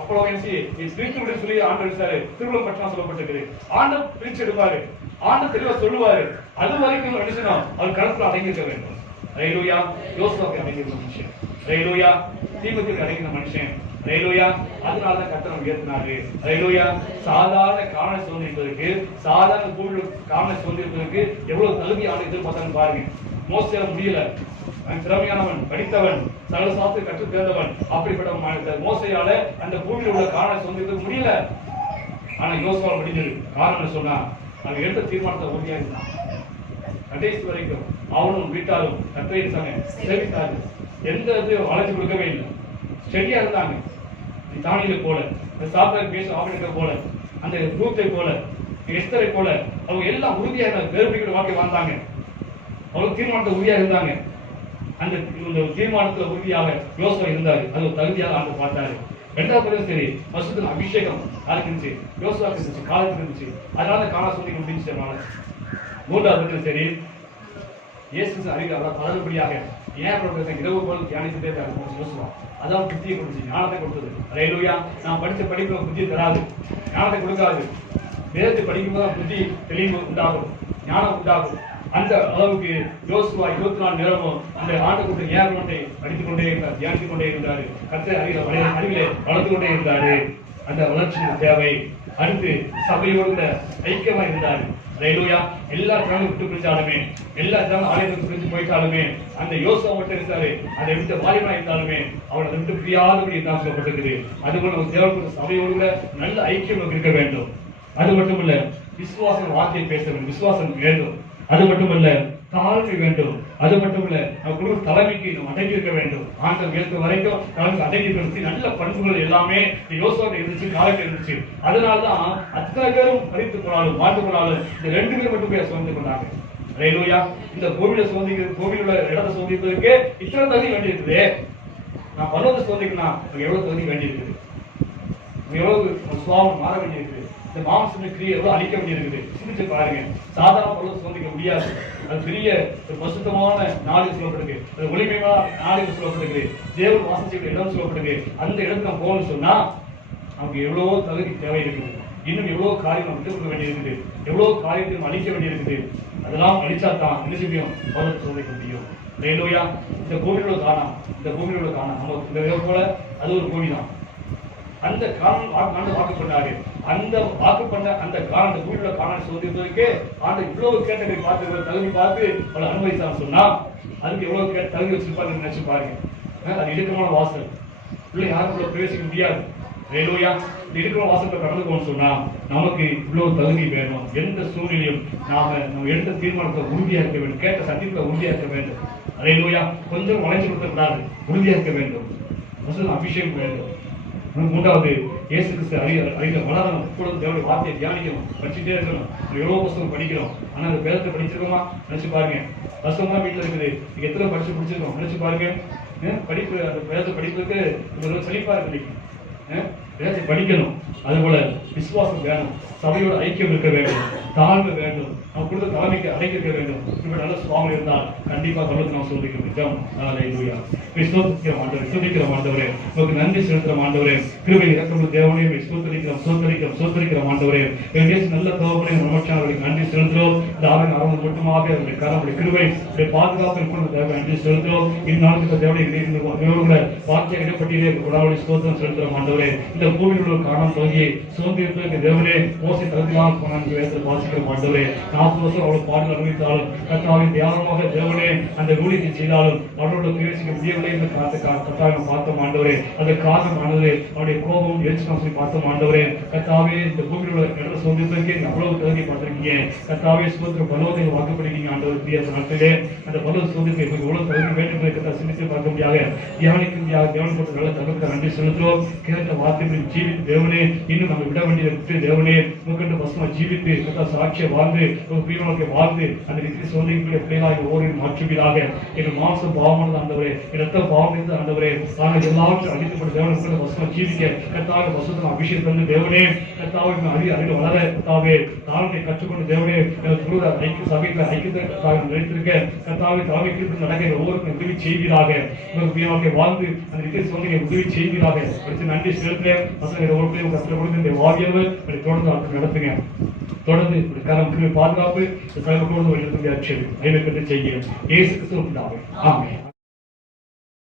அப்போலோ நீ பிரித்து விட சொல்லி ஆண்டவர் சாரு திருவிழம் பட்டம் சொல்லப்பட்டிருக்கு. ஆண்டவர் பிரிச்சு எடுப்பாரு, ஆண்டவர் தெளிவா சொல்லுவாரு. அது வரைக்கும் மனுஷனும் அவர் கருத்துல அடங்கியிருக்க வேண்டும். ஹல்லேலூயா. யோசுவாவுக்கு அடங்கியிருந்த மனுஷன், ஹல்லேலூயா. தீமோத்தேயுக்கு அடங்கின மனுஷன், ஹல்லேலூயா. அதனாலதான் கர்த்தர் உயர்த்தினாரு. ஹல்லேலூயா. சாதாரண காரண சுதந்திரத்திற்கு, சாதாரண பூமியில் காரண சுதந்திரத்திற்கு எவ்வளவு தகுதி ஆண்டு எதிர்பார்த்தான்னு பாருங்க. மோசேல முடியல, அவன் திறமையானவன், படித்தவன், சகல சாஸ்திரம் கற்று தேர்ந்தவன். அப்படிப்பட்ட மோசையால அந்த பூமியில் உள்ள காரண சுதந்திரத்துக்கு முடியல. ஆனா யோசுவா முடிஞ்சது. காரணம் சொன்னா அவன் எடுத்த தீர்மானத்தை உறுதியா இருந்தான். கடைசி வரைக்கும் அவனும் வீட்டாலும் கர்த்தரை சேவித்தார்கள். எந்த வளர்ச்சி கொடுக்கவே இல்லை. ஸ்டெடியா இருந்தாங்க. தானியலை போல, சாப்பிட பேச ஆபரேட்டரை போல, அந்த ரூத்தை போல, எஸ்தரை போல அவங்க எல்லாம் உறுதியாக வேறுபடுகிற வாழ்க்கை வாழ்ந்தாங்க. அவங்க தீர்மானத்தை உறுதியா இருந்தாங்க. அந்த தீர்மானத்துல உறுதியாக யோசுவா இருந்தாரு. அது ஒரு தகுதியாக ஆண்டு பார்த்தாரு. இரண்டாவது சரி பரிசுத்த அபிஷேகம் யாருக்கு இருந்துச்சு, யோசுவாக்கு இருந்துச்சு, காலத்துக்கு இருந்துச்சு. அதனால காண சொல்லி முடிஞ்சு. மூன்றாவது சரி இயேசு அறிவிக்கிறார் பலபடியாக ஏன் இரவு போல் தியானிச்சுட்டே யோசுவா. அதான் புத்தியை கொடுத்துச்சு, ஞானத்தை கொடுத்தது. ஹல்லேலூயா. நான் படிச்ச படிப்பு புத்தியை தராது, ஞானத்தை கொடுக்காது. வேதத்தை படிக்கும் போது புத்தி தெளிவு உண்டாகும், ஞானம் உண்டாகும். அந்த அளவுக்கு யோசுவா 24 நேரமும் அந்த ஆண்டுக்குள்ள ஏகமத்தை படித்துக் கொண்டே இருந்தார், தியானித்துக் கொண்டே இருந்தாரு. கர்த்தரை அறிவிலே வளர்த்து கொண்டே இருந்தாரு. அந்த வளர்ச்சியின் தேவை. அடுத்து சபையோடு ஐக்கியமா இருந்தாரு. ஹல்லேலூயா. எல்லா திறனும் விட்டு பிரிஞ்சாலுமே, எல்லா திறனும் ஆலயத்துக்கு பிரிஞ்சு போயிட்டாலுமே, அந்த யோசுவா மட்டும் இருந்தாரு. அதை விட்டு வாலிபனா இருந்தாலுமே அவனை விட்டு பிரியாதபடி இருந்தா சொல்லப்பட்டிருக்குது. அதுபோல ஒரு தேவனுக்கு சபையோடு நல்ல ஐக்கியம் இருக்க வேண்டும். அது மட்டுமல்ல, விசுவாசம் வார்த்தையை பேச வேண்டும், விசுவாசம் வேண்டும். அது மட்டுமல்ல, தாழ்மை வேண்டும். அது மட்டுமல்ல, நம்ம குடும்ப தலைமைக்கு நம்ம அடங்கி இருக்க வேண்டும். ஆண்டவர் ஏற்ற வரைக்கும் தலைமைக்கு அடங்கி இருக்கிறது நல்ல பண்புகள் எல்லாமே யோசுவாவில் இருந்துச்சு, காலத்தில் இருந்துச்சு. அதனால்தான் அத்தனை பேரும் மறித்து போனாலும் வாழ்ந்து போனாலும் இந்த 2 பேர் மட்டும் போய் சுமந்து கொண்டாங்க. ஹல்லேலூயா. இந்த கோவில சோதிக்கிறது, கோவில உள்ள இடத்தை சோதிக்கிறதுக்கு இத்தனை தகுதி வேண்டி இருக்குது. நான் பலவத்தை சோதிக்கணும், எவ்வளவு தகுதி வேண்டி இருக்குது, எவ்வளவு சுவாபம் மாற வேண்டி இருக்குது, இந்த மாம்ச கிரியை எவ்வளவு அழிக்க வேண்டியிருக்குது. சிந்திச்சு பாருங்க. சாதாரண பொருள் சோதிக்க முடியாது. அது பெரிய பசுத்தமான நாடு சொல்லப்படுது, அது ஒளிமயமான நாடு சொல்லப்படுது, தேவன் வாசம் செய்கிற இடம் சொல்லப்படுது. அந்த இடத்துக்கு நம்ம போகணும்னு சொன்னா நமக்கு எவ்வளவோ தகுதி தேவை இருக்குது. இன்னும் எவ்வளவு காரியம் நம்ம விட்டு கொடுக்க வேண்டியிருக்குது, எவ்வளவு காரியத்தை நம்ம அழிக்க வேண்டியிருக்குது. அதெல்லாம் அழிச்சா தான் என்ன செய்யும், சோதிக்க முடியும். ஹல்லேலூயா. இந்த பூமியோட காணம், இந்த பூமியோட காணம் நம்ம இந்த போல அது ஒரு பூமி தான். அந்த காரணம் வாக்கு பண்ணாரு. அந்த வாக்கு பண்ண அந்த காரணம், அந்த பூமியோட காரணம் சோதிப்பதற்கு ஆண்டு இவ்வளவு கேட்டகரி பார்த்து தகுதி பார்த்து அவளை அனுமதிச்சான்னு சொன்னா அதுக்கு எவ்வளவு தகுதி வச்சிருப்பாரு நினைச்சு பாருங்க. அது இடுக்கமான வாசல் உள்ள யாருக்குள்ள பிரவேசிக்க முடியாது. ஹல்லேலூயா. இடுக்கமான வாசல்ல கடந்து போகணும்னு சொன்னா நமக்கு இவ்வளவு தகுதி வேணும். எந்த சூழ்நிலையும் நம்ம எடுத்த தீர்மானத்தை உறுதியா இருக்க வேண்டும், கேட்ட சத்தியத்தை உறுதியா இருக்க வேண்டும். ஹல்லேலூயா. கொஞ்சம் வளைஞ்சு கொடுக்கக்கூடாது, உறுதியா இருக்க வேண்டும். அபிஷேகம் வேண்டும். மூன்றாவது, இயேசு கிறிஸ்து அறிந்த வளரணும். கூட தேவனுடைய வார்த்தையை தியானிக்கணும், படிச்சுட்டே இருக்கணும். எவ்வளவு புத்தகம் படிக்கிறோம், ஆனா அந்த வேதத்தை படிச்சிருக்கோமா நினைச்சு பாருங்க. வருஷமா வீட்டுல இருக்குது, எத்தனை படிச்சு பிடிச்சிருக்கோம் நினைச்சு பாருங்க. படிப்பு அந்த வேதத்தை படிப்புக்கு செழிப்பா இருக்கு. ஏதாச்சும் படிக்கணும். அதுபோல விசுவாசம் வேணும், சபையோட ஐக்கியம் இருக்க வேண்டும், தாழ்வு வேண்டும், நம்ம கொடுத்த தலைமைக்கு அடைக்க வேண்டும். இப்ப நல்ல சுவாமி இருந்தால் கண்டிப்பா தொடர்ந்து நாம் சொல்லிக்கிறோம். ஹalleluya. ஸ்தோத்திரிக்கிறோம் ஆண்டவரே, ஸ்தோத்திரிக்கிறோம் ஆண்டவரே, உங்களுக்கு நன்றி செலுத்துறோம் ஆண்டவரே. கிருபை இரக்கமுள்ள தேவனே, ஸ்தோத்திரிக்கிறோம் ஆண்டவரே. இயேசு நல்ல தகப்பனே, நமக்கானவருக்கு நன்றி செலுத்துறோம். இந்த ஆவின் அரவணைப்பு மட்டுமாக உங்களுடைய கரமுடைய கிருபை, உங்களுடைய பாதுகாப்பு கூட தேவனை நன்றி செலுத்துறோம். இந்நாளுக்கு தேவனை தேவனுடைய வார்த்தை இடப்பட்டியிலே உங்களுடைய ஸ்தோத்திரம் செலுத்துறோம் ஆண்டவரே. இந்த பூமியில் உள்ள காரணம் தொடங்கி சுதந்திரத்திற்கு தேவனே மோசை தகுதியாக போனாங்க வேதத்தில் வாசிக்கிறோம் ஆண்டவரே. 40 வருஷம் அவ்வளவு பாடல் அனுபவித்தாலும் கர்த்தாவின் தியானமாக தேவனே அந்த ஊழியத்தை செய்தாலும் அவரோட பேசிக்க முடியவில்லை என்று கர்த்தாவை பார்த்தோம் ஆண்டவரே. அந்த காரணம் ஆனது அவருடைய கோபம் எரிச்சலாம் சொல்லி பார்த்தோம் ஆண்டவரே. கர்த்தாவே இந்த பூமியில் உள்ள இட சுதந்திரத்திற்கு அவ்வளவு தகுதி பார்த்திருக்கீங்க. கர்த்தாவே சுதந்திர பலவத்தை வாக்குப்படுத்தீங்க ஆண்டவர். நாட்டிலே அந்த பலவ சுதந்திரத்தை எவ்வளவு தகுதி வேண்டும் என்பதை சிந்தித்து பார்க்க முடியாத தியானம் போட்டு நல்ல தகுந்த நன்றி செலுத்துவோம். கேட்ட வார்த்தைகளில் ஜீவித்து தேவனே இன்னும் நம்ம விட வேண்டியதை தேவனே முகண்டு வசமா ஜீவித்து சாட்சியை வாழ்ந்து ஒரு பிரிவாக வாழ்ந்து அந்த நித்திய சோதனைகளுடைய பிள்ளைகளாக ஓரின் மாற்றுவீராக. எங்கள் மாசம் பாவமானது ஆண்டவரே, இரத்த பாவம் இருந்து ஆண்டவரே. ஆனால் எல்லாவற்றும் அழிக்கப்பட்ட தேவனுக்கு வசமா ஜீவிக்க கர்த்தாவே வசத்தை அபிஷேகம் பண்ணி தேவனே. கர்த்தாவை அறிவு வளர கர்த்தாவே தாழ்வை கற்றுக்கொண்டு தேவனே ஐக்கிய சபைகளை ஐக்கியத்தை நினைத்திருக்க கர்த்தாவை தலைமைக்கு நடக்கிற ஒவ்வொருக்கும் உதவி செய்வீராக. வாழ்ந்து அந்த நித்திய சோதனையை உதவி செய்வீராக. நன்றி செலுத்துகிறேன். பசங்க ஒவ்வொருத்தையும் கற்றுக் கொடுத்து இந்த வாவியர்கள் தொடர்ந்து நடத்துங்க. தொடர்ந்து பாதுகாப்பு கொடுத்து செய்ய இயேசு கிறிஸ்துவின் நாமத்தில் ஆமென்.